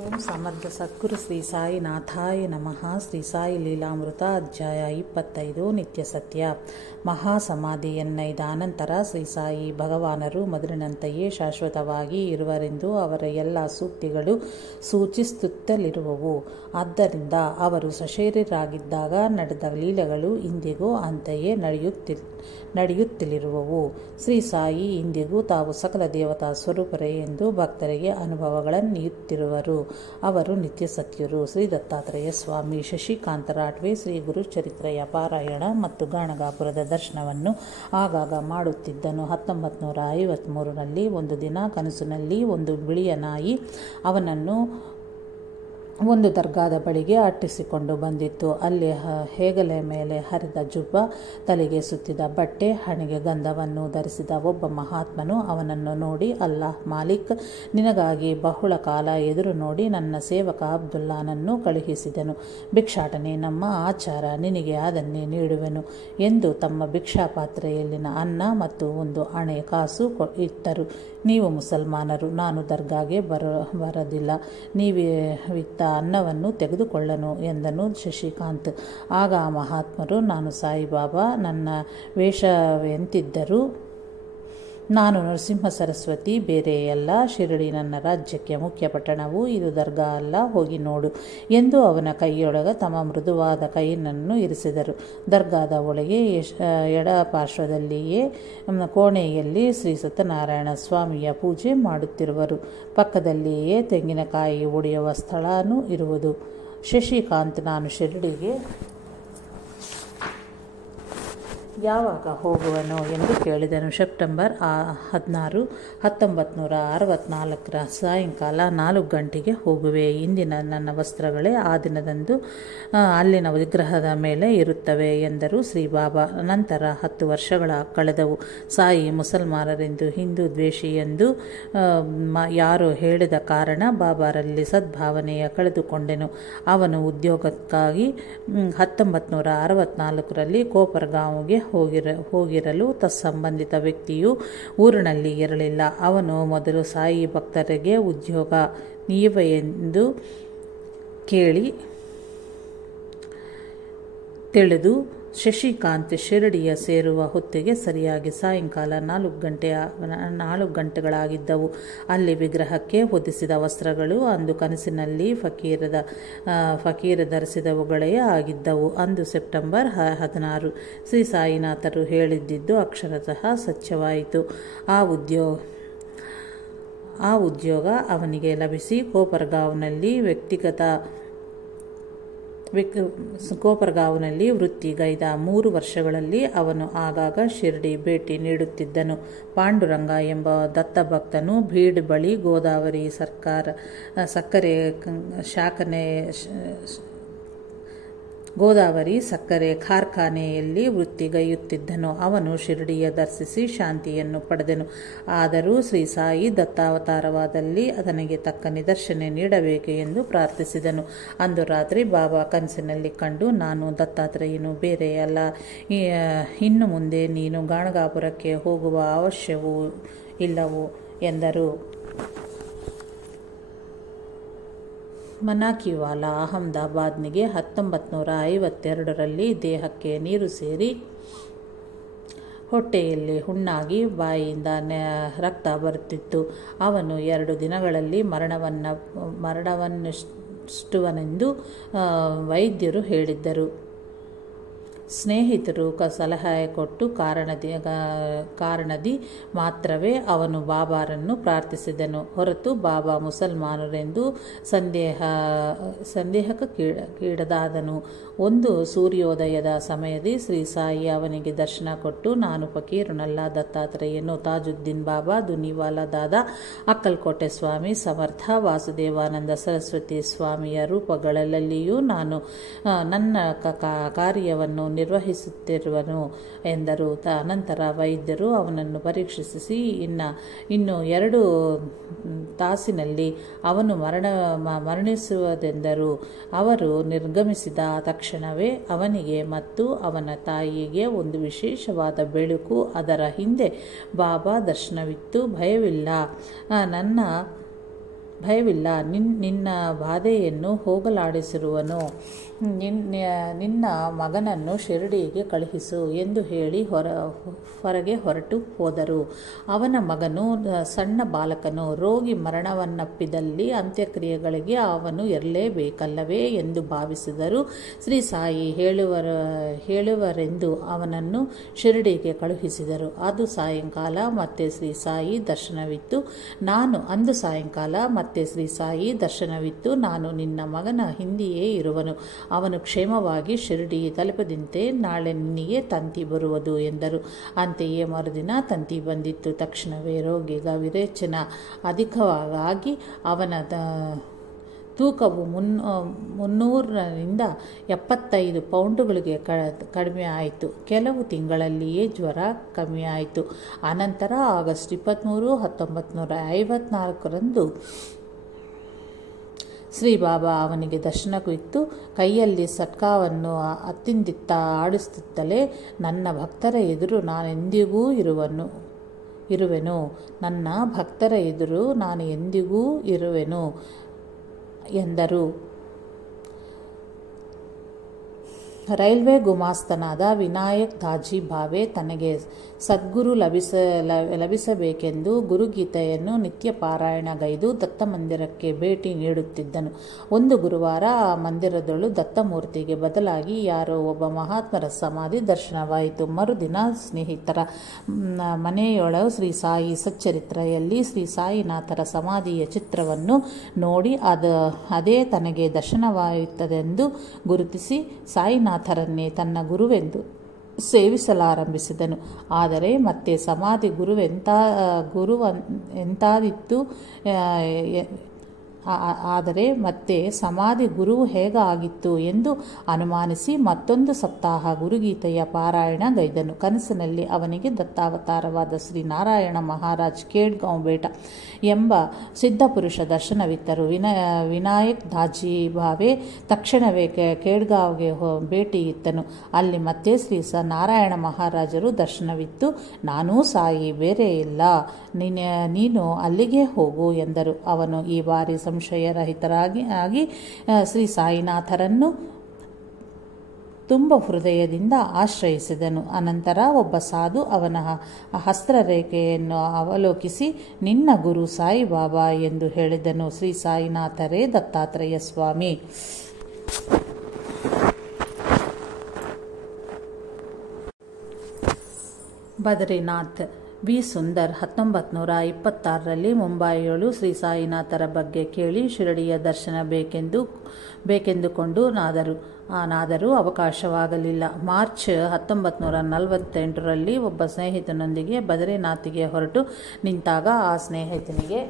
ಓಂ ಸಮರ್ಥ ಸದ್ಗುರು ಶ್ರೀ ಸಾಯಿನಾಥಾಯ ನಮಃ. ಶ್ರೀ ಸಾಯಿ ಲೀಲಾಮೃತ ಅಧ್ಯಾಯ 25 ನಿತ್ಯ ಸತ್ಯ. ಮಹಾಸಮಾಧಿಯನ್ನೈದ ಅನಂತರ ಶ್ರೀ ಸಾಯಿ ಭಗವಾನರು ಮೊದಲಿನಂತೆಯೇ ಶಾಶ್ವತವಾಗಿ ಇರುವರೆಂದು ಅವರ ಎಲ್ಲ ಸೂಕ್ತಿಗಳು ಸೂಚಿಸುತ್ತಲಿರುವವು. ಆದ್ದರಿಂದ ಅವರು ಸಶರೀರರಾಗಿದ್ದಾಗ ನಡೆದ ಲೀಲೆಗಳು ಇಂದಿಗೂ ಅಂತೆಯೇ ನಡೆಯುತ್ತಲಿರುವವು. ಶ್ರೀ ಸಾಯಿ ಇಂದಿಗೂ ತಾವು ಸಕಲ ದೇವತಾ ಸ್ವರೂಪರೇ ಎಂದು ಭಕ್ತರಿಗೆ ಅನುಭವಗಳನ್ನು ನೀಡುತ್ತಿರುವರು. ಅವರು ನಿತ್ಯ ಸತ್ಯರು. ಶ್ರೀ ದತ್ತಾತ್ರೇಯ ಸ್ವಾಮಿ ಶಶಿಕಾಂತ ರಾಠ್ವೆ ಶ್ರೀ ಗುರುಚರಿತ್ರೆಯ ಪಾರಾಯಣ ಮತ್ತು ಗಾಣಗಾಪುರದ ದರ್ಶನವನ್ನು ಆಗಾಗ ಮಾಡುತ್ತಿದ್ದನು. 1953ರಲ್ಲಿ ಒಂದು ದಿನ ಕನಸಿನಲ್ಲಿ ಒಂದು ಬಿಳಿಯ ನಾಯಿ ಅವನನ್ನು ಒಂದು ದರ್ಗಾದ ಬಳಿಗೆ ಅಟ್ಟಿಸಿಕೊಂಡು ಬಂದಿತ್ತು. ಅಲ್ಲಿ ಹೆಗಲ ಮೇಲೆ ಹರಿದ ಜುಬ್ಬ, ತಲೆಗೆ ಸುತ್ತಿದ ಬಟ್ಟೆ, ಹಣೆಗೆ ಗಂಧವನ್ನು ಧರಿಸಿದ ಒಬ್ಬ ಮಹಾತ್ಮನು ಅವನನ್ನು ನೋಡಿ, ಅಲ್ಲಾಹ್ ಮಾಲಿಕ್, ನಿನಗಾಗಿ ಬಹಳ ಕಾಲ ಎದುರು ನೋಡಿ ನನ್ನ ಸೇವಕ ಅಬ್ದುಲ್ಲಾನನ್ನು ಕಳುಹಿಸಿದನು. ಭಿಕ್ಷಾಟನೆ ನಮ್ಮ ಆಚಾರ, ನಿನಗೆ ಅದನ್ನೇ ನೀಡುವೆನು ಎಂದು ತಮ್ಮ ಭಿಕ್ಷಾ ಪಾತ್ರೆಯಲ್ಲಿನ ಅನ್ನ ಮತ್ತು ಒಂದು ಅಣೆ ಕಾಸು ಇಟ್ಟರು. ನೀವು ಮುಸಲ್ಮಾನರು, ನಾನು ದರ್ಗಾಗೆ ಬರದಿಲ್ಲ, ನೀವಿತ್ತ ಅನ್ನವನ್ನು ತೆಗೆದುಕೊಳ್ಳನು ಎಂದನು ಶಶಿಕಾಂತ್. ಆಗ ಆ ಮಹಾತ್ಮರು, ನಾನು ಸಾಯಿಬಾಬಾ, ನನ್ನ ವೇಷವೆಂತಿದ್ದರೂ ನಾನು ನರಸಿಂಹ ಸರಸ್ವತಿ, ಬೇರೆಯಲ್ಲ, ಶಿರಡಿ ನನ್ನ ರಾಜ್ಯಕ್ಕೆ ಮುಖ್ಯ ಪಟ್ಟಣವು, ಇದು ದರ್ಗಾ ಅಲ್ಲ, ಹೋಗಿ ನೋಡು ಎಂದು ಅವನ ಕೈಯೊಳಗೆ ತಮ್ಮ ಮೃದುವಾದ ಕೈಯನ್ನು ಇರಿಸಿದರು. ದರ್ಗಾದ ಒಳಗೆ ಎಡ ಪಾರ್ಶ್ವದಲ್ಲಿಯೇ ಕೋಣೆಯಲ್ಲಿ ಶ್ರೀ ಸತ್ಯನಾರಾಯಣ ಸ್ವಾಮಿಯ ಪೂಜೆ ಮಾಡುತ್ತಿರುವರು. ಪಕ್ಕದಲ್ಲಿಯೇ ತೆಂಗಿನಕಾಯಿ ಒಡೆಯುವ ಸ್ಥಳನೂ ಇರುವುದು. ಶಶಿಕಾಂತ್, ನಾನು ಶಿರಡಿಗೆ ಯಾವಾಗ ಹೋಗುವನು ಎಂದು ಕೇಳಿದನು. ಸೆಪ್ಟೆಂಬರ್ 16, 1964 ಸಾಯಂಕಾಲ 4 ಗಂಟೆಗೆ ಹೋಗುವೆ. ಇಂದಿನ ನನ್ನ ವಸ್ತ್ರಗಳೇ ಆ ದಿನದಂದು ಅಲ್ಲಿನ ವಿಗ್ರಹದ ಮೇಲೆ ಇರುತ್ತವೆ ಎಂದರು ಶ್ರೀ ಬಾಬಾ. ನಂತರ 10 ವರ್ಷಗಳ ಕಳೆದವು. ಸಾಯಿ ಮುಸಲ್ಮಾನರೆಂದು ಹಿಂದೂ ದ್ವೇಷಿ ಎಂದು ಯಾರೋ ಹೇಳಿದ ಕಾರಣ ಬಾಬಾರಲ್ಲಿ ಸದ್ಭಾವನೆಯ ಕಳೆದುಕೊಂಡೆನು. ಅವನು ಉದ್ಯೋಗಕ್ಕಾಗಿ 1964ರಲ್ಲಿ ಕೋಪರ್ಗಾಂವ್ಗೆ ಹೋಗಿರಲು ತತ್ಸಂಬಂಧಿತ ವ್ಯಕ್ತಿಯು ಊರಿನಲ್ಲಿ ಇರಲಿಲ್ಲ. ಅವನು ಮೊದಲು ಸಾಯಿ ಭಕ್ತರಿಗೆ ಉದ್ಯೋಗ ನೀವೆ ಎಂದು ತಿಳಿದು ಶಶಿಕಾಂತ್ ಶಿರಡಿಯ ಸೇರುವ ಹೊತ್ತಿಗೆ ಸರಿಯಾಗಿ ಸಾಯಂಕಾಲ 4 ಗಂಟೆಗಳಾಗಿದ್ದವು. ಅಲ್ಲಿ ವಿಗ್ರಹಕ್ಕೆ ಹೊದಿಸಿದ ವಸ್ತ್ರಗಳು ಅಂದು ಕನಸಿನಲ್ಲಿ ಫಕೀರ ಧರಿಸಿದವುಗಳೇ ಆಗಿದ್ದವು. ಅಂದು ಸೆಪ್ಟೆಂಬರ್ 16. ಶ್ರೀ ಸಾಯಿನಾಥರು ಹೇಳಿದ್ದಿದ್ದು ಅಕ್ಷರತಃ ಸತ್ಯವಾಯಿತು. ಆ ಉದ್ಯೋಗ ಅವನಿಗೆ ಲಭಿಸಿ ಕೋಪರ್ಗಾಂವ್ನಲ್ಲಿ ವೃತ್ತಿಗೈದ 3 ವರ್ಷಗಳಲ್ಲಿ ಅವನು ಆಗಾಗ ಶಿರಡಿ ಭೇಟಿ ನೀಡುತ್ತಿದ್ದನು. ಪಾಂಡುರಂಗ ಎಂಬ ದತ್ತಭಕ್ತನು ಬೀಡ್ ಬಳಿ ಗೋದಾವರಿ ಸಕ್ಕರೆ ಕಾರ್ಖಾನೆಯಲ್ಲಿ ವೃತ್ತಿಗೈಯುತ್ತಿದ್ದನು. ಅವನು ಶಿರಡಿಯ ದರ್ಶಿಸಿ ಶಾಂತಿಯನ್ನು ಪಡೆದನು. ಆದರೂ ಶ್ರೀ ಸಾಯಿ ದತ್ತಾವತಾರವಾದಲ್ಲಿ ತನಗೆ ತಕ್ಕ ನಿದರ್ಶನ ನೀಡಬೇಕು ಎಂದು ಪ್ರಾರ್ಥಿಸಿದನು. ಅಂದು ರಾತ್ರಿ ಬಾಬಾ ಕನಸಿನಲ್ಲಿ ಕಂಡು, ನಾನು ದತ್ತಾತ್ರೇಯನು, ಬೇರೆಯಲ್ಲ, ಇನ್ನು ಮುಂದೆ ನೀನು ಗಾಣಗಾಪುರಕ್ಕೆ ಹೋಗುವ ಅವಶ್ಯವೂ ಇಲ್ಲವು ಎಂದರು. ಮನಾಕಿವಾಲಾ ಅಹಮದಾಬಾದ್ನಿಗೆ 1952ರಲ್ಲಿ ದೇಹಕ್ಕೆ ನೀರು ಸೇರಿ ಹೊಟ್ಟೆಯಲ್ಲಿ ಹುಣ್ಣಾಗಿ ಬಾಯಿಯಿಂದ ರಕ್ತ ಬರುತ್ತಿತ್ತು. ಅವನು 2 ದಿನಗಳಲ್ಲಿ ಮರಣವನ್ನುಷ್ಟುವನೆಂದು ವೈದ್ಯರು ಹೇಳಿದ್ದರು. ಸ್ನೇಹಿತರು ಸಲಹೆ ಕೊಟ್ಟು ಕಾರಣದಿ ಮಾತ್ರವೇ ಅವನು ಬಾಬಾರನ್ನು ಪ್ರಾರ್ಥಿಸಿದನು ಹೊರತು ಬಾಬಾ ಮುಸಲ್ಮಾನರೆಂದು ಸಂದೇಹಕ್ಕೀಡಾದನು. ಒಂದು ಸೂರ್ಯೋದಯದ ಸಮಯದಲ್ಲಿ ಶ್ರೀ ಸಾಯಿ ಅವನಿಗೆ ದರ್ಶನ ಕೊಟ್ಟು, ನಾನು ಫಕೀರನಲ್ಲ, ದತ್ತಾತ್ರೇಯನು, ತಾಜುದ್ದೀನ್ ಬಾಬಾ, ದುನಿವಾಲಾ ದಾದಾ, ಅಕ್ಕಲ್ಕೋಟೆ ಸ್ವಾಮಿ, ಸಮರ್ಥ, ವಾಸುದೇವಾನಂದ ಸರಸ್ವತಿ ಸ್ವಾಮಿಯ ರೂಪಗಳಲ್ಲಿಯೂ ನಾನು ನನ್ನ ಕಾರ್ಯವನ್ನು ನಿರ್ವಹಿಸುತ್ತಿರುವನು ಎಂದರು. ಅನಂತರ ವೈದ್ಯರು ಅವನನ್ನು ಪರೀಕ್ಷಿಸಿ ಇನ್ನು 2 ತಾಸಿನಲ್ಲಿ ಅವನು ಮರಣಿಸುವುದೆಂದರು. ಅವರು ನಿರ್ಗಮಿಸಿದ ತಕ್ಷಣವೇ ಅವನಿಗೆ ಮತ್ತು ಅವನ ತಾಯಿಗೆ ಒಂದು ವಿಶೇಷವಾದ ಬೆಳಕು, ಅದರ ಹಿಂದೆ ಬಾಬಾ ದರ್ಶನವಿತ್ತು. ಭಯವಿಲ್ಲ, ನನ್ನ ಭಯವಿಲ್ಲ, ನಿನ್ನ ಬಾಧೆಯನ್ನು ಹೋಗಲಾಡಿಸಿರುವನು, ನಿನ್ನ ಮಗನನ್ನು ಶಿರಡಿಗೆ ಕಳುಹಿಸು ಎಂದು ಹೇಳಿ ಹೊರಗೆ ಹೊರಟು ಹೋದರು. ಅವನ ಮಗನು ಸಣ್ಣ ಬಾಲಕನು. ರೋಗಿ ಮರಣವನ್ನಪ್ಪಿದಲ್ಲಿ ಅಂತ್ಯಕ್ರಿಯೆಗಳಿಗೆ ಅವನು ಇರಲೇಬೇಕಲ್ಲವೇ ಎಂದು ಭಾವಿಸಿದರು. ಶ್ರೀ ಸಾಯಿ ಹೇಳುವರೆಂದು ಅವನನ್ನು ಶಿರಡಿಗೆ ಕಳುಹಿಸಿದರು. ಅಂದು ಸಾಯಂಕಾಲ ಮತ್ತೆ ಶ್ರೀ ಸಾಯಿ ದರ್ಶನವಿತ್ತು. ನಾನು ನಿನ್ನ ಮಗನ ಹಿಂದೆಯೇ ಇರುವನು. ಅವನು ಕ್ಷೇಮವಾಗಿ ಶಿರಡಿ ತಲುಪದಂತೆ ನಾಳೆ ನಿನಗೆ ತಂತಿ ಬರುವುದು ಎಂದರು. ಅಂತೆಯೇ ಮರುದಿನ ತಂತಿ ಬಂದಿತ್ತು. ತಕ್ಷಣವೇ ರೋಗಿಗ ವಿರೇಚನ ಅಧಿಕವಾಗಿ ಅವನ ತೂಕವು 300 75 ಪೌಂಡುಗಳಿಗೆ ಕಡಿಮೆ ಆಯಿತು. ಕೆಲವು ತಿಂಗಳಲ್ಲಿಯೇ ಜ್ವರ ಕಮ್ಮಿಯಾಯಿತು. ಅನಂತರ ಆಗಸ್ಟ್ 23, 1954 ಶ್ರೀ ಬಾಬಾ ಅವನಿಗೆ ದರ್ಶನವಿತ್ತು. ಕೈಯಲ್ಲಿ ಸಟ್ಕಾವನ್ನು ಅತ್ತಿಂದಿತ್ತ ಆಡಿಸುತ್ತಲೇ, ನನ್ನ ಭಕ್ತರ ಎದುರು ನಾನೆಂದಿಗೂ ಇರುವೆನು ಎಂದರು. ರೈಲ್ವೆ ಗುಮಾಸ್ತನಾದ ವಿನಾಯಕ್ ದಾಜಿ ಭಾವೆ ತನಗೆ ಸದ್ಗುರು ಲಭಿಸಬೇಕೆಂದು ಗುರುಗೀತೆಯನ್ನು ನಿತ್ಯ ಪಾರಾಯಣಗೈದು ದತ್ತ ಮಂದಿರಕ್ಕೆ ಭೇಟಿ ನೀಡುತ್ತಿದ್ದನು. ಒಂದು ಗುರುವಾರ ಆ ಮಂದಿರದಳು ದತ್ತಮೂರ್ತಿಗೆ ಬದಲಾಗಿ ಯಾರೋ ಒಬ್ಬ ಮಹಾತ್ಮರ ಸಮಾಧಿ ದರ್ಶನವಾಯಿತು. ಮರುದಿನ ಸ್ನೇಹಿತರ ಮನೆಯೊಳ ಶ್ರೀ ಸಾಯಿ ಸಚ್ಚರಿತ್ರೆಯಲ್ಲಿ ಶ್ರೀ ಸಾಯಿನಾಥರ ಸಮಾಧಿಯ ಚಿತ್ರವನ್ನು ನೋಡಿ ಅದೇ ತನಗೆ ದರ್ಶನವಾಯುತ್ತದೆಂದು ಗುರುತಿಸಿ ಸಾಯಿನಾಥರನ್ನೇ ತನ್ನ ಗುರುವೆಂದು ಸೇವಿಸಲಾರಂಭಿಸಿದನು. ಆದರೆ ಮತ್ತೆ ಸಮಾಧಿ ಗುರುವು ಹೇಗಾಗಿತ್ತು ಎಂದು ಅನುಮಾನಿಸಿ ಮತ್ತೊಂದು ಸಪ್ತಾಹ ಗುರುಗೀತೆಯ ಪಾರಾಯಣಗೈದನು. ಕನಸಿನಲ್ಲಿ ಅವನಿಗೆ ದತ್ತಾವತಾರವಾದ ಶ್ರೀ ನಾರಾಯಣ ಮಹಾರಾಜ್ ಖೇಡ್ಗಾಂವ್ ಬೇಟ ಎಂಬ ಸಿದ್ಧಪುರುಷ ದರ್ಶನವಿತ್ತರು. ವಿನಾಯಕ್ ದಾಜಿ ಭಾವೆ ತಕ್ಷಣವೇ ಖೇಡ್ಗಾಂವ್ಗೆ ಭೇಟಿಯಿತ್ತನು. ಅಲ್ಲಿ ಮತ್ತೆ ಶ್ರೀ ನಾರಾಯಣ ಮಹಾರಾಜರು ದರ್ಶನವಿತ್ತು. ನಾನೂ ಸಾಯಿ, ಬೇರೆ ಇಲ್ಲ, ನೀನು ಅಲ್ಲಿಗೆ ಹೋಗು ಎಂದರು. ಅವನು ಈ ಬಾರಿ ಸಂಶಯರಹಿತರಾಗಿ ಶ್ರೀ ಸಾಯಿನಾಥರನ್ನು ತುಂಬ ಹೃದಯದಿಂದ ಆಶ್ರಯಿಸಿದನು. ಅನಂತರ ಒಬ್ಬ ಸಾಧು ಅವನ ಹಸ್ತರೇಖೆಯನ್ನು ಅವಲೋಕಿಸಿ, ನಿನ್ನ ಗುರು ಸಾಯಿಬಾಬಾ ಎಂದು ಹೇಳಿದನು. ಶ್ರೀ ಸಾಯಿನಾಥರೇ ದತ್ತಾತ್ರೇಯ ಸ್ವಾಮಿ. ಬದ್ರಿನಾಥ್. ವಿ. ಸುಂದರ್ 1926ರಲ್ಲಿ ಮುಂಬಯಿಯಳು ಶ್ರೀ ಸಾಯಿನಾಥರ ಬಗ್ಗೆ ಕೇಳಿ ಶಿರಡಿಯ ದರ್ಶನ ಬೇಕೆಂದುಕೊಂಡನಾದರೂ ಅವಕಾಶವಾಗಲಿಲ್ಲ. ಮಾರ್ಚ್ 1948ರಲ್ಲಿ ಒಬ್ಬ ಸ್ನೇಹಿತನೊಂದಿಗೆ ಬದ್ರಿನಾಥ್ಗೆ ಹೊರಟು ನಿಂತಾಗ ಆ ಸ್ನೇಹಿತನಿಗೆ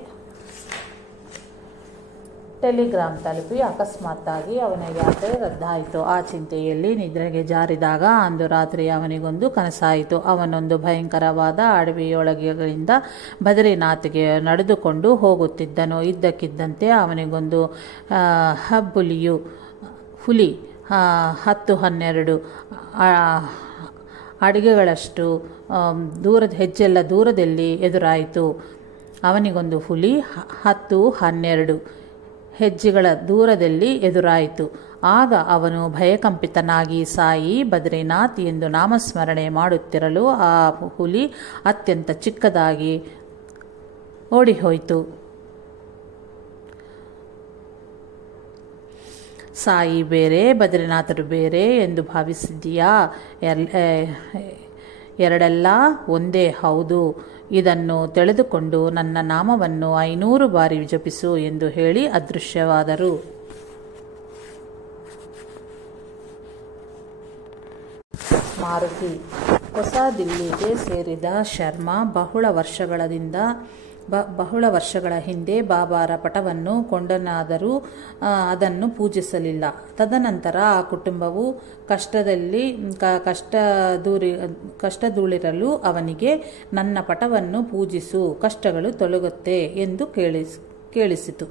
ಟೆಲಿಗ್ರಾಮ್ ತಲುಪಿ ಅಕಸ್ಮಾತ್ತಾಗಿ ಅವನ ಯಾತ್ರೆ ರದ್ದಾಯಿತು. ಆ ಚಿಂತೆಯಲ್ಲಿ ನಿದ್ರೆಗೆ ಜಾರಿದಾಗ ಅಂದು ರಾತ್ರಿ ಅವನಿಗೊಂದು ಕನಸಾಯಿತು. ಅವನೊಂದು ಭಯಂಕರವಾದ ಅಡವಿಯೊಳಗಿಂದ ಬದ್ರಿನಾಥ್ಗೆ ನಡೆದುಕೊಂಡು ಹೋಗುತ್ತಿದ್ದನು. ಇದ್ದಕ್ಕಿದ್ದಂತೆ ಅವನಿಗೊಂದು ಹುಲಿ 10-12 ಅಡಿಗೆಗಳಷ್ಟು ಹೆಜ್ಜೆಲ್ಲ ದೂರದಲ್ಲಿ ಎದುರಾಯಿತು. ಅವನಿಗೊಂದು ಹುಲಿ 10-12 ಹೆಜ್ಜೆಗಳ ದೂರದಲ್ಲಿ ಎದುರಾಯಿತು. ಆಗ ಅವನು ಭಯಕಂಪಿತನಾಗಿ ಸಾಯಿ, ಬದ್ರಿನಾಥ್ ಎಂದು ನಾಮಸ್ಮರಣೆ ಮಾಡುತ್ತಿರಲು ಆ ಹುಲಿ ಅತ್ಯಂತ ಚಿಕ್ಕದಾಗಿ ಓಡಿಹೋಯಿತು. ಸಾಯಿ ಬೇರೆ, ಬದ್ರಿನಾಥರು ಬೇರೆ ಎಂದು ಭಾವಿಸಿದ್ದೀಯಾ? ಎರಡೆಲ್ಲ ಒಂದೇ. ಹೌದು. ಇದನ್ನು ತಿಳಿದುಕೊಂಡು ನನ್ನ ನಾಮವನ್ನು 500 ಬಾರಿ ಜಪಿಸು ಎಂದು ಹೇಳಿ ಅದೃಶ್ಯವಾದರು. ಮಾರುತಿ. ಹೊಸ ದಿಲ್ಲಿಗೆ ಸೇರಿದ ಶರ್ಮಾ ಬಹಳ ವರ್ಷಗಳ ಹಿಂದೆ ಬಾಬಾರ ಪಟವನ್ನು ಕೊಂಡನಾದರೂ ಅದನ್ನು ಪೂಜಿಸಲಿಲ್ಲ. ತದನಂತರ ಆ ಕುಟುಂಬವು ಕಷ್ಟದೂಳಿರಲು ಅವನಿಗೆ ನನ್ನ ಪಟವನ್ನು ಪೂಜಿಸು, ಕಷ್ಟಗಳು ತೊಲಗುತ್ತೆ ಎಂದು ಕೇಳಿಸಿತು.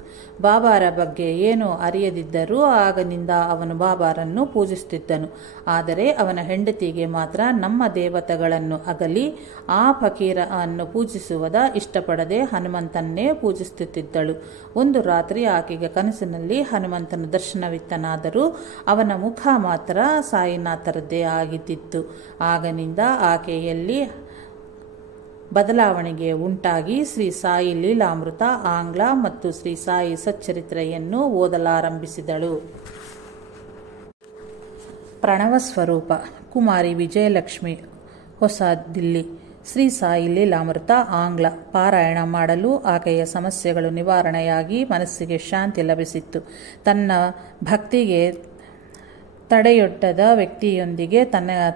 ಬಾಬಾರ ಬಗ್ಗೆ ಏನೂ ಅರಿಯದಿದ್ದರೂ ಆಗನಿಂದ ಅವನು ಬಾಬಾರನ್ನು ಪೂಜಿಸುತ್ತಿದ್ದನು. ಆದರೆ ಅವನ ಹೆಂಡತಿಗೆ ಮಾತ್ರ ನಮ್ಮ ದೇವತೆಗಳನ್ನು ಅಗಲಿ ಆ ಫಕೀರ ಅನ್ನು ಪೂಜಿಸುವುದ ಇಷ್ಟಪಡದೆ ಹನುಮಂತನ್ನೇ ಪೂಜಿಸುತ್ತಿದ್ದಳು. ಒಂದು ರಾತ್ರಿ ಆಕೆಗೆ ಕನಸಿನಲ್ಲಿ ಹನುಮಂತನ ದರ್ಶನವಿತ್ತನಾದರೂ ಅವನ ಮುಖ ಮಾತ್ರ ಸಾಯಿನಾಥರದ್ದೇ ಆಗಿದ್ದಿತ್ತು. ಆಗನಿಂದ ಆಕೆಯಲ್ಲಿ ಬದಲಾವಣೆಗೆ ಉಂಟಾಗಿ ಶ್ರೀ ಸಾಯಿ ಲೀಲಾಮೃತ ಆಂಗ್ಲ ಮತ್ತು ಶ್ರೀ ಸಾಯಿ ಸಚ್ಚರಿತ್ರೆಯನ್ನು ಓದಲಾರಂಭಿಸಿದಳು. ಪ್ರಣವ ಸ್ವರೂಪ ಕುಮಾರಿ ವಿಜಯಲಕ್ಷ್ಮಿ, ಹೊಸ ದಿಲ್ಲಿ. ಶ್ರೀ ಸಾಯಿ ಲೀಲಾಮೃತ ಆಂಗ್ಲ ಪಾರಾಯಣ ಮಾಡಲು ಆಕೆಯ ಸಮಸ್ಯೆಗಳು ನಿವಾರಣೆಯಾಗಿ ಮನಸ್ಸಿಗೆ ಶಾಂತಿ ಲಭಿಸಿತ್ತು. ತನ್ನ ಭಕ್ತಿಗೆ ತಡೆಯೊಡ್ಡದ ವ್ಯಕ್ತಿಯೊಂದಿಗೆ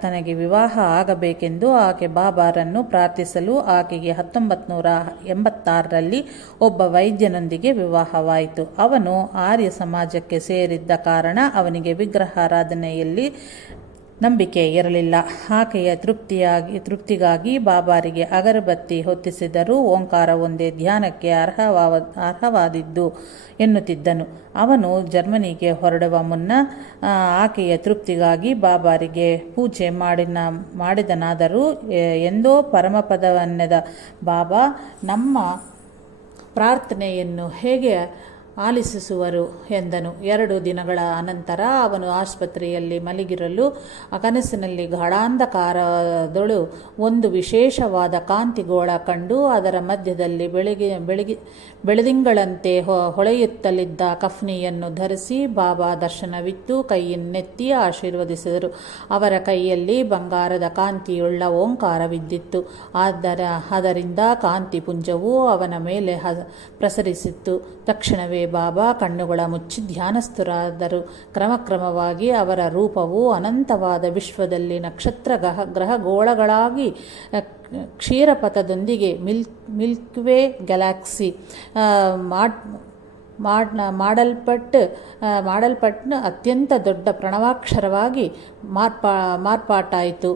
ತನಗೆ ವಿವಾಹ ಆಗಬೇಕೆಂದು ಆಕೆ ಬಾಬಾರನ್ನು ಪ್ರಾರ್ಥಿಸಲು ಆಕೆಗೆ 1986ರಲ್ಲಿ ಒಬ್ಬ ವೈದ್ಯನೊಂದಿಗೆ ವಿವಾಹವಾಯಿತು. ಅವನು ಆರ್ಯ ಸಮಾಜಕ್ಕೆ ಸೇರಿದ್ದ ಕಾರಣ ಅವನಿಗೆ ವಿಗ್ರಹಾರಾಧನೆಯಲ್ಲಿ ನಂಬಿಕೆ ಇರಲಿಲ್ಲ. ಆಕೆಯ ತೃಪ್ತಿಗಾಗಿ ಬಾಬಾರಿಗೆ ಅಗರಬತ್ತಿ ಹೊತ್ತಿಸಿದರೂ ಓಂಕಾರ ಒಂದೇ ಧ್ಯಾನಕ್ಕೆ ಅರ್ಹವಾದಿದ್ದು ಎನ್ನುತ್ತಿದ್ದನು. ಅವನು ಜರ್ಮನಿಗೆ ಹೊರಡುವ ಮುನ್ನ ಆಕೆಯ ತೃಪ್ತಿಗಾಗಿ ಬಾಬಾರಿಗೆ ಪೂಜೆ ಮಾಡಿದನಾದರೂ ಎಂದೋ ಪರಮಪದವನ್ನೆದ ಬಾಬಾ ನಮ್ಮ ಪ್ರಾರ್ಥನೆಯನ್ನು ಹೇಗೆ ಆಲಿಸುವರು ಎಂದನು. 2 ದಿನಗಳ ಅನಂತರ ಅವನು ಆಸ್ಪತ್ರೆಯಲ್ಲಿ ಮಲಗಿರಲು ಕನಸಿನಲ್ಲಿ ಗಾಢಾಂಧಕಾರದೊಳು ಒಂದು ವಿಶೇಷವಾದ ಕಾಂತಿಗೋಳ ಕಂಡು ಅದರ ಮಧ್ಯದಲ್ಲಿ ಬೆಳದಿಂಗಳಂತೆ ಹೊಳೆಯುತ್ತಲಿದ್ದ ಕಫ್ನಿಯನ್ನು ಧರಿಸಿ ಬಾಬಾ ದರ್ಶನವಿತ್ತು ಕೈಯನ್ನೆತ್ತಿ ಆಶೀರ್ವದಿಸಿದರು. ಅವರ ಕೈಯಲ್ಲಿ ಬಂಗಾರದ ಕಾಂತಿಯುಳ್ಳ ಓಂಕಾರವಿದ್ದಿತ್ತು. ಅದರಿಂದ ಕಾಂತಿಪುಂಜವು ಅವನ ಮೇಲೆ ಪ್ರಸರಿಸಿತ್ತು. ತಕ್ಷಣವೇ ಬಾಬಾ ಕಣ್ಣುಗಳ ಮುಚ್ಚಿ ಧ್ಯಾನಸ್ಥರಾದರು. ಕ್ರಮಕ್ರಮವಾಗಿ ಅವರ ರೂಪವು ಅನಂತವಾದ ವಿಶ್ವದಲ್ಲಿ ನಕ್ಷತ್ರ ಗ್ರಹಗೋಳಗಳಾಗಿ ಕ್ಷೀರಪಥದೊಂದಿಗೆ ಮಿಲ್ಕ್ವೇ ಗ್ಯಾಲಕ್ಸಿ ಮಾಡಲ್ಪಟ್ಟ ಅತ್ಯಂತ ದೊಡ್ಡ ಪ್ರಣವಾಕ್ಷರವಾಗಿ ಮಾರ್ಪಾಟಾಯಿತು.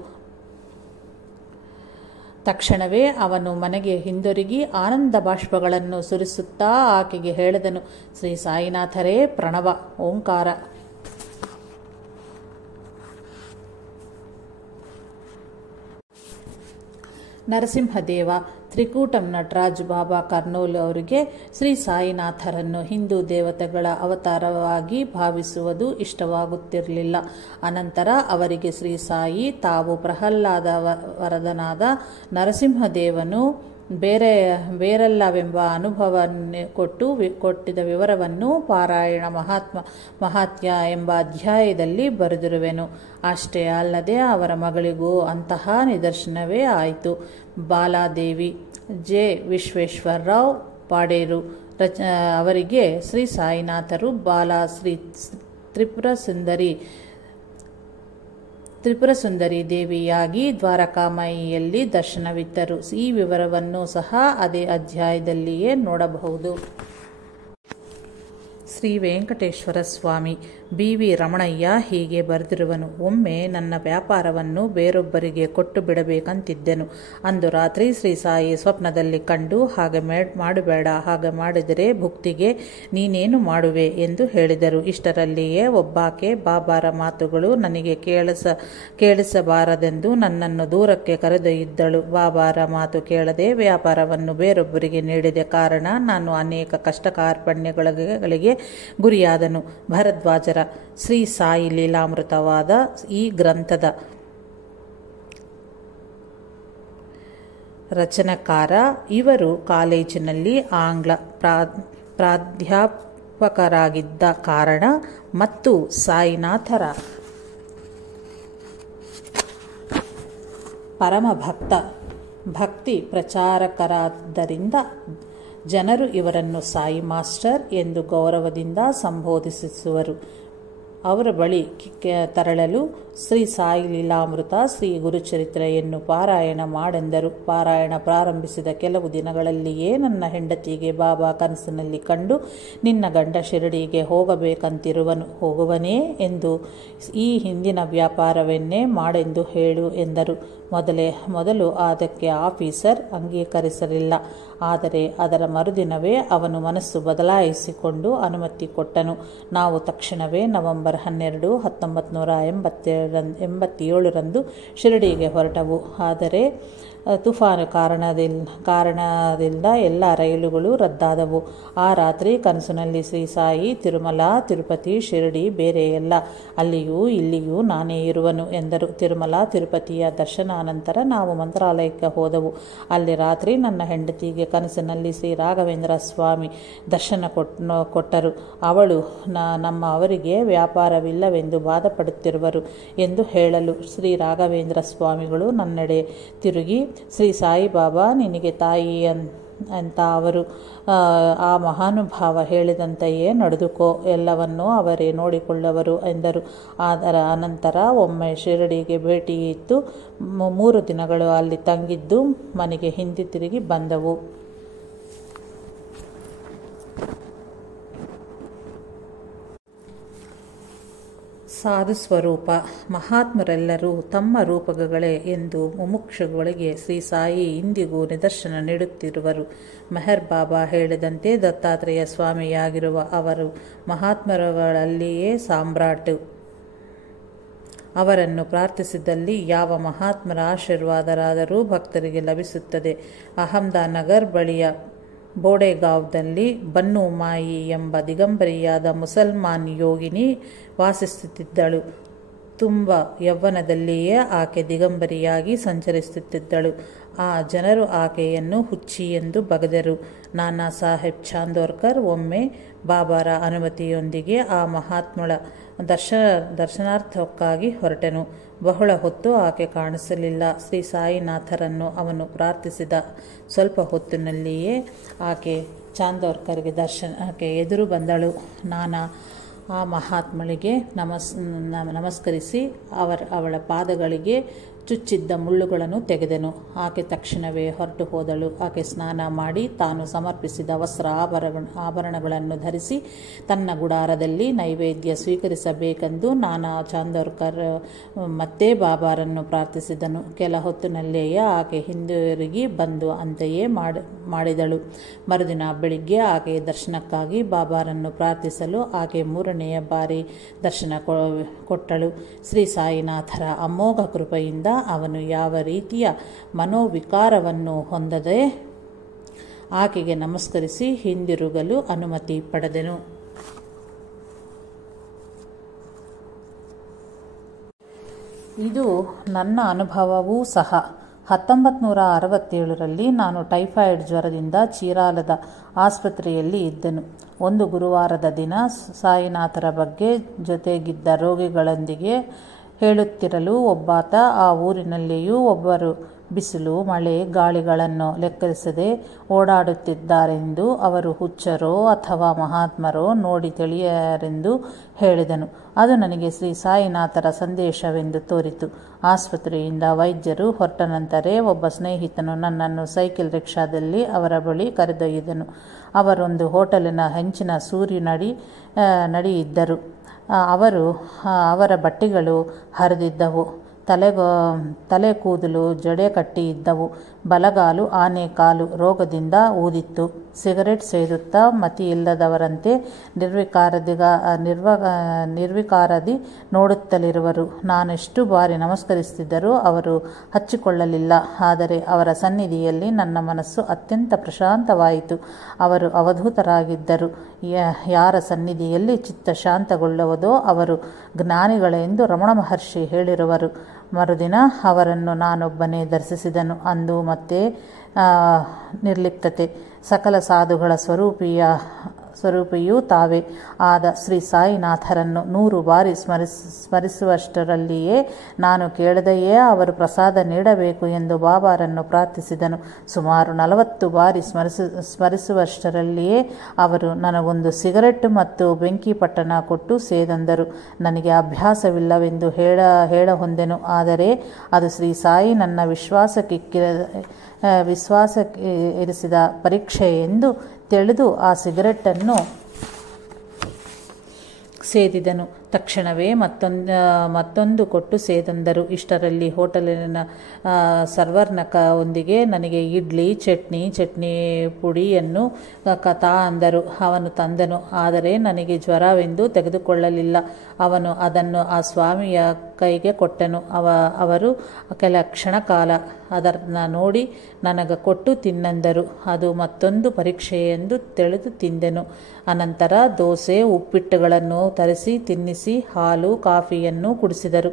ತಕ್ಷಣವೇ ಅವನು ಮನೆಗೆ ಹಿಂದಿರುಗಿ ಆನಂದ ಬಾಷ್ಪಗಳನ್ನು ಸುರಿಸುತ್ತಾ ಆಕೆಗೆ ಹೇಳಿದನು, ಶ್ರೀ ಸಾಯಿನಾಥರೇ ಪ್ರಣವ ಓಂಕಾರ. ನರಸಿಂಹದೇವ ತ್ರಿಕೂಟಂ ನಟರಾಜ್ ಬಾಬಾ ಕರ್ನೂಲ್ ಅವರಿಗೆ ಶ್ರೀ ಸಾಯಿನಾಥರನ್ನು ಹಿಂದೂ ದೇವತೆಗಳ ಅವತಾರವಾಗಿ ಭಾವಿಸುವುದು ಇಷ್ಟವಾಗುತ್ತಿರಲಿಲ್ಲ. ಅನಂತರ ಅವರಿಗೆ ಶ್ರೀ ಸಾಯಿ ತಾವು ಪ್ರಹ್ಲಾದ ವರದನಾದ ನರಸಿಂಹದೇವನು ಬೇರೆಲ್ಲವೆಂಬ ಅನುಭವವನ್ನು ಕೊಟ್ಟಿದ್ದ ವಿವರವನ್ನು ಪಾರಾಯಣ ಮಹಾತ್ಮ್ಯ ಎಂಬ ಅಧ್ಯಾಯದಲ್ಲಿ ಬರೆದಿರುವೆನು. ಅಷ್ಟೇ ಅಲ್ಲದೆ ಅವರ ಮಗಳಿಗೂ ಅಂತಹ ನಿದರ್ಶನವೇ ಆಯಿತು. ಬಾಲಾದೇವಿ ಜೆ. ವಿಶ್ವೇಶ್ವರರಾವ್ ಪಾಡೇರು ಅವರಿಗೆ ಶ್ರೀ ಸಾಯಿನಾಥರು ಬಾಲಾ ಶ್ರೀ ತ್ರಿಪುರ ಸುಂದರಿ ದೇವಿಯಾಗಿ ದ್ವಾರಕಾಮಾಯಿಯಲ್ಲಿ ದರ್ಶನವಿತ್ತರು. ಈ ವಿವರವನ್ನು ಸಹ ಅದೇ ಅಧ್ಯಾಯದಲ್ಲಿಯೇ ನೋಡಬಹುದು. ಶ್ರೀ ವೆಂಕಟೇಶ್ವರ ಸ್ವಾಮಿ ಬಿ. ವಿ. ರಮಣಯ್ಯ ಹೀಗೆ ಬರೆದಿರುವನು. ಒಮ್ಮೆ ನನ್ನ ವ್ಯಾಪಾರವನ್ನು ಬೇರೊಬ್ಬರಿಗೆ ಕೊಟ್ಟು ಬಿಡಬೇಕಂತಿದ್ದೆನು. ಅಂದು ರಾತ್ರಿ ಶ್ರೀ ಸಾಯಿ ಸ್ವಪ್ನದಲ್ಲಿ ಕಂಡು, ಹಾಗೆ ಮಾಡಬೇಡ, ಹಾಗೆ ಮಾಡಿದರೆ ಭುಕ್ತಿಗೆ ನೀನೇನು ಮಾಡುವೆ ಎಂದು ಹೇಳಿದರು. ಇಷ್ಟರಲ್ಲಿಯೇ ಒಬ್ಬಾಕೆ ಬಾಬಾರ ಮಾತುಗಳು ನನಗೆ ಕೇಳಿಸಬಾರದೆಂದು ನನ್ನನ್ನು ದೂರಕ್ಕೆ ಕರೆದೊಯ್ದಿದ್ದಳು. ಬಾಬಾರ ಮಾತು ಕೇಳದೆ ವ್ಯಾಪಾರವನ್ನು ಬೇರೊಬ್ಬರಿಗೆ ನೀಡಿದ ಕಾರಣ ನಾನು ಅನೇಕ ಕಷ್ಟ ಕಾರ್ಪಣ್ಯಗಳಿಗೆ ಗುರಿಯಾದನು. ಭರದ್ವಾಜರ ಶ್ರೀ ಸಾಯಿ ಲೀಲಾಮೃತವಾದ ಈ ಗ್ರಂಥದ ರಚನಕಾರ. ಇವರು ಕಾಲೇಜಿನಲ್ಲಿ ಆಂಗ್ಲ ಪ್ರಾಧ್ಯಾಪಕರಾಗಿದ್ದ ಕಾರಣ ಮತ್ತು ಸಾಯಿನಾಥರ ಪರಮ ಭಕ್ತಿ ಪ್ರಚಾರಕರಾದ್ದರಿಂದ ಜನರು ಇವರನ್ನು ಸಾಯಿ ಮಾಸ್ಟರ್ ಎಂದು ಗೌರವದಿಂದ ಸಂಬೋಧಿಸುವರು. ಅವರ ಬಳಿ ತರಳಲು ಶ್ರೀ ಸಾಯಿ ಲೀಲಾಮೃತ, ಶ್ರೀ ಗುರುಚರಿತ್ರೆಯನ್ನು ಪಾರಾಯಣ ಮಾಡೆಂದರು. ಪಾರಾಯಣ ಪ್ರಾರಂಭಿಸಿದ ಕೆಲವು ದಿನಗಳಲ್ಲಿಯೇ ನನ್ನ ಹೆಂಡತಿಗೆ ಬಾಬಾ ಕನಸಿನಲ್ಲಿ ಕಂಡು, ನಿನ್ನ ಗಂಡ ಶಿರಡಿಗೆ ಹೋಗಬೇಕಂತಿರುವನು, ಹೋಗುವನೇ ಎಂದು, ಈ ಹಿಂದಿನ ವ್ಯಾಪಾರವನ್ನೇ ಮಾಡೆಂದು ಹೇಳು ಎಂದರು. ಮೊದಲು ಅದಕ್ಕೆ ಆಫೀಸರ್ ಅಂಗೀಕರಿಸಲಿಲ್ಲ. ಆದರೆ ಅದರ ಮರುದಿನವೇ ಅವನು ಮನಸ್ಸು ಬದಲಾಯಿಸಿಕೊಂಡು ಅನುಮತಿ ಕೊಟ್ಟನು. ನಾವು ತಕ್ಷಣವೇ ನವೆಂಬರ್ 12, 1987 ಶಿರಡಿಗೆ ಹೊರಟವು. ಆದರೆ ತುಫಾನು ಕಾರಣದಿಂದ ಎಲ್ಲ ರೈಲುಗಳು ರದ್ದಾದವು. ಆ ರಾತ್ರಿ ಕನಸಿನಲ್ಲಿ ಶ್ರೀ ಸಾಯಿ ತಿರುಮಲ, ತಿರುಪತಿ, ಶಿರಡಿ ಬೇರೆಯಲ್ಲ, ಅಲ್ಲಿಯೂ ಇಲ್ಲಿಯೂ ನಾನೇ ಇರುವನು ಎಂದರು. ತಿರುಮಲ, ತಿರುಪತಿಯ ದರ್ಶನಾನಂತರ ನಾವು ಮಂತ್ರಾಲಯಕ್ಕೆ ಹೋದೆವು. ಅಲ್ಲಿ ರಾತ್ರಿ ನನ್ನ ಹೆಂಡತಿಗೆ ಕನಸಿನಲ್ಲಿ ಶ್ರೀ ರಾಘವೇಂದ್ರ ಸ್ವಾಮಿ ದರ್ಶನ ಕೊಟ್ಟರು. ಅವಳು ಅವರಿಗೆ ವ್ಯಾಪಾರವಿಲ್ಲವೆಂದು ಬಾಧಪಡುತ್ತಿರುವರು ಎಂದು ಹೇಳಲು ಶ್ರೀ ರಾಘವೇಂದ್ರ ಸ್ವಾಮಿಗಳು ನನ್ನೆಡೆ ತಿರುಗಿ, ಶ್ರೀ ಸಾಯಿಬಾಬಾ ನಿನಗೆ ತಾಯಿ ಅಂತ ಅವರು ಆ ಮಹಾನುಭಾವ ಹೇಳಿದಂತೆಯೇ ನಡೆದುಕೋ, ಎಲ್ಲವನ್ನೂ ಅವರೇ ನೋಡಿಕೊಳ್ಳುವರು ಎಂದರು. ಅದರ ಅನಂತರ ಒಮ್ಮೆ ಶಿರಡಿಗೆ ಭೇಟಿಯಿತ್ತು. 3 ದಿನಗಳು ಅಲ್ಲಿ ತಂಗಿದ್ದು ಮನೆಗೆ ಹಿಂದಿರುಗಿ ಬಂದವು. ಸಾಧು ಸ್ವರೂಪ. ಮಹಾತ್ಮರೆಲ್ಲರೂ ತಮ್ಮ ರೂಪಗಳೇ ಎಂದು ಮುಮುಕ್ಷುಗಳಿಗೆ ಶ್ರೀ ಸಾಯಿ ಇಂದಿಗೂ ನಿದರ್ಶನ ನೀಡುತ್ತಿರುವರು. ಮೆಹರ್ ಬಾಬಾ ಹೇಳಿದಂತೆ ದತ್ತಾತ್ರೇಯ ಸ್ವಾಮಿಯಾಗಿರುವ ಅವರು ಮಹಾತ್ಮರುಗಳಲ್ಲಿಯೇ ಸಾಮ್ರಾಟ್. ಅವರನ್ನು ಪ್ರಾರ್ಥಿಸಿದಲ್ಲಿ ಯಾವ ಮಹಾತ್ಮರ ಆಶೀರ್ವಾದರಾದರೂ ಭಕ್ತರಿಗೆ ಲಭಿಸುತ್ತದೆ. ಅಹಮದಾನಗರ್ ಬಳಿಯ ಬೋಡೆಗಾವ್ದಲ್ಲಿ ಬನ್ನು ಮಾಯಿ ಎಂಬ ದಿಗಂಬರಿಯಾದ ಮುಸಲ್ಮಾನ್ ಯೋಗಿನಿ ವಾಸಿಸುತ್ತಿದ್ದಳು. ತುಂಬ ಯೌವನದಲ್ಲಿಯೇ ಆಕೆ ದಿಗಂಬರಿಯಾಗಿ ಸಂಚರಿಸುತ್ತಿದ್ದಳು. ಆ ಜನರು ಆಕೆಯನ್ನು ಹುಚ್ಚಿ ಎಂದು ಬಗೆದರು. ನಾನಾ ಸಾಹೇಬ್ ಚಾಂದೋರ್ಕರ್ ಒಮ್ಮೆ ಬಾಬಾರ ಅನುಮತಿಯೊಂದಿಗೆ ಆ ಮಹಾತ್ಮಳ ದರ್ಶನಾರ್ಥಕ್ಕಾಗಿ ಹೊರಟನು. ಬಹಳ ಹೊತ್ತು ಆಕೆ ಕಾಣಿಸಲಿಲ್ಲ. ಶ್ರೀ ಸಾಯಿನಾಥರನ್ನು ಅವನು ಪ್ರಾರ್ಥಿಸಿದ ಸ್ವಲ್ಪ ಹೊತ್ತಿನಲ್ಲಿಯೇ ಆಕೆ ಚಾಂದೋರ್ಕರ್ಗೆ ಆಕೆ ಎದುರು ಬಂದಳು. ನಾನಾ ಆ ಮಹಾತ್ಮಳಿಗೆ ನಮಸ್ಕರಿಸಿ ಅವಳ ಪಾದಗಳಿಗೆ ಚುಚ್ಚಿದ್ದ ಮುಳ್ಳುಗಳನ್ನು ತೆಗೆದನು. ಆಕೆ ತಕ್ಷಣವೇ ಹೊರಟು ಹೋದಳು. ಆಕೆ ಸ್ನಾನ ಮಾಡಿ ತಾನು ಸಮರ್ಪಿಸಿದ ವಸ್ತ್ರ ಆಭರಣಗಳನ್ನು ಧರಿಸಿ ತನ್ನ ಗುಡಾರದಲ್ಲಿ ನೈವೇದ್ಯ ಸ್ವೀಕರಿಸಬೇಕೆಂದು ನಾನಾ ಚಾಂದೋರ್ಕರ್ ಮತ್ತೆ ಬಾಬಾರನ್ನು ಪ್ರಾರ್ಥಿಸಿದನು. ಕೆಲ ಹೊತ್ತಿನಲ್ಲಿಯೇ ಆಕೆ ಹಿಂದಿರುಗಿ ಬಂದು ಅಂತೆಯೇ ಮಾಡಿದಳು. ಮರುದಿನ ಬೆಳಿಗ್ಗೆ ಆಕೆಯ ದರ್ಶನಕ್ಕಾಗಿ ಬಾಬಾರನ್ನು ಪ್ರಾರ್ಥಿಸಲು ಆಕೆ 3ನೆಯ ಬಾರಿ ದರ್ಶನ ಕೊಟ್ಟಳು. ಶ್ರೀ ಸಾಯಿನಾಥರ ಅಮೋಘ ಕೃಪೆಯಿಂದ ಅವನು ಯಾವ ರೀತಿಯ ಮನೋವಿಕಾರವನ್ನು ಹೊಂದದೆ ಆಕೆಗೆ ನಮಸ್ಕರಿಸಿ ಹಿಂದಿರುಗಲು ಅನುಮತಿ ಪಡೆದನು. ಇದು ನನ್ನ ಅನುಭವವೂ ಸಹ. 1967ರಲ್ಲಿ ನಾನು ಟೈಫಾಯ್ಡ್ ಜ್ವರದಿಂದ ಚೀರಾಲದ ಆಸ್ಪತ್ರೆಯಲ್ಲಿ ಇದ್ದೆನು. ಒಂದು ಗುರುವಾರದ ದಿನ ಸಾಯಿನಾಥರ ಬಗ್ಗೆ ಜೊತೆಗಿದ್ದ ರೋಗಿಗಳೊಂದಿಗೆ ಹೇಳುತ್ತಿರಲು ಒಬ್ಬಾತ ಆ ಊರಿನಲ್ಲಿಯೂ ಒಬ್ಬರು ಬಿಸಿಲು, ಮಳೆ, ಗಾಳಿಗಳನ್ನು ಲೆಕ್ಕಿಸದೆ ಓಡಾಡುತ್ತಿದ್ದಾರೆಂದು, ಅವರು ಹುಚ್ಚರೋ ಅಥವಾ ಮಹಾತ್ಮರೋ ನೋಡಿ ತಿಳಿಯರೆಂದು ಹೇಳಿದನು. ಅದು ನನಗೆ ಶ್ರೀ ಸಾಯಿನಾಥರ ಸಂದೇಶವೆಂದು ತೋರಿತು. ಆಸ್ಪತ್ರೆಯಿಂದ ವೈದ್ಯರು ಹೊರಟ ನಂತರ ಒಬ್ಬ ಸ್ನೇಹಿತನು ನನ್ನನ್ನು ಸೈಕಲ್ ರಿಕ್ಷಾದಲ್ಲಿ ಅವರ ಬಳಿ ಕರೆದೊಯ್ದನು. ಅವರೊಂದು ಹೋಟೆಲಿನ ಹೆಂಚಿನ ನಡೆಯಿದ್ದರು. ಅವರ ಬಟ್ಟೆಗಳು ಹರಿದಿದ್ದವು, ತಲೆ ಕೂದಲು ಜಡೆ ಕಟ್ಟಿ ಇದ್ದವು, ಬಲಗಾಲು ಆನೆ ಕಾಲು ರೋಗದಿಂದ ಊದಿತ್ತು. ಸಿಗರೆಟ್ ಸೇದುತ್ತಾ ಮತಿಯಿಲ್ಲದವರಂತೆ ನಿರ್ವಿಕಾರದಿ ನೋಡುತ್ತಲಿರುವರು. ನಾನೆಷ್ಟು ಬಾರಿ ನಮಸ್ಕರಿಸಿದರೂ ಅವರು ಹಚ್ಚಿಕೊಳ್ಳಲಿಲ್ಲ. ಆದರೆ ಅವರ ಸನ್ನಿಧಿಯಲ್ಲಿ ನನ್ನ ಮನಸ್ಸು ಅತ್ಯಂತ ಪ್ರಶಾಂತವಾಯಿತು. ಅವರು ಅವಧೂತರಾಗಿದ್ದರು. ಯಾರ ಸನ್ನಿಧಿಯಲ್ಲಿ ಚಿತ್ತ ಶಾಂತಗೊಳ್ಳುವುದೋ ಅವರು ಜ್ಞಾನಿಗಳೆಂದು ರಮಣ ಮಹರ್ಷಿ ಹೇಳಿರುವರು. ಮರುದಿನ ಅವರನ್ನು ನಾನೊಬ್ಬನೇ ದರ್ಶಿಸಿದನು. ಅಂದು ಮತ್ತೆ ನಿರ್ಲಿಪ್ತತೆ. ಸಕಲ ಸಾಧುಗಳ ಸ್ವರೂಪಿಯೂ ತಾವೇ ಆದ ಶ್ರೀ ಸಾಯಿನಾಥರನ್ನು 100 ಬಾರಿ ಸ್ಮರಿಸುವಷ್ಟರಲ್ಲಿಯೇ ನಾನು ಕೇಳದೆಯೇ ಅವರು ಪ್ರಸಾದ ನೀಡಬೇಕು ಎಂದು ಬಾಬಾರನ್ನು ಪ್ರಾರ್ಥಿಸಿದನು. ಸುಮಾರು 40 ಬಾರಿ ಸ್ಮರಿಸುವಷ್ಟರಲ್ಲಿಯೇ ಅವರು ನನಗೊಂದು ಸಿಗರೆಟ್ ಮತ್ತು ಬೆಂಕಿ ಪಟ್ಟಣ ಕೊಟ್ಟು ಸೇದಂದರು. ನನಗೆ ಅಭ್ಯಾಸವಿಲ್ಲವೆಂದು ಹೇಳಹೊಂದೆನು. ಆದರೆ ಅದು ಶ್ರೀ ಸಾಯಿ ನನ್ನ ವಿಶ್ವಾಸಕ್ಕೆ ಇರಿಸಿದ ಪರೀಕ್ಷೆ ಎಂದು ತಿಳಿದು ಆ ಸಿಗರೆಟ್ಟನ್ನು ಸೇದಿದನು. ತಕ್ಷಣವೇ ಮತ್ತೊಂದು ಕೊಟ್ಟು ಸೇದಂದರು. ಇಷ್ಟರಲ್ಲಿ ಹೋಟೆಲಿನ ಸರ್ವರ್ನ ಒಂದಿಗೆ ನನಗೆ ಇಡ್ಲಿ ಚಟ್ನಿ ಪುಡಿಯನ್ನು ತಾ ಅಂದರು. ಅವನು ತಂದನು. ಆದರೆ ನನಗೆ ಜ್ವರವೆಂದು ತೆಗೆದುಕೊಳ್ಳಲಿಲ್ಲ. ಅವನು ಅದನ್ನು ಆ ಸ್ವಾಮಿಯ ಕೈಗೆ ಕೊಟ್ಟನು. ಅವರು ಕೆಲ ಕ್ಷಣಕಾಲ ಅದನ್ನು ನೋಡಿ ನನಗೆ ಕೊಟ್ಟು ತಿನ್ನೆಂದರು. ಅದು ಮತ್ತೊಂದು ಪರೀಕ್ಷೆ ಎಂದು ತಿಳಿದು ತಿಂದೆನು. ಅನಂತರ ದೋಸೆ ಉಪ್ಪಿಟ್ಟುಗಳನ್ನು ತರಿಸಿ ತಿನ್ನಿಸಿ ಹಾಲು ಕಾಫಿಯನ್ನು ಕುಡಿಸಿದರು.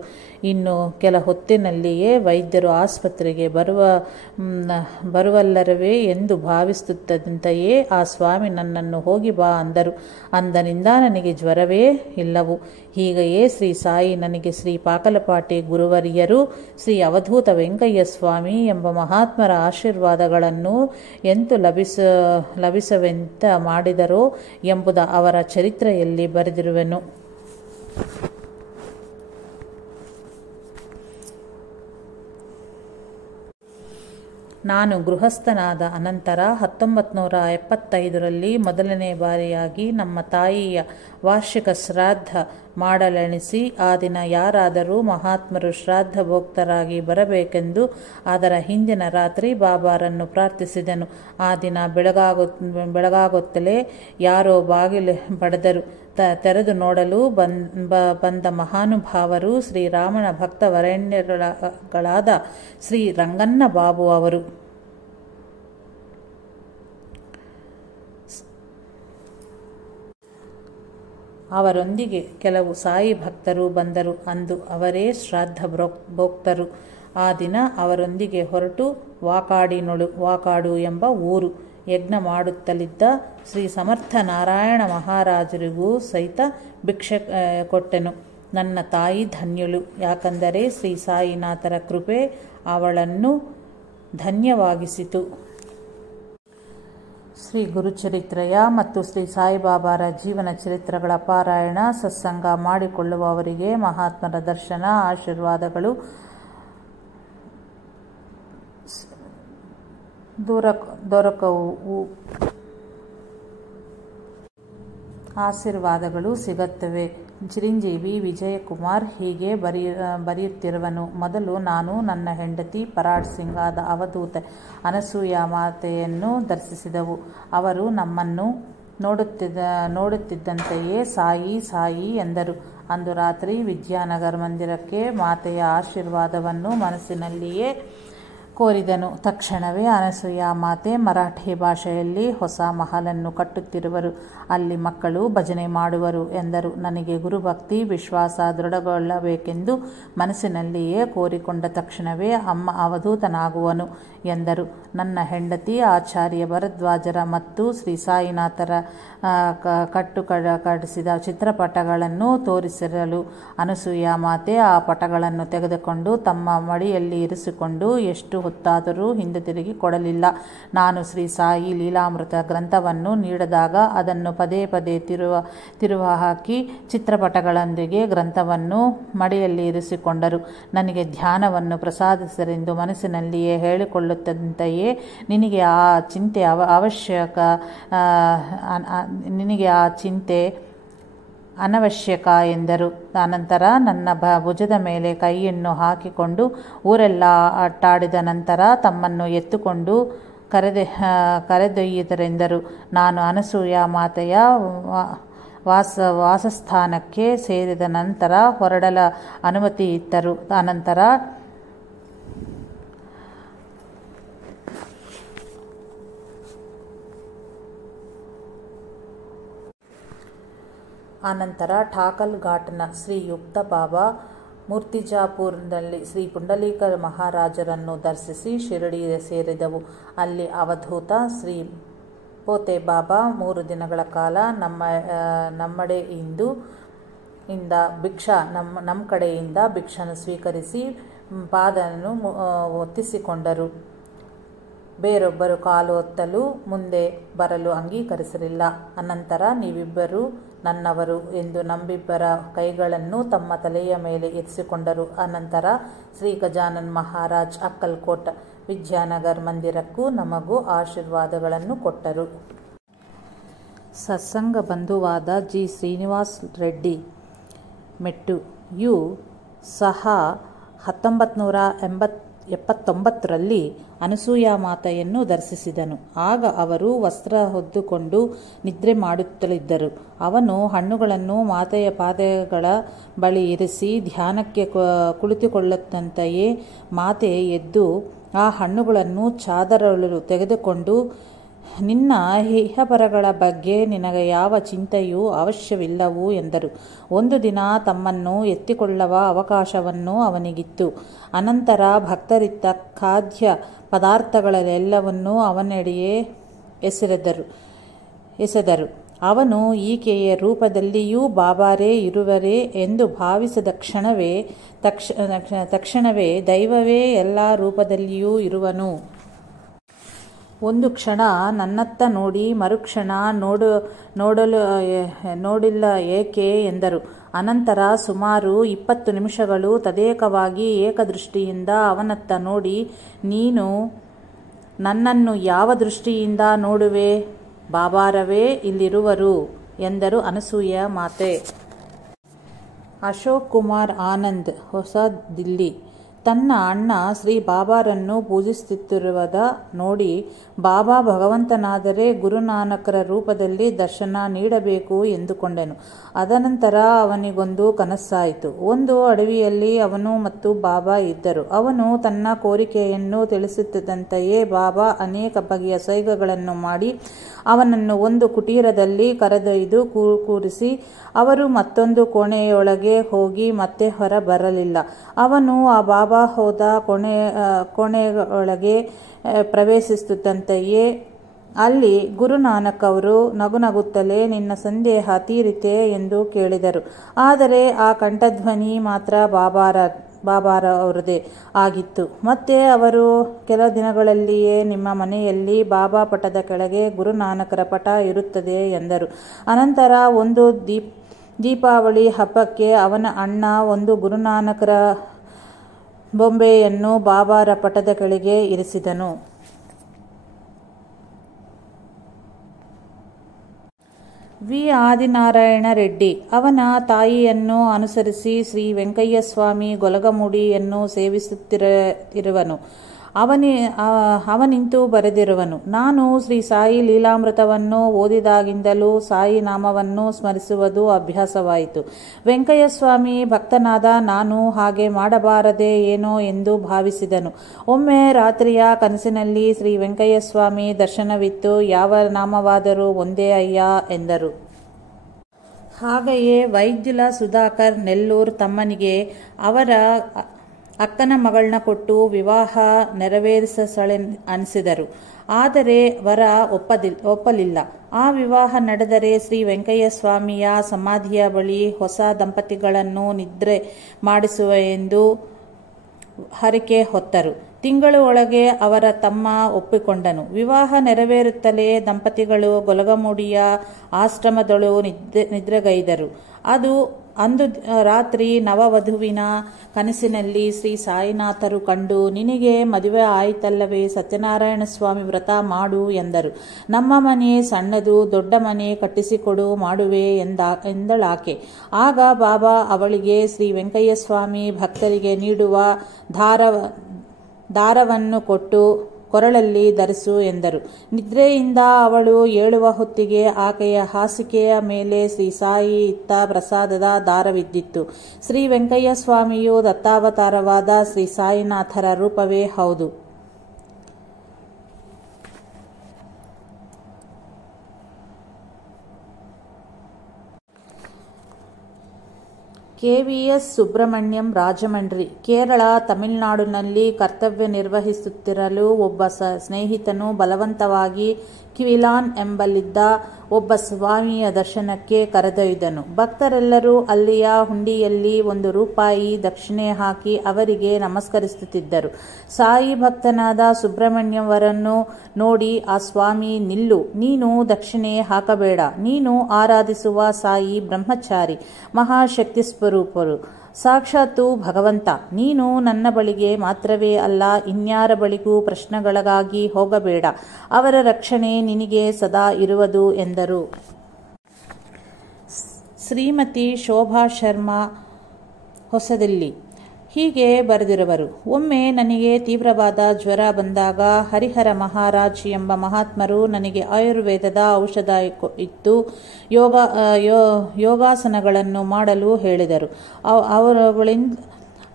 ಇನ್ನು ಕೆಲ ಹೊತ್ತಿನಲ್ಲಿಯೇ ವೈದ್ಯರು ಆಸ್ಪತ್ರೆಗೆ ಬರುವಲ್ಲರವೇ ಎಂದು ಭಾವಿಸುತ್ತಿದ್ದಂತೆಯೇ ಆ ಸ್ವಾಮಿ ನನ್ನನ್ನು ಹೋಗಿ ಬಾ ಅಂದರು. ಅಂದಿನಿಂದ ನನಗೆ ಜ್ವರವೇ ಇಲ್ಲವು. ಹೀಗೆಯೇ ಶ್ರೀ ಸಾಯಿ ನನಗೆ ಶ್ರೀ ಪಾಕಲಪಾಟಿ ಗುರುವರಿಯರು, ಶ್ರೀ ಅವಧೂತ ವೆಂಕಯ್ಯ ಸ್ವಾಮಿ ಎಂಬ ಮಹಾತ್ಮರ ಆಶೀರ್ವಾದಗಳನ್ನು ಎಂತು ಲಭಿಸುವಂತೆ ಮಾಡಿದರೋ ಎಂಬುದ ಅವರ ಚರಿತ್ರೆಯಲ್ಲಿ ಬರೆದಿರುವೆನು. ನಾನು ಗೃಹಸ್ಥನಾದ ಅನಂತರ 1975ರಲ್ಲಿ ಮೊದಲನೇ ಬಾರಿಯಾಗಿ ನಮ್ಮ ತಾಯಿಯ ವಾರ್ಷಿಕ ಶ್ರಾದ್ದ ಮಾಡಲೆಣಿಸಿ ಆ ದಿನ ಯಾರಾದರೂ ಮಹಾತ್ಮರು ಶ್ರಾದ್ದ ಭೋಕ್ತರಾಗಿ ಬರಬೇಕೆಂದು ಅದರ ಹಿಂದಿನ ರಾತ್ರಿ ಬಾಬಾರನ್ನು ಪ್ರಾರ್ಥಿಸಿದೆನು. ಆ ದಿನ ಬೆಳಗಾಗುತ್ತಲೇ ಯಾರೋ ಬಾಗಿಲು ಬಡಿದರು. ತೆರೆದು ನೋಡಲು ಬಂದ ಮಹಾನುಭಾವರು ಶ್ರೀರಾಮನ ಭಕ್ತವರೆಣ್ಯಗಳಾದ ಶ್ರೀ ರಂಗನ್ನ ಬಾಬು ಅವರು. ಅವರೊಂದಿಗೆ ಕೆಲವು ಸಾಯಿ ಭಕ್ತರು ಬಂದರು. ಅಂದು ಅವರೇ ಶ್ರಾದ್ದ ಭೋಕ್ತರು. ಆ ದಿನ ಅವರೊಂದಿಗೆ ಹೊರಟು ವಾಕಾಡು ಎಂಬ ಊರು ಯಜ್ಞ ಮಾಡುತ್ತಲಿದ್ದ ಶ್ರೀ ಸಮರ್ಥ ನಾರಾಯಣ ಮಹಾರಾಜರಿಗೂ ಸಹಿತ ಭಿಕ್ಷೆ ಕೊಟ್ಟೆನು. ನನ್ನ ತಾಯಿ ಧನ್ಯಳು. ಯಾಕಂದರೆ ಶ್ರೀ ಸಾಯಿನಾಥರ ಕೃಪೆ ಅವಳನ್ನು ಧನ್ಯವಾಗಿಸಿತು. ಶ್ರೀ ಗುರುಚರಿತ್ರೆಯ ಮತ್ತು ಶ್ರೀ ಸಾಯಿಬಾಬಾರ ಜೀವನ ಚರಿತ್ರೆಗಳ ಪಾರಾಯಣ ಸತ್ಸಂಗ ಮಾಡಿಕೊಳ್ಳುವವರಿಗೆ ಮಹಾತ್ಮರ ದರ್ಶನ ಆಶೀರ್ವಾದಗಳು ಆಶೀರ್ವಾದಗಳು ಸಿಗುತ್ತವೆ. ಚಿರಂಜೀವಿ ವಿಜಯಕುಮಾರ್ ಹೀಗೆ ಬರೆಯುತ್ತಿರುವನು. ಮೊದಲು ನಾನು ನನ್ನ ಹೆಂಡತಿ ಪರಾಡ್ ಸಿಂಗ್ ಆದ ಅವಧೂತ ಅನಸೂಯ ಮಾತೆಯನ್ನು ದರ್ಶಿಸಿದೆವು. ಅವರು ನಮ್ಮನ್ನು ನೋಡುತ್ತಿದ್ದಂತೆಯೇ ಸಾಯಿ ಸಾಯಿ ಎಂದರು. ಅಂದು ರಾತ್ರಿ ವಿದ್ಯಾನಗರ ಮಂದಿರಕ್ಕೆ ಮಾತೆಯ ಆಶೀರ್ವಾದವನ್ನು ಮನಸ್ಸಿನಲ್ಲಿಯೇ ಕೋರಿದನು. ತಕ್ಷಣವೇ ಅನಸೂಯ ಮಾತೆ ಮರಾಠಿ ಭಾಷೆಯಲ್ಲಿ ಹೊಸ ಮಹಲನ್ನು ಕಟ್ಟುತ್ತಿರುವರು. ಅಲ್ಲಿ ಮಕ್ಕಳು ಭಜನೆ ಮಾಡುವರು ಎಂದರು. ನನಗೆ ಗುರುಭಕ್ತಿ ವಿಶ್ವಾಸ ದೃಢಗೊಳ್ಳಬೇಕೆಂದು ಮನಸ್ಸಿನಲ್ಲಿಯೇ ಕೋರಿಕೊಂಡ ತಕ್ಷಣವೇ ಅಮ್ಮ ಅವಧೂತನಾಗುವನು ಎಂದರು. ನನ್ನ ಹೆಂಡತಿ ಆಚಾರ್ಯ ಭರದ್ವಾಜರ ಮತ್ತು ಶ್ರೀ ಸಾಯಿನಾಥರ ಕಟ್ಟಿಸಿದ ಚಿತ್ರಪಟಗಳನ್ನು ತೋರಿಸಿರಲು ಅನಸೂಯ ಮಾತೆ ಆ ಪಟಗಳನ್ನು ತೆಗೆದುಕೊಂಡು ತಮ್ಮ ಮಡಿಯಲ್ಲಿ ಇರಿಸಿಕೊಂಡು ಎಷ್ಟು ಹೊತ್ತಾದರೂ ಹಿಂದೆ ತಿರುಗಿ ಕೊಡಲಿಲ್ಲ. ನಾನು ಶ್ರೀ ಸಾಯಿ ಲೀಲಾಮೃತ ಗ್ರಂಥವನ್ನು ನೀಡಿದಾಗ ಅದನ್ನು ಪದೇ ಪದೇ ತಿರುವ ಹಾಕಿ ಚಿತ್ರಪಟಗಳೊಂದಿಗೆ ಗ್ರಂಥವನ್ನು ಮಡಿಯಲ್ಲಿ ಇರಿಸಿಕೊಂಡರು. ನನಗೆ ಧ್ಯಾನವನ್ನು ಪ್ರಸಾದಿಸರೆಂದು ಮನಸ್ಸಿನಲ್ಲಿಯೇ ಹೇಳಿಕೊಳ್ಳುತ್ತಂತೆಯೇ ನಿನಗೆ ಆ ಚಿಂತೆ ಅನವಶ್ಯಕ ಎಂದರು. ಅನಂತರ ನನ್ನ ಭುಜದ ಮೇಲೆ ಕೈಯನ್ನು ಹಾಕಿಕೊಂಡು ಊರೆಲ್ಲ ಅಟ್ಟಾಡಿದ ನಂತರ ತಮ್ಮನ್ನು ಎತ್ತುಕೊಂಡು ಕರೆದೊಯ್ಯಿದರೆಂದರು. ನಾನು ಅನಸೂಯ ಮಾತೆಯ ವಾಸಸ್ಥಾನಕ್ಕೆ ಸೇರಿದ ನಂತರ ಹೊರಡಲ ಅನುಮತಿ ಇತ್ತರು. ಆನಂತರ ಠಾಕಲ್ ಘಾಟ್ನ ಶ್ರೀ ಯುಕ್ತ ಬಾಬಾ, ಮೂರ್ತಿಜಾಪುರದಲ್ಲಿ ಶ್ರೀ ಪುಂಡಲೀಕ ಮಹಾರಾಜರನ್ನು ದರ್ಶಿಸಿ ಶಿರಡಿ ಸೇರಿದೆವು. ಅಲ್ಲಿ ಅವಧೂತ ಶ್ರೀ ಓತೆ ಬಾಬಾ, 3 ದಿನಗಳ ಕಾಲ ಇಂದ ಭಿಕ್ಷಾ ನಮ್ಮ ಕಡೆಯಿಂದ ಭಿಕ್ಷನ್ನು ಸ್ವೀಕರಿಸಿ ಪಾದವನ್ನು ಒತ್ತಿಸಿಕೊಂಡರು. ಬೇರೊಬ್ಬರು ಕಾಲು ಒತ್ತಲು ಮುಂದೆ ಬರಲು ಅಂಗೀಕರಿಸಲಿಲ್ಲ. ಅನಂತರ ನೀವಿಬ್ಬರು ನನ್ನವರು ಎಂದು ನಮ್ಮಿಬ್ಬರ ಕೈಗಳನ್ನು ತಮ್ಮ ತಲೆಯ ಮೇಲೆ ಇರಿಸಿಕೊಂಡರು. ಅನಂತರ ಶ್ರೀ ಗಜಾನನ್ ಮಹಾರಾಜ್ ಅಕ್ಕಲ್ಕೋಟ್ ವಿದ್ಯಾನಗರ್ ಮಂದಿರಕ್ಕೂ ನಮಗೂ ಆಶೀರ್ವಾದಗಳನ್ನು ಕೊಟ್ಟರು. ಸತ್ಸಂಗ ಬಂಧುವಾದ ಜಿ. ಶ್ರೀನಿವಾಸ್ ರೆಡ್ಡಿ ಮೆಟ್ಟು ಯು ಸಹ 1979ರಲ್ಲಿ ಅನಸೂಯ ಮಾತೆಯನ್ನು ದರ್ಶಿಸಿದನು. ಆಗ ಅವರು ವಸ್ತ್ರ ಹೊದ್ದುಕೊಂಡು ನಿದ್ರೆ ಮಾಡುತ್ತಲಿದ್ದರು. ಅವನು ಹಣ್ಣುಗಳನ್ನು ಮಾತೆಯ ಪಾದಗಳ ಬಳಿ ಇರಿಸಿ ಧ್ಯಾನಕ್ಕೆ ಕುಳಿತುಕೊಳ್ಳುತ್ತಂತೆಯೇ ಮಾತೆ ಎದ್ದು ಆ ಹಣ್ಣುಗಳನ್ನು ಚಾದರೊಳಗೆ ತೆಗೆದುಕೊಂಡು, ನಿನ್ನ ಇಹಪರಗಳ ಬಗ್ಗೆ ನಿನಗೆ ಯಾವ ಚಿಂತೆಯೂ ಅವಶ್ಯವಿಲ್ಲವು ಎಂದರು. ಒಂದು ದಿನ ತಮ್ಮನ್ನು ಎತ್ತಿಕೊಳ್ಳುವ ಅವಕಾಶವನ್ನು ಅವನಿಗಿತ್ತು. ಅನಂತರ ಭಕ್ತರಿತ್ತ ಖಾದ್ಯ ಪದಾರ್ಥಗಳೆಲ್ಲವನ್ನೂ ಅವನೆಡೆಯೇ ಎಸೆದರು. ಅವನು ಈಕೆಯ ರೂಪದಲ್ಲಿಯೂ ಬಾಬಾರೇ ಇರುವರೇ ಎಂದು ಭಾವಿಸಿದ ತಕ್ಷಣವೇ ದೈವವೇ ಎಲ್ಲ ರೂಪದಲ್ಲಿಯೂ ಇರುವನು. ಒಂದು ಕ್ಷಣ ನನ್ನತ್ತ ನೋಡಿ ಮರುಕ್ಷಣ ನೋಡಿಲ್ಲ ಏಕೆ ಎಂದರು. ಅನಂತರ ಸುಮಾರು 20 ನಿಮಿಷಗಳು ತದೇಕವಾಗಿ ಏಕದೃಷ್ಟಿಯಿಂದ ಅವನತ್ತ ನೋಡಿ, ನೀನು ನನ್ನನ್ನು ಯಾವ ದೃಷ್ಟಿಯಿಂದ ನೋಡುವೆ? ಬಾಬಾರವೇ ಇಲ್ಲಿರುವರು ಎಂದರು ಅನಸೂಯ ಮಾತೆ. ಅಶೋಕ್ ಕುಮಾರ್ ಆನಂದ್, ಹೊಸ ದಿಲ್ಲಿ. ತನ್ನ ಅಣ್ಣ ಶ್ರೀ ಬಾಬಾರನ್ನು ಪೂಜಿಸುತ್ತಿರುವುದ ನೋಡಿ, ಬಾಬಾ ಭಗವಂತನಾದರೆ ಗುರುನಾನಕರ ರೂಪದಲ್ಲಿ ದರ್ಶನ ನೀಡಬೇಕು ಎಂದುಕೊಂಡನು. ಅದನಂತರ ಅವನಿಗೊಂದು ಕನಸಾಯಿತು. ಒಂದು ಅಡವಿಯಲ್ಲಿ ಅವನು ಮತ್ತು ಬಾಬಾ ಇದ್ದರು. ಅವನು ತನ್ನ ಕೋರಿಕೆಯನ್ನು ತಿಳಿಸುತ್ತಿದ್ದಂತೆಯೇ ಬಾಬಾ ಅನೇಕ ಬಗೆಯ ಸೈಗಗಳನ್ನು ಮಾಡಿ ಅವನನ್ನು ಒಂದು ಕುಟೀರದಲ್ಲಿ ಕರೆದೊಯ್ದು ಕೂರಿಸಿ, ಅವರು ಮತ್ತೊಂದು ಕೋಣೆಯೊಳಗೆ ಹೋಗಿ ಮತ್ತೆ ಹೊರ ಬರಲಿಲ್ಲ. ಅವನು ಆ ಬಾಬಾ ಹೋದ ಕೋಣೆಯೊಳಗೆ ಪ್ರವೇಶಿಸುತ್ತಿದ್ದಂತೆಯೇ ಅಲ್ಲಿ ಗುರುನಾನಕ್ ಅವರು ನಗುನಗುತ್ತಲೇ, ನಿನ್ನ ಸಂದೇಹ ತೀರಿತೆ ಎಂದು ಕೇಳಿದರು. ಆದರೆ ಆ ಕಂಠಧ್ವನಿ ಮಾತ್ರ ಬಾಬಾರ ಅವರದೇ ಆಗಿತ್ತು. ಮತ್ತೆ ಅವರು, ಕೆಲ ದಿನಗಳಲ್ಲಿಯೇ ನಿಮ್ಮ ಮನೆಯಲ್ಲಿ ಬಾಬಾ ಪಟದ ಕೆಳಗೆ ಗುರುನಾನಕರ ಪಟ ಇರುತ್ತದೆ ಎಂದರು. ಅನಂತರ ಒಂದು ದೀಪಾವಳಿ ಹಬ್ಬಕ್ಕೆ ಅವನ ಅಣ್ಣ ಒಂದು ಗುರುನಾನಕರ ಬೊಂಬೆಯನ್ನು ಬಾಬಾರ ಪಟದ ಕೆಳಗೆ ಇರಿಸಿದನು. ವಿ. ಆದಿನಾರಾಯಣ ರೆಡ್ಡಿ ಅವನ ತಾಯಿಯನ್ನು ಅನುಸರಿಸಿ ಶ್ರೀ ವೆಂಕಯ್ಯಸ್ವಾಮಿ ಗೊಲಗಮುಡಿಯನ್ನು ಸೇವಿಸುತ್ತಿರುವನು. ಅವನಿಂತು ಬರೆದಿರುವನು. ನಾನು ಶ್ರೀ ಸಾಯಿ ಲೀಲಾಮೃತವನ್ನು ಓದಿದಾಗಿಂದಲೂ ಸಾಯಿ ನಾಮವನ್ನು ಸ್ಮರಿಸುವುದು ಅಭ್ಯಾಸವಾಯಿತು. ವೆಂಕಯ್ಯಸ್ವಾಮಿ ಭಕ್ತನಾದ ನಾನು ಹಾಗೆ ಮಾಡಬಾರದೆ ಏನೋ ಎಂದು ಭಾವಿಸಿದನು. ಒಮ್ಮೆ ರಾತ್ರಿಯ ಕನಸಿನಲ್ಲಿ ಶ್ರೀ ವೆಂಕಯ್ಯಸ್ವಾಮಿ ದರ್ಶನವಿತ್ತು. ಯಾವ ನಾಮವಾದರೂ ಒಂದೇ ಅಯ್ಯ ಎಂದರು. ಹಾಗೆಯೇ ವೈದ್ಯುಲ ಸುಧಾಕರ್ ನೆಲ್ಲೂರ್ ತಮ್ಮನಿಗೆ ಅವರ ಅಕ್ಕನ ಮಗಳನ್ನ ಕೊಟ್ಟು ವಿವಾಹ ನೆರವೇರಿಸಳೆ ಅನಿಸಿದರು. ಆದರೆ ವರ ಒಪ್ಪಲಿಲ್ಲ. ಆ ವಿವಾಹ ನಡೆದರೆ ಶ್ರೀ ವೆಂಕಯ್ಯಸ್ವಾಮಿಯ ಸಮಾಧಿಯ ಬಳಿ ಹೊಸ ದಂಪತಿಗಳನ್ನು ನಿದ್ರೆ ಮಾಡಿಸುವೆಂದು ಹರಕೆ ಹೊತ್ತರು. ತಿಂಗಳು ಒಳಗೆ ಅವರ ತಮ್ಮ ಒಪ್ಪಿಕೊಂಡನು. ವಿವಾಹ ನೆರವೇರುತ್ತಲೇ ದಂಪತಿಗಳು ಗೊಲಗಮುಡಿಯ ಆಶ್ರಮದೊಳು ನಿದ್ರೆಗೈದರು. ಅಂದು ರಾತ್ರಿ ನವವಧುವಿನ ಕನಸಿನಲ್ಲಿ ಶ್ರೀ ಸಾಯಿನಾಥರು ಕಂಡು, ನಿನಗೆ ಮದುವೆ ಆಯಿತಲ್ಲವೇ, ಸತ್ಯನಾರಾಯಣ ಸ್ವಾಮಿ ವ್ರತ ಮಾಡು ಎಂದರು. ನಮ್ಮ ಮನೆ ಸಣ್ಣದು, ದೊಡ್ಡ ಮನೆ ಕಟ್ಟಿಸಿಕೊಡು, ಮಾಡುವೆ ಎಂದಳಾಕೆ. ಆಗ ಬಾಬಾ ಅವಳಿಗೆ ಶ್ರೀ ವೆಂಕಯ್ಯಸ್ವಾಮಿ ಭಕ್ತರಿಗೆ ನೀಡುವ ದಾರವನ್ನು ಕೊಟ್ಟು ಕೊರಳಲ್ಲಿ ಧರಿಸು ಎಂದರು. ನಿದ್ರೆಯಿಂದ ಅವಳು ಏಳುವ ಹೊತ್ತಿಗೆ ಆಕೆಯ ಹಾಸಿಗೆಯ ಮೇಲೆ ಶ್ರೀ ಸಾಯಿ ಇತ್ತ ಪ್ರಸಾದದ ದಾರವಿದ್ದಿತ್ತು. ಶ್ರೀ ವೆಂಕಯ್ಯಸ್ವಾಮಿಯು ದತ್ತಾವತಾರವಾದ ಶ್ರೀ ಸಾಯಿನಾಥರ ರೂಪವೇ ಹೌದು. KVS ಸುಬ್ರಹ್ಮಣ್ಯಂ, ರಾಜಮಂಡ್ರಿ. ಕೇರಳ, ತಮಿಳುನಾಡಿನಲ್ಲಿ ಕರ್ತವ್ಯ ನಿರ್ವಹಿಸುತ್ತಿರಲು ಒಬ್ಬ ಸ್ನೇಹಿತನು ಬಲವಂತವಾಗಿ ಕ್ವಿಲಾನ್ ಎಂಬಲ್ಲಿದ್ದ ಒಬ್ಬ ಸ್ವಾಮಿಯ ದರ್ಶನಕ್ಕೆ ಕರೆದೊಯ್ದನು. ಭಕ್ತರೆಲ್ಲರೂ ಅಲ್ಲಿಯ ಹುಂಡಿಯಲ್ಲಿ 1 ರೂಪಾಯಿ ದಕ್ಷಿಣೆ ಹಾಕಿ ಅವರಿಗೆ ನಮಸ್ಕರಿಸುತ್ತಿದ್ದರು. ಸಾಯಿ ಭಕ್ತನಾದ ಸುಬ್ರಹ್ಮಣ್ಯವರನ್ನು ನೋಡಿ ಆ ಸ್ವಾಮಿ, ನಿಲ್ಲು, ನೀನು ದಕ್ಷಿಣೆ ಹಾಕಬೇಡ. ನೀನು ಆರಾಧಿಸುವ ಸಾಯಿ ಬ್ರಹ್ಮಚಾರಿ, ಮಹಾಶಕ್ತಿ ಸ್ವರೂಪರು, ಸಾಕ್ಷಾತ್ತು ಭಗವಂತ. ನೀನು ನನ್ನ ಬಳಿಗೆ ಮಾತ್ರವೇ ಅಲ್ಲ, ಇನ್ಯಾರ ಬಳಿಗೂ ಪ್ರಶ್ನೆಗಳಿಗಾಗಿ ಹೋಗಬೇಡ. ಅವರ ರಕ್ಷಣೆ ನಿನಗೆ ಸದಾ ಇರುವುದು ಎಂದರು. ಶ್ರೀಮತಿ ಶೋಭಾ ಶರ್ಮಾ, ಹೊಸದಿಲ್ಲಿ ಹೀಗೆ ಬರೆದಿರುವರು. ಒಮ್ಮೆ ನನಗೆ ತೀವ್ರವಾದ ಜ್ವರ ಬಂದಾಗ ಹರಿಹರ ಮಹಾರಾಜ್ ಎಂಬ ಮಹಾತ್ಮರು ನನಗೆ ಆಯುರ್ವೇದದ ಔಷಧ ಇತ್ತು ಯೋಗಾಸನಗಳನ್ನು ಮಾಡಲು ಹೇಳಿದರು.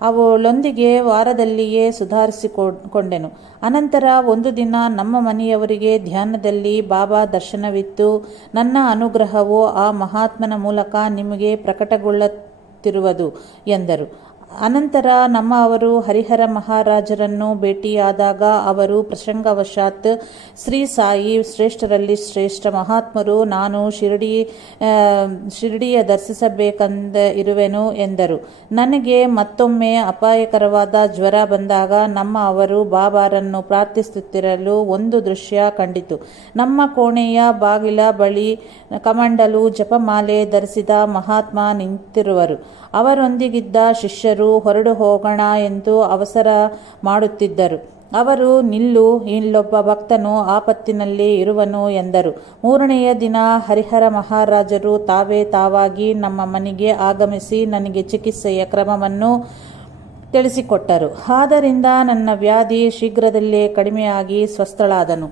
ಅವಳೊಂದಿಗೆ ವಾರದಲ್ಲಿಯೇ ಸುಧಾರಿಸಿಕೊಂಡೆನು. ಅನಂತರ ಒಂದು ದಿನ ನಮ್ಮ ಮನೆಯವರಿಗೆ ಧ್ಯಾನದಲ್ಲಿ ಬಾಬಾ ದರ್ಶನವಿತ್ತು. ನನ್ನ ಅನುಗ್ರಹವು ಆ ಮಹಾತ್ಮನ ಮೂಲಕ ನಿಮಗೆ ಪ್ರಕಟಗೊಳ್ಳುತ್ತಿರುವುದು ಎಂದರು. ಅನಂತರ ನಮ್ಮ ಅವರು ಹರಿಹರ ಮಹಾರಾಜರನ್ನು ಭೇಟಿಯಾದಾಗ ಅವರು ಪ್ರಸಂಗವಶಾತ್, ಶ್ರೀ ಸಾಯಿ ಶ್ರೇಷ್ಠರಲ್ಲಿ ಶ್ರೇಷ್ಠ ಮಹಾತ್ಮರು, ನಾನು ಶಿರಡಿಯ ದರ್ಶಿಸಬೇಕೆಂದ ಇರುವೆನು ಎಂದರು. ನನಗೆ ಮತ್ತೊಮ್ಮೆ ಅಪಾಯಕರವಾದ ಜ್ವರ ಬಂದಾಗ ನಮ್ಮ ಅವರು ಬಾಬಾರನ್ನು ಪ್ರಾರ್ಥಿಸುತ್ತಿರಲು ಒಂದು ದೃಶ್ಯ ಕಂಡಿತು. ನಮ್ಮ ಕೋಣೆಯ ಬಾಗಿಲ ಬಳಿ ಕಮಂಡಲು ಜಪಮಾಲೆ ಧರಿಸಿದ ಮಹಾತ್ಮ ನಿಂತಿರುವರು. ಅವರೊಂದಿಗಿದ್ದ ಶಿಷ್ಯರು ಹೊರಡು ಹೋಗೋಣ ಎಂದು ಅವಸರ ಮಾಡುತ್ತಿದ್ದರು. ಅವರು, ನಿಲ್ಲು, ಇಲ್ಲೊಬ್ಬ ಭಕ್ತನು ಆಪತ್ತಿನಲ್ಲಿ ಇರುವನು ಎಂದರು. 3ನೆಯ ದಿನ ಹರಿಹರ ಮಹಾರಾಜರು ತಾವಾಗಿ ನಮ್ಮ ಮನೆಗೆ ಆಗಮಿಸಿ ನನಗೆ ಚಿಕಿತ್ಸೆಯ ಕ್ರಮವನ್ನು ತಿಳಿಸಿಕೊಟ್ಟರು. ಆದ್ದರಿಂದ ನನ್ನ ವ್ಯಾಧಿ ಶೀಘ್ರದಲ್ಲೇ ಕಡಿಮೆಯಾಗಿ ಸ್ವಸ್ಥಳಾದನು.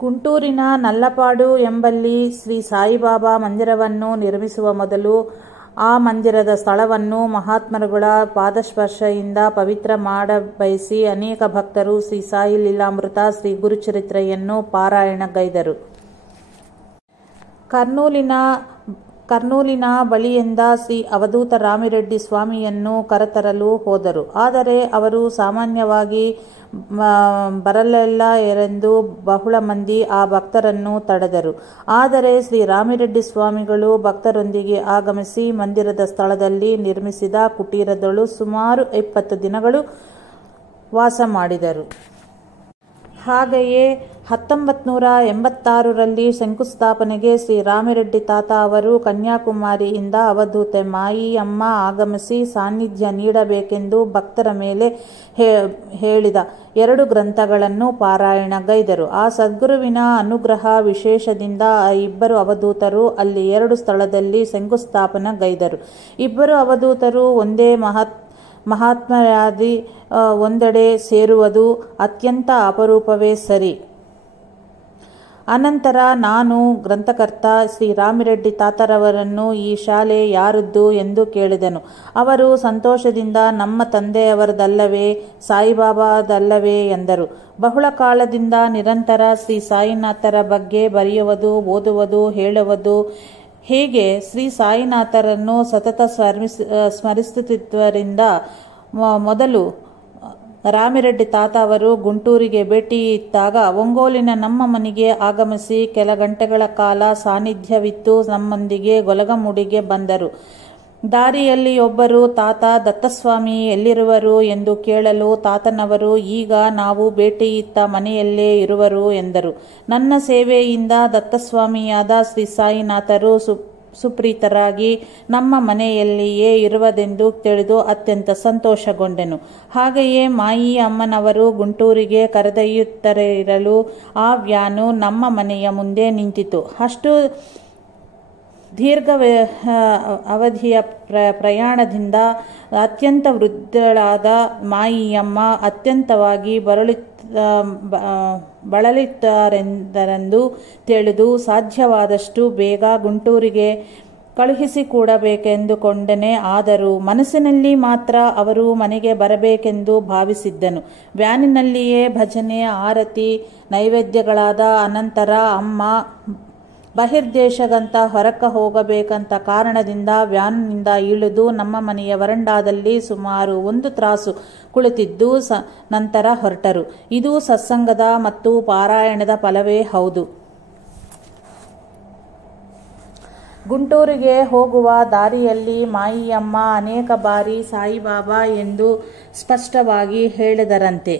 ಗುಂಟೂರಿನ ನಲ್ಲಪಾಡು ಎಂಬಲ್ಲಿ ಶ್ರೀ ಸಾಯಿಬಾಬಾ ಮಂದಿರವನ್ನು ನಿರ್ಮಿಸುವ ಮೊದಲು ಆ ಮಂದಿರದ ಸ್ಥಳವನ್ನು ಮಹಾತ್ಮರುಗಳ ಪಾದಸ್ಪರ್ಶದಿಂದ ಪವಿತ್ರ ಮಾಡಬಯಸಿ ಅನೇಕ ಭಕ್ತರು ಶ್ರೀ ಸಾಯಿ ಲೀಲಾಮೃತ, ಶ್ರೀ ಗುರುಚರಿತ್ರೆಯನ್ನು ಪಾರಾಯಣಗೈದರು. ಕರ್ನೂಲಿನ ಬಳಿಯಿಂದ ಶ್ರೀ ಅವಧೂತ ರಾಮಿರೆಡ್ಡಿ ಸ್ವಾಮಿಯನ್ನು ಕರೆತರಲು ಹೋದರು. ಆದರೆ ಅವರು ಸಾಮಾನ್ಯವಾಗಿ ಬರಲಿಲ್ಲ ಎಂದು ಬಹಳ ಮಂದಿ ಆ ಭಕ್ತರನ್ನು ತಡೆದರು. ಆದರೆ ಶ್ರೀ ರಾಮಿರೆಡ್ಡಿ ಸ್ವಾಮಿಗಳು ಭಕ್ತರೊಂದಿಗೆ ಆಗಮಿಸಿ ಮಂದಿರದ ಸ್ಥಳದಲ್ಲಿ ನಿರ್ಮಿಸಿದ ಕುಟೀರದಳು ಸುಮಾರು 20 ದಿನಗಳು ವಾಸ ಮಾಡಿದರು. ಹಾಗೆಯೇ 1986ರಲ್ಲಿ ಶಂಕುಸ್ಥಾಪನೆಗೆ ಶ್ರೀ ರಾಮಿರೆಡ್ಡಿ ತಾತ ಅವರು ಕನ್ಯಾಕುಮಾರಿಯಿಂದ ಅವಧೂತೆ ಮಾಯಿ ಅಮ್ಮ ಆಗಮಿಸಿ ಸಾನ್ನಿಧ್ಯ ನೀಡಬೇಕೆಂದು ಭಕ್ತರ ಮೇಲೆ ಹೇಳಿದ 2 ಗ್ರಂಥಗಳನ್ನು ಪಾರಾಯಣಗೈದರು. ಆ ಸದ್ಗುರುವಿನ ಅನುಗ್ರಹ ವಿಶೇಷದಿಂದ ಆ 2 ಅವಧೂತರು ಅಲ್ಲಿ 2 ಸ್ಥಳದಲ್ಲಿ ಶಂಕುಸ್ಥಾಪನೆಗೈದರು. 2 ಅವಧೂತರು ಒಂದೇ ಮಹಾತ್ಮರಾದಿ ಒಂದೆಡೆ ಸೇರುವುದು ಅತ್ಯಂತ ಅಪರೂಪವೇ ಸರಿ. ಅನಂತರ ನಾನು ಗ್ರಂಥಕರ್ತ ಶ್ರೀ ರಾಮಿರೆಡ್ಡಿ ತಾತರವರನ್ನು ಈ ಶಾಲೆ ಯಾರದ್ದು ಎಂದು ಕೇಳಿದೆನು. ಅವರು ಸಂತೋಷದಿಂದ ನಮ್ಮ ತಂದೆಯವರದಲ್ಲವೇ, ಸಾಯಿಬಾಬಾದಲ್ಲವೇ ಎಂದರು. ಬಹಳ ಕಾಲದಿಂದ ನಿರಂತರ ಶ್ರೀ ಸಾಯಿನಾಥರ ಬಗ್ಗೆ ಬರೆಯುವುದು, ಓದುವುದು, ಹೇಳುವುದು, ಹೀಗೆ ಶ್ರೀ ಸಾಯಿನಾಥರನ್ನು ಸತತ ಸ್ಮರಿಸುತ್ತಿದ್ದರಿಂದ ಮೊದಲು ರಾಮಿರೆಡ್ಡಿ ತಾತ ಅವರು ಗುಂಟೂರಿಗೆ ಭೇಟಿ ಇದ್ದಾಗ ಒಂಗೋಲಿನ ನಮ್ಮ ಮನೆಗೆ ಆಗಮಿಸಿ ಕೆಲ ಗಂಟೆಗಳ ಕಾಲ ಸಾನ್ನಿಧ್ಯವಿತ್ತು ನಮ್ಮೊಂದಿಗೆ ಗೊಲಗಮುಡಿಗೆ ಬಂದರು. ದಾರಿಯಲ್ಲಿ ಒಬ್ಬರು, ತಾತ ದತ್ತಸ್ವಾಮಿ ಎಲ್ಲಿರುವರು ಎಂದು ಕೇಳಲು ತಾತನವರು, ಈಗ ನಾವು ಭೇಟಿಯಿತ್ತ ಮನೆಯಲ್ಲೇ ಇರುವರು ಎಂದರು. ನನ್ನ ಸೇವೆಯಿಂದ ದತ್ತಸ್ವಾಮಿಯಾದ ಶ್ರೀ ಸಾಯಿನಾಥರು ಸುಪ್ರೀತರಾಗಿ ನಮ್ಮ ಮನೆಯಲ್ಲಿಯೇ ಇರುವುದೆಂದು ತಿಳಿದು ಅತ್ಯಂತ ಸಂತೋಷಗೊಂಡೆನು. ಹಾಗೆಯೇ ಮಾಯಿ ಅಮ್ಮನವರು ಗುಂಟೂರಿಗೆ ಕರೆದೊಯ್ಯುತ್ತಲಿರಲು ಆ ವ್ಯಾನು ನಮ್ಮ ಮನೆಯ ಮುಂದೆ ನಿಂತಿತು. ಅಷ್ಟು ದೀರ್ಘ ಅವಧಿಯ ಪ್ರಯಾಣದಿಂದ ಅತ್ಯಂತ ವೃದ್ಧಳಾದ ಮಾಯಿಯಮ್ಮ ಅತ್ಯಂತವಾಗಿ ಬಳಲಿದ್ದಾರೆಂದು ತಿಳಿದು ಸಾಧ್ಯವಾದಷ್ಟು ಬೇಗ ಗುಂಟೂರಿಗೆ ಕಳುಹಿಸಿಕೊಡಬೇಕೆಂದುಕೊಂಡನೆ. ಆದರೂ ಮನಸ್ಸಿನಲ್ಲಿ ಮಾತ್ರ ಅವರು ಮನೆಗೆ ಬರಬೇಕೆಂದು ಭಾವಿಸಿದ್ದನು. ವ್ಯಾನಿನಲ್ಲಿಯೇ ಭಜನೆ, ಆರತಿ, ನೈವೇದ್ಯಗಳಾದ ಅನಂತರ ಅಮ್ಮ ಬಹಿರ್ದೇಶಗಂತ ಹೊರಕ್ಕ ಹೋಗಬೇಕಂತ ಕಾರಣದಿಂದ ವ್ಯಾನಿನಿಂದ ಇಳಿದು ನಮ್ಮ ಮನೆಯ ವರಂಡಾದಲ್ಲಿ ಸುಮಾರು 1 ತಾಸು ಕುಳಿತಿದ್ದು ನಂತರ ಹೊರಟರು. ಇದು ಸತ್ಸಂಗದ ಮತ್ತು ಪಾರಾಯಣದ ಫಲವೇ ಹೌದು. ಗುಂಟೂರಿಗೆ ಹೋಗುವ ದಾರಿಯಲ್ಲಿ ಮಾಯಿಯಮ್ಮ ಅನೇಕ ಬಾರಿ ಸಾಯಿಬಾಬಾ ಎಂದು ಸ್ಪಷ್ಟವಾಗಿ ಹೇಳಿದರಂತೆ.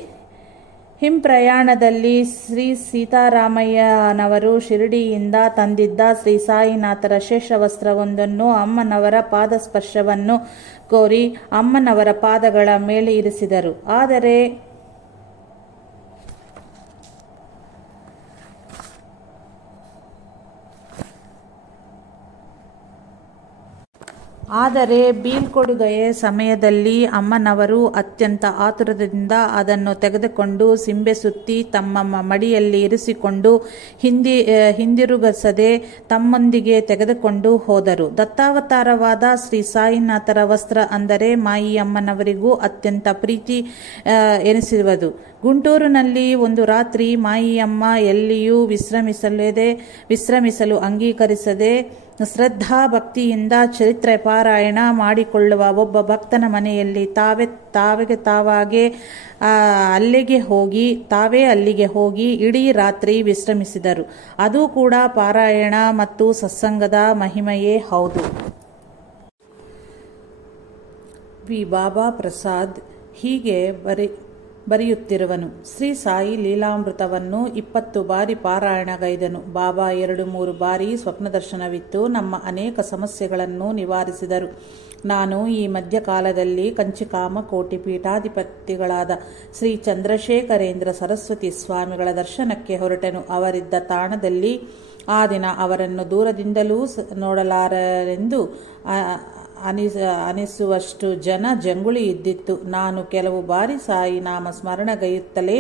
ಹಿಂಪ್ರಯಾಣದಲ್ಲಿ ಶ್ರೀ ಸೀತಾರಾಮಯ್ಯನವರು ಶಿರಡಿಯಿಂದ ತಂದಿದ್ದ ಶ್ರೀ ಸಾಯಿನಾಥರ ಶೇಷವಸ್ತ್ರವೊಂದನ್ನು ಅಮ್ಮನವರ ಪಾದಸ್ಪರ್ಶವನ್ನು ಕೋರಿ ಅಮ್ಮನವರ ಪಾದಗಳ ಮೇಲೆ ಇರಿಸಿದರು. ಆದರೆ ಬೀಳ್ಕೊಡುಗೆಯ ಸಮಯದಲ್ಲಿ ಅಮ್ಮನವರು ಅತ್ಯಂತ ಆತುರದಿಂದ ಅದನ್ನು ತೆಗೆದುಕೊಂಡು ಸಿಂಬೆ ಸುತ್ತಿ ತಮ್ಮ ಮಡಿಯಲ್ಲಿ ಇರಿಸಿಕೊಂಡು ಹಿಂದಿರುಗಿಸದೆ ತಮ್ಮೊಂದಿಗೆ ತೆಗೆದುಕೊಂಡು ಹೋದರು. ದತ್ತಾವತಾರವಾದ ಶ್ರೀ ಸಾಯಿನಾಥರ ವಸ್ತ್ರ ಅಂದರೆ ಮಾಯಿಯಮ್ಮನವರಿಗೂ ಅತ್ಯಂತ ಪ್ರೀತಿ ಎನಿಸುವುದು. ಗುಂಟೂರಿನಲ್ಲಿ ಒಂದು ರಾತ್ರಿ ಮಾಯಿಯಮ್ಮ ಎಲ್ಲಿಯೂ ವಿಶ್ರಮಿಸಲು ಅಂಗೀಕರಿಸದೆ ಶ್ರದ್ಧಾ ಭಕ್ತಿಯಿಂದ ಚರಿತ್ರೆ ಪಾರಾಯಣ ಮಾಡಿಕೊಳ್ಳುವ ಒಬ್ಬ ಭಕ್ತನ ಮನೆಯಲ್ಲಿ ತಾವೇ ಅಲ್ಲಿಗೆ ಹೋಗಿ ಇಡೀ ರಾತ್ರಿ ವಿಶ್ರಮಿಸಿದರು. ಅದು ಕೂಡ ಪಾರಾಯಣ ಮತ್ತು ಸತ್ಸಂಗದ ಮಹಿಮೆಯೇ ಹೌದು. ವಿ. ಬಾಬಾ ಪ್ರಸಾದ್ ಹೀಗೆ ಬರೆಯುತ್ತಿರುವನು. ಶ್ರೀ ಸಾಯಿ ಲೀಲಾಮೃತವನ್ನು 20 ಬಾರಿ ಪಾರಾಯಣಗೈದನು. ಬಾಬಾ 2-3 ಬಾರಿ ಸ್ವಪ್ನದರ್ಶನವಿತ್ತು ನಮ್ಮ ಅನೇಕ ಸಮಸ್ಯೆಗಳನ್ನು ನಿವಾರಿಸಿದರು. ನಾನು ಈ ಮಧ್ಯಕಾಲದಲ್ಲಿ ಕಂಚಿಕಾಮಕೋಟಿ ಪೀಠಾಧಿಪತಿಗಳಾದ ಶ್ರೀ ಚಂದ್ರಶೇಖರೇಂದ್ರ ಸರಸ್ವತಿ ಸ್ವಾಮಿಗಳ ದರ್ಶನಕ್ಕೆ ಹೊರಟೆನು. ಅವರಿದ್ದ ತಾಣದಲ್ಲಿ ಆ ದಿನ ಅವರನ್ನು ದೂರದಿಂದಲೂ ನೋಡಲಾರೆಂದು ಅನಿಸುವಷ್ಟು ಜಂಗುಳಿ ಇದ್ದಿತ್ತು. ನಾನು ಕೆಲವು ಬಾರಿ ಸಾಯಿ ನಾಮ ಸ್ಮರಣಗೈಯುತ್ತಲೇ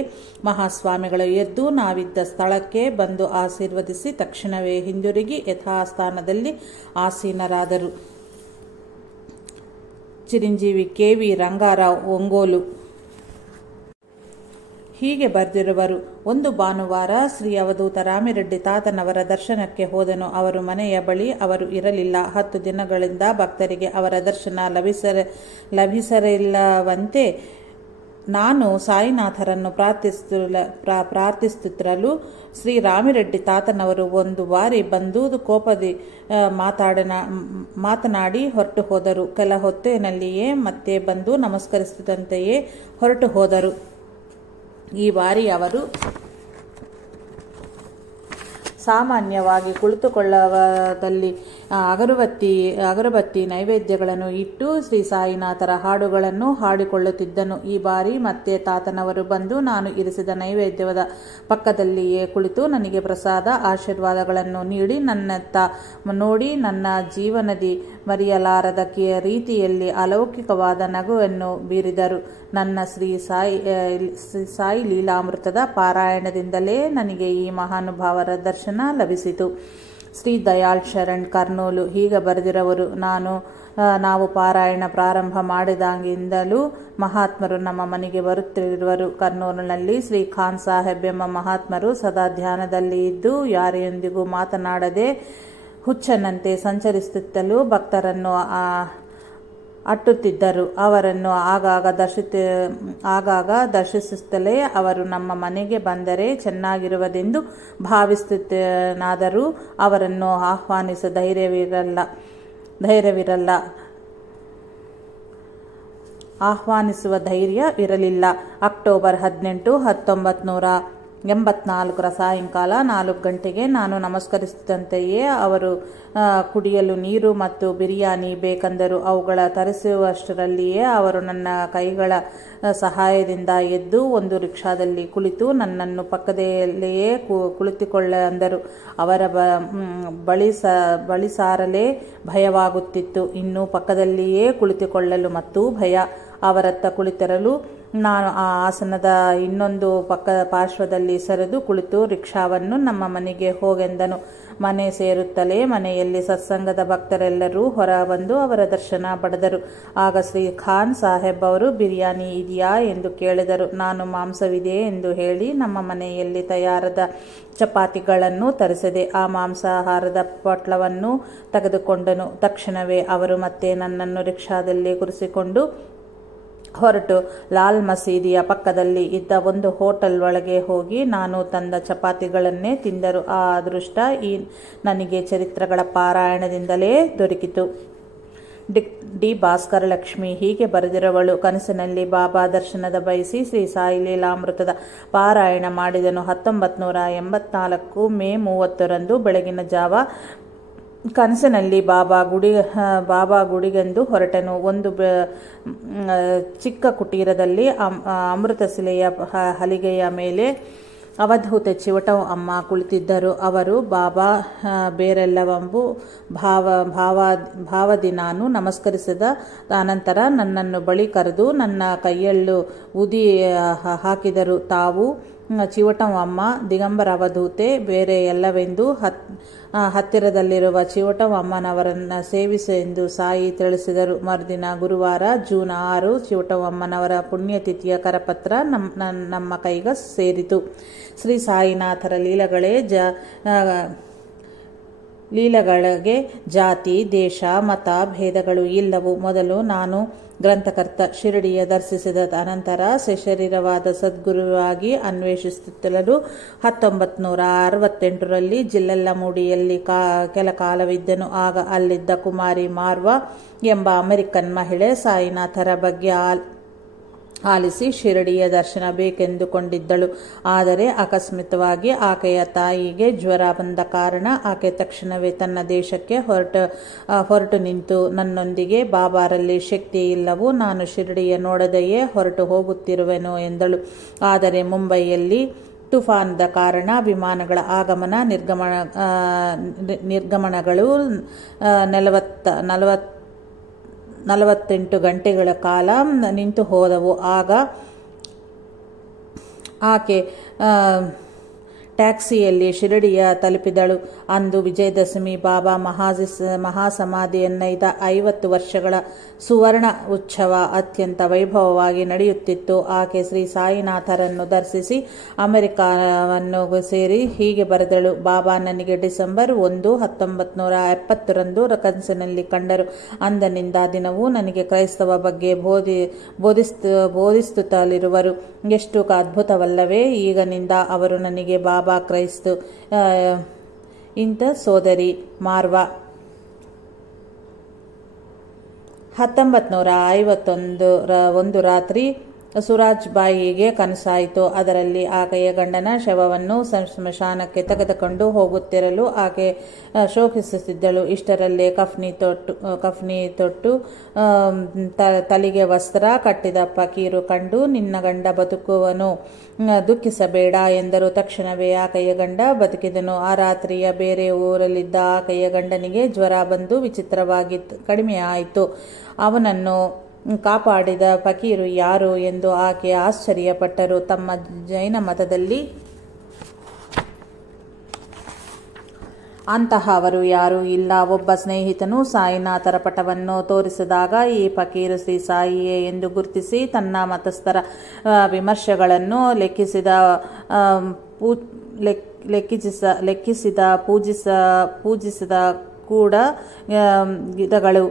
ಮಹಾಸ್ವಾಮಿಗಳು ಎದ್ದು ನಾವಿದ್ದ ಸ್ಥಳಕ್ಕೆ ಬಂದು ಆಶೀರ್ವದಿಸಿ ತಕ್ಷಣವೇ ಹಿಂದಿರುಗಿ ಯಥಾಸ್ಥಾನದಲ್ಲಿ ಆಸೀನರಾದರು. ಚಿರಂಜೀವಿ ಕೆ.ವಿ. ರಂಗಾರಾವ್, ಒಂಗೋಲು ಹೀಗೆ ಬರೆದಿರುವರು. ಒಂದು ಭಾನುವಾರ ಶ್ರೀ ಅವಧೂತ ರಾಮಿರೆಡ್ಡಿ ತಾತನವರ ದರ್ಶನಕ್ಕೆ ಹೋದನು. ಅವರು ಮನೆಯ ಬಳಿ ಅವರು ಇರಲಿಲ್ಲ. 10 ದಿನಗಳಿಂದ ಭಕ್ತರಿಗೆ ಅವರ ದರ್ಶನ ಲಭಿಸಿರಲಿಲ್ಲವಂತೆ. ನಾನು ಸಾಯಿನಾಥರನ್ನು ಪ್ರಾರ್ಥಿಸುತ್ತಿರಲು ಶ್ರೀ ರಾಮಿರೆಡ್ಡಿ ತಾತನವರು ಒಂದು ಬಾರಿ ಬಂದು ಕೋಪದಿ ಮಾತನಾಡಿ ಹೊರಟು ಹೋದರು. ಕೆಲ ಹೊತ್ತಿನಲ್ಲಿಯೇ ಮತ್ತೆ ಬಂದು ನಮಸ್ಕರಿಸಿದಂತೆಯೇ ಹೊರಟು ಹೋದರು. ಈ ಬಾರಿ ಅವರು ಸಾಮಾನ್ಯವಾಗಿ ಕುಳಿತುಕೊಳ್ಳದಲ್ಲಿ ಅಗರಬತ್ತಿ ನೈವೇದ್ಯಗಳನ್ನು ಇಟ್ಟು ಶ್ರೀ ಸಾಯಿನಾಥರ ಹಾಡುಗಳನ್ನು ಹಾಡಿಕೊಳ್ಳುತ್ತಿದ್ದನು. ಈ ಬಾರಿ ಮತ್ತೆ ತಾತನವರು ಬಂದು ನಾನು ಇರಿಸಿದ ನೈವೇದ್ಯದ ಪಕ್ಕದಲ್ಲಿಯೇ ಕುಳಿತು ನನಗೆ ಪ್ರಸಾದ ಆಶೀರ್ವಾದಗಳನ್ನು ನೀಡಿ ನನ್ನತ್ತ ನೋಡಿ ನನ್ನ ಜೀವನದಿ ಮರೆಯಲಾರದ ರೀತಿಯಲ್ಲಿ ಅಲೌಕಿಕವಾದ ನಗುವನ್ನು ಬೀರಿದರು. ನನ್ನ ಶ್ರೀ ಸಾಯಿ ಲೀಲಾಮೃತದ ಪಾರಾಯಣದಿಂದಲೇ ನನಗೆ ಈ ಮಹಾನುಭಾವರ ದರ್ಶನ ಲಭಿಸಿತು. ಶ್ರೀ ದಯಾಳ್ ಶರಣ್, ಕರ್ನೂಲು ಹೀಗೆ ಬರೆದಿರುವರು. ನಾವು ಪಾರಾಯಣ ಪ್ರಾರಂಭ ಮಾಡಿದಾಗಿಂದಲೂ ಮಹಾತ್ಮರು ನಮ್ಮ ಮನೆಗೆ ಬರುತ್ತಿರುವರು. ಕರ್ನೂಲಿನಲ್ಲಿ ಶ್ರೀ ಖಾನ್ ಸಾಹೇಬ್ ಎಂಬ ಮಹಾತ್ಮರು ಸದಾ ಧ್ಯಾನದಲ್ಲಿ ಇದ್ದು ಯಾರೊಂದಿಗೂ ಮಾತನಾಡದೆ ಹುಚ್ಚನಂತೆ ಸಂಚರಿಸುತ್ತಲೂ ಭಕ್ತರನ್ನು ಅಟ್ಟುತ್ತಿದ್ದರು. ಅವರನ್ನು ಆಗಾಗ ದರ್ಶಿಸುತ್ತಲೇ ಅವರು ನಮ್ಮ ಮನೆಗೆ ಬಂದರೆ ಚೆನ್ನಾಗಿರುವುದೆಂದು ಭಾವಿಸುತ್ತೇನಾದರೂ ಅವರನ್ನು ಆಹ್ವಾನಿಸ ಆಹ್ವಾನಿಸುವ ಧೈರ್ಯ ಇರಲಿಲ್ಲ. ಅಕ್ಟೋಬರ್ 18, 1984 ಸಾಯಂಕಾಲ 4 ಗಂಟೆಗೆ ನಾನು ನಮಸ್ಕರಿಸಿದಂತೆಯೇ ಅವರು ಕುಡಿಯಲು ನೀರು ಮತ್ತು ಬಿರಿಯಾನಿ ಬೇಕೆಂದರು. ಅವುಗಳ ತರಿಸುವಷ್ಟರಲ್ಲಿಯೇ ಅವರು ನನ್ನ ಕೈಗಳ ಸಹಾಯದಿಂದ ಎದ್ದು ಒಂದು ರಿಕ್ಷಾದಲ್ಲಿ ಕುಳಿತು ನನ್ನನ್ನು ಪಕ್ಕದಲ್ಲಿಯೇ ಕುಳಿತುಕೊಳ್ಳೆಂದರು. ಅವರ ಬಳಿ ಸಾರಲೇ ಭಯವಾಗುತ್ತಿತ್ತು. ಇನ್ನು ಪಕ್ಕದಲ್ಲಿಯೇ ಕುಳಿತುಕೊಳ್ಳಲು ಮತ್ತೂ ಭಯ. ಅವರತ್ತ ಕುಳಿತರಲು ನಾನು ಆ ಆಸನದ ಇನ್ನೊಂದು ಪಾರ್ಶ್ವದಲ್ಲಿ ಸರಿದು ಕುಳಿತು ರಿಕ್ಷಾವನ್ನು ನಮ್ಮ ಮನೆಗೆ ಹೋಗೆಂದನು. ಮನೆ ಸೇರುತ್ತಲೇ ಮನೆಯಲ್ಲಿ ಸತ್ಸಂಗದ ಭಕ್ತರೆಲ್ಲರೂ ಹೊರ ಬಂದು ಅವರ ದರ್ಶನ ಪಡೆದರು. ಆಗ ಶ್ರೀ ಖಾನ್ ಸಾಹೇಬ್ ಅವರು ಬಿರಿಯಾನಿ ಇದೆಯಾ ಎಂದು ಕೇಳಿದರು. ನಾನು ಮಾಂಸವಿದೆ ಎಂದು ಹೇಳಿ ನಮ್ಮ ಮನೆಯಲ್ಲಿ ತಯಾರಾದ ಚಪಾತಿಗಳನ್ನು ತರಿಸಿದೆ. ಆ ಮಾಂಸಾಹಾರದ ಪೊಟ್ಲವನ್ನು ತೆಗೆದುಕೊಂಡನು. ತಕ್ಷಣವೇ ಅವರು ಮತ್ತೆ ನನ್ನನ್ನು ರಿಕ್ಷಾದಲ್ಲಿ ಕೂರಿಸಿಕೊಂಡು ಹೊರಟು ಲಾಲ್ ಮಸೀದಿಯ ಪಕ್ಕದಲ್ಲಿ ಇದ್ದ ಒಂದು ಹೋಟೆಲ್ ಒಳಗೆ ಹೋಗಿ ನಾನು ತಂದ ಚಪಾತಿಗಳನ್ನೇ ತಿಂದರು. ಆ ಅದೃಷ್ಟ ನನಗೆ ಚರಿತ್ರಗಳ ಪಾರಾಯಣದಿಂದಲೇ ದೊರಕಿತು. ಡಿ ಭಾಸ್ಕರ ಲಕ್ಷ್ಮಿ ಹೀಗೆ ಬರೆದಿರುವಳು. ಕನಸಿನಲ್ಲಿ ಬಾಬಾ ದರ್ಶನದ ಬಯಸಿ ಶ್ರೀ ಸಾಯಿ ಲೀಲಾಮೃತದ ಪಾರಾಯಣ ಮಾಡಿದನು. 1984 ಮೇ 30ರಂದು ಬೆಳಗಿನ ಜಾವ ಕನಸಿನಲ್ಲಿ ಬಾಬಾ ಗುಡಿಗೆಂದು ಹೊರಟನು. ಒಂದು ಚಿಕ್ಕ ಕುಟೀರದಲ್ಲಿ ಅಮೃತಶಿಲೆಯ ಹಲಿಗೆಯ ಮೇಲೆ ಅವಧೂತೆ ಚಿವಟಂ ಅಮ್ಮ ಕುಳಿತಿದ್ದರು. ಅವರು ಬಾಬಾ ಬೇರೆಲ್ಲವೆಂಬು ಭಾವದಿ ನಾನು ನಮಸ್ಕರಿಸಿದ ಅನಂತರ ನನ್ನನ್ನು ಬಳಿ ಕರೆದು ನನ್ನ ಕೈಯಲ್ಲು ಊದಿ ಹಾಕಿದರು. ತಾವು ಚಿವಟಂ ಅಮ್ಮ ದಿಗಂಬರ ಅವಧೂತೆ ಬೇರೆ ಎಲ್ಲವೆಂದು ಹತ್ತಿರದಲ್ಲಿರುವ ಚಿವಟಂ ಅಮ್ಮನವರನ್ನ ಸೇವಿಸು ಎಂದು ಸಾಯಿ ತಿಳಿಸಿದರು. ಮರುದಿನ ಗುರುವಾರ ಜೂನ್ 6 ಚಿವಟಂ ಅಮ್ಮನವರ ಪುಣ್ಯತಿಥಿಯ ಕರಪತ್ರ ನಮ್ಮ ಕೈಗೆ ಸೇರಿತು. ಶ್ರೀ ಸಾಯಿನಾಥರ ಲೀಲೆಗಳಿಗೆ ಜಾತಿ ದೇಶ ಮತ ಭೇದಗಳು ಇಲ್ಲವು. ಮೊದಲು ನಾನು ಗ್ರಂಥಕರ್ತ ಶಿರಡಿಯ ದರ್ಶಿಸಿದ ಅನಂತರ ಸಶರೀರವಾದ ಸದ್ಗುರುವಾಗಿ ಅನ್ವೇಷಿಸುತ್ತಲೂ 1968ರಲ್ಲಿ ಜಿಲ್ಲೆಲ್ಲಮೂಡಿಯಲ್ಲಿ ಕೆಲ ಕಾಲವಿದ್ದನು. ಆಗ ಅಲ್ಲಿದ್ದ ಕುಮಾರಿ ಮಾರ್ವಾ ಎಂಬ ಅಮೆರಿಕನ್ ಮಹಿಳೆ ಸಾಯಿನಾಥರ ಬಗ್ಗೆ ಆಲಿಸಿ ಶಿರಡಿಯ ದರ್ಶನ ಬೇಕೆಂದುಕೊಂಡಿದ್ದಳು. ಆದರೆ ಅಕಸ್ಮಾತ್ವಾಗಿ ಆಕೆಯ ತಾಯಿಗೆ ಜ್ವರ ಬಂದ ಕಾರಣ ಆಕೆ ತಕ್ಷಣವೇ ತನ್ನ ದೇಶಕ್ಕೆ ಹೊರಟು ನಿಂತು ನನ್ನೊಂದಿಗೆ ಬಾಬಾರಲ್ಲಿ ಶಕ್ತಿ ಇಲ್ಲವೂ ನಾನು ಶಿರಡಿಯ ನೋಡದೆಯೇ ಹೊರಟು ಹೋಗುತ್ತಿರುವೆನು ಎಂದಳು. ಆದರೆ ಮುಂಬೈಯಲ್ಲಿ ತುಫಾನದ ಕಾರಣ ವಿಮಾನಗಳ ಆಗಮನ ನಿರ್ಗಮನಗಳು 48 ಗಂಟೆಗಳ ಕಾಲ ನಿಂತು ಹೋದವು. ಆಗ ಆಕೆ ಟ್ಯಾಕ್ಸಿಯಲ್ಲಿ ಶಿರಡಿಯ ತಲುಪಿದಳು. ಅಂದು ವಿಜಯದಶಮಿ. ಬಾಬಾ ಮಹಾಸಮಾಧಿಯನ್ನೈದ 50 ವರ್ಷಗಳ ಸುವರ್ಣ ಉತ್ಸವ ಅತ್ಯಂತ ವೈಭವವಾಗಿ ನಡೆಯುತ್ತಿತ್ತು. ಆಕೆ ಶ್ರೀ ಸಾಯಿನಾಥರನ್ನು ದರ್ಶಿಸಿ ಅಮೆರಿಕವನ್ನು ಸೇರಿ ಹೀಗೆ ಬರೆದಳು. ಬಾಬಾ ನನಗೆ ಡಿಸೆಂಬರ್ 1, 1970ರಂದು ಕನಸಿನಲ್ಲಿ ಕಂಡರು. ಅಂದಿನಿಂದ ದಿನವೂ ನನಗೆ ಕ್ರೈಸ್ತವ ಬಗ್ಗೆ ಬೋಧಿಸುತ್ತಲಿರುವರು. ಎಷ್ಟು ಅದ್ಭುತವಲ್ಲವೇ. ಈಗಿನಿಂದ ಅವರು ನನಗೆ ಬಾಬಾ ಕ್ರೈಸ್ತ ಇಂಥ ಸೋದರಿ ಮಾರ್ವಾ. 1951 ರಾತ್ರಿ ಸುರಾಜ್ ಬಾಯಿಗೆ ಕನಸಾಯಿತು. ಅದರಲ್ಲಿ ಆಕೆಯ ಗಂಡನ ಶವವನ್ನು ಸ್ಮಶಾನಕ್ಕೆ ತೆಗೆದುಕೊಂಡು ಹೋಗುತ್ತಿರಲು ಆಕೆ ಶೋಕಿಸುತ್ತಿದ್ದಳು. ಇಷ್ಟರಲ್ಲೇ ಕಫ್ನಿ ತೊಟ್ಟು ತಲೆಗೆ ವಸ್ತ್ರ ಕಟ್ಟಿದ ಫಕೀರು ಕಂಡು ನಿನ್ನ ಗಂಡ ಬದುಕುವನು, ದುಃಖಿಸಬೇಡ ಎಂದರು. ತಕ್ಷಣವೇ ಆಕೆಯ ಗಂಡ ಬದುಕಿದನು. ಆ ರಾತ್ರಿಯ ಬೇರೆ ಊರಲ್ಲಿದ್ದ ಆಕೆಯ ಗಂಡನಿಗೆ ಜ್ವರ ಬಂದು ವಿಚಿತ್ರವಾಗಿ ಕಡಿಮೆಯಾಯಿತು. ಅವನನ್ನು ಕಾಪಾಡಿದ ಫಕೀರು ಯಾರು ಎಂದು ಆಕೆ ಆಶ್ಚರ್ಯಪಟ್ಟರು. ತಮ್ಮ ಜೈನ ಮತದಲ್ಲಿ ಅಂತಹವರು ಯಾರೂ ಇಲ್ಲ. ಒಬ್ಬ ಸ್ನೇಹಿತನು ಸಾಯಿನಾಥರ ಪಟವನ್ನು ತೋರಿಸಿದಾಗ ಈ ಫಕೀರು ಶ್ರೀ ಸಾಯಿಯೇ ಎಂದು ಗುರುತಿಸಿ ತನ್ನ ಮತಸ್ಥರ ವಿಮರ್ಶೆಗಳನ್ನು ಪೂಜಿಸಿದ ಕೂಡ ಗಿಡಗಳು.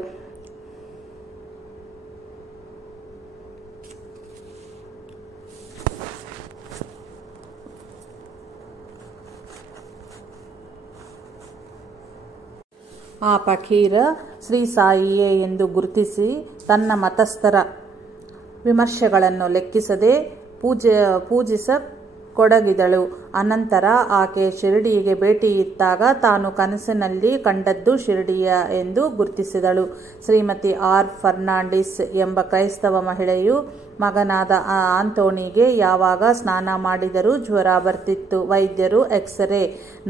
ಆ ಫಕೀರ ಶ್ರೀ ಸಾಯಿಯೇ ಎಂದು ಗುರುತಿಸಿ ತನ್ನ ಮತಸ್ಥರ ವಿಮರ್ಶೆಗಳನ್ನು ಲೆಕ್ಕಿಸದೆ ಪೂಜಿಸಕೊಡಗಿದಳು. ಅನಂತರ ಆಕೆ ಶಿರಡಿಗೆ ಭೇಟಿಯಿತ್ತಾಗ ತಾನು ಕನಸಿನಲ್ಲಿ ಕಂಡದ್ದು ಶಿರಡಿಯ ಎಂದು ಗುರುತಿಸಿದಳು. ಶ್ರೀಮತಿ ಆರ್ ಫರ್ನಾಂಡಿಸ್ ಎಂಬ ಕ್ರೈಸ್ತವ ಮಹಿಳೆಯು ಮಗನಾದ ಆಂತೋನಿಗೆ ಯಾವಾಗ ಸ್ನಾನ ಮಾಡಿದರೂ ಜ್ವರ ಬರ್ತಿತ್ತು. ವೈದ್ಯರು ಎಕ್ಸ್ರೇ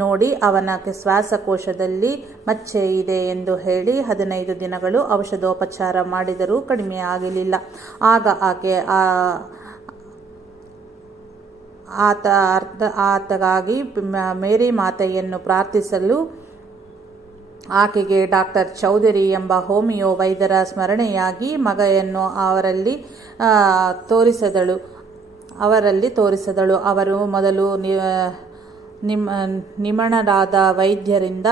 ನೋಡಿ ಅವನ ಶ್ವಾಸಕೋಶದಲ್ಲಿ ಮಚ್ಚೆ ಇದೆ ಎಂದು ಹೇಳಿ 15 ದಿನಗಳು ಔಷಧೋಪಚಾರ ಮಾಡಿದರೂ ಕಡಿಮೆ ಆಗಲಿಲ್ಲ. ಆಗ ಆಕೆ ಆತಗಾಗಿ ಮೇರಿ ಮಾತೆಯನ್ನು ಪ್ರಾರ್ಥಿಸಲು ಆಕೆಗೆ ಡಾಕ್ಟರ್ ಚೌಧರಿ ಎಂಬ ಹೋಮಿಯೋ ವೈದ್ಯರ ಸ್ಮರಣೆಯಾಗಿ ಮಗಯನ್ನು ತೋರಿಸಿದಳು. ಅವರು ಮೊದಲು ನಿಪುಣರಾದ ವೈದ್ಯರಿಂದ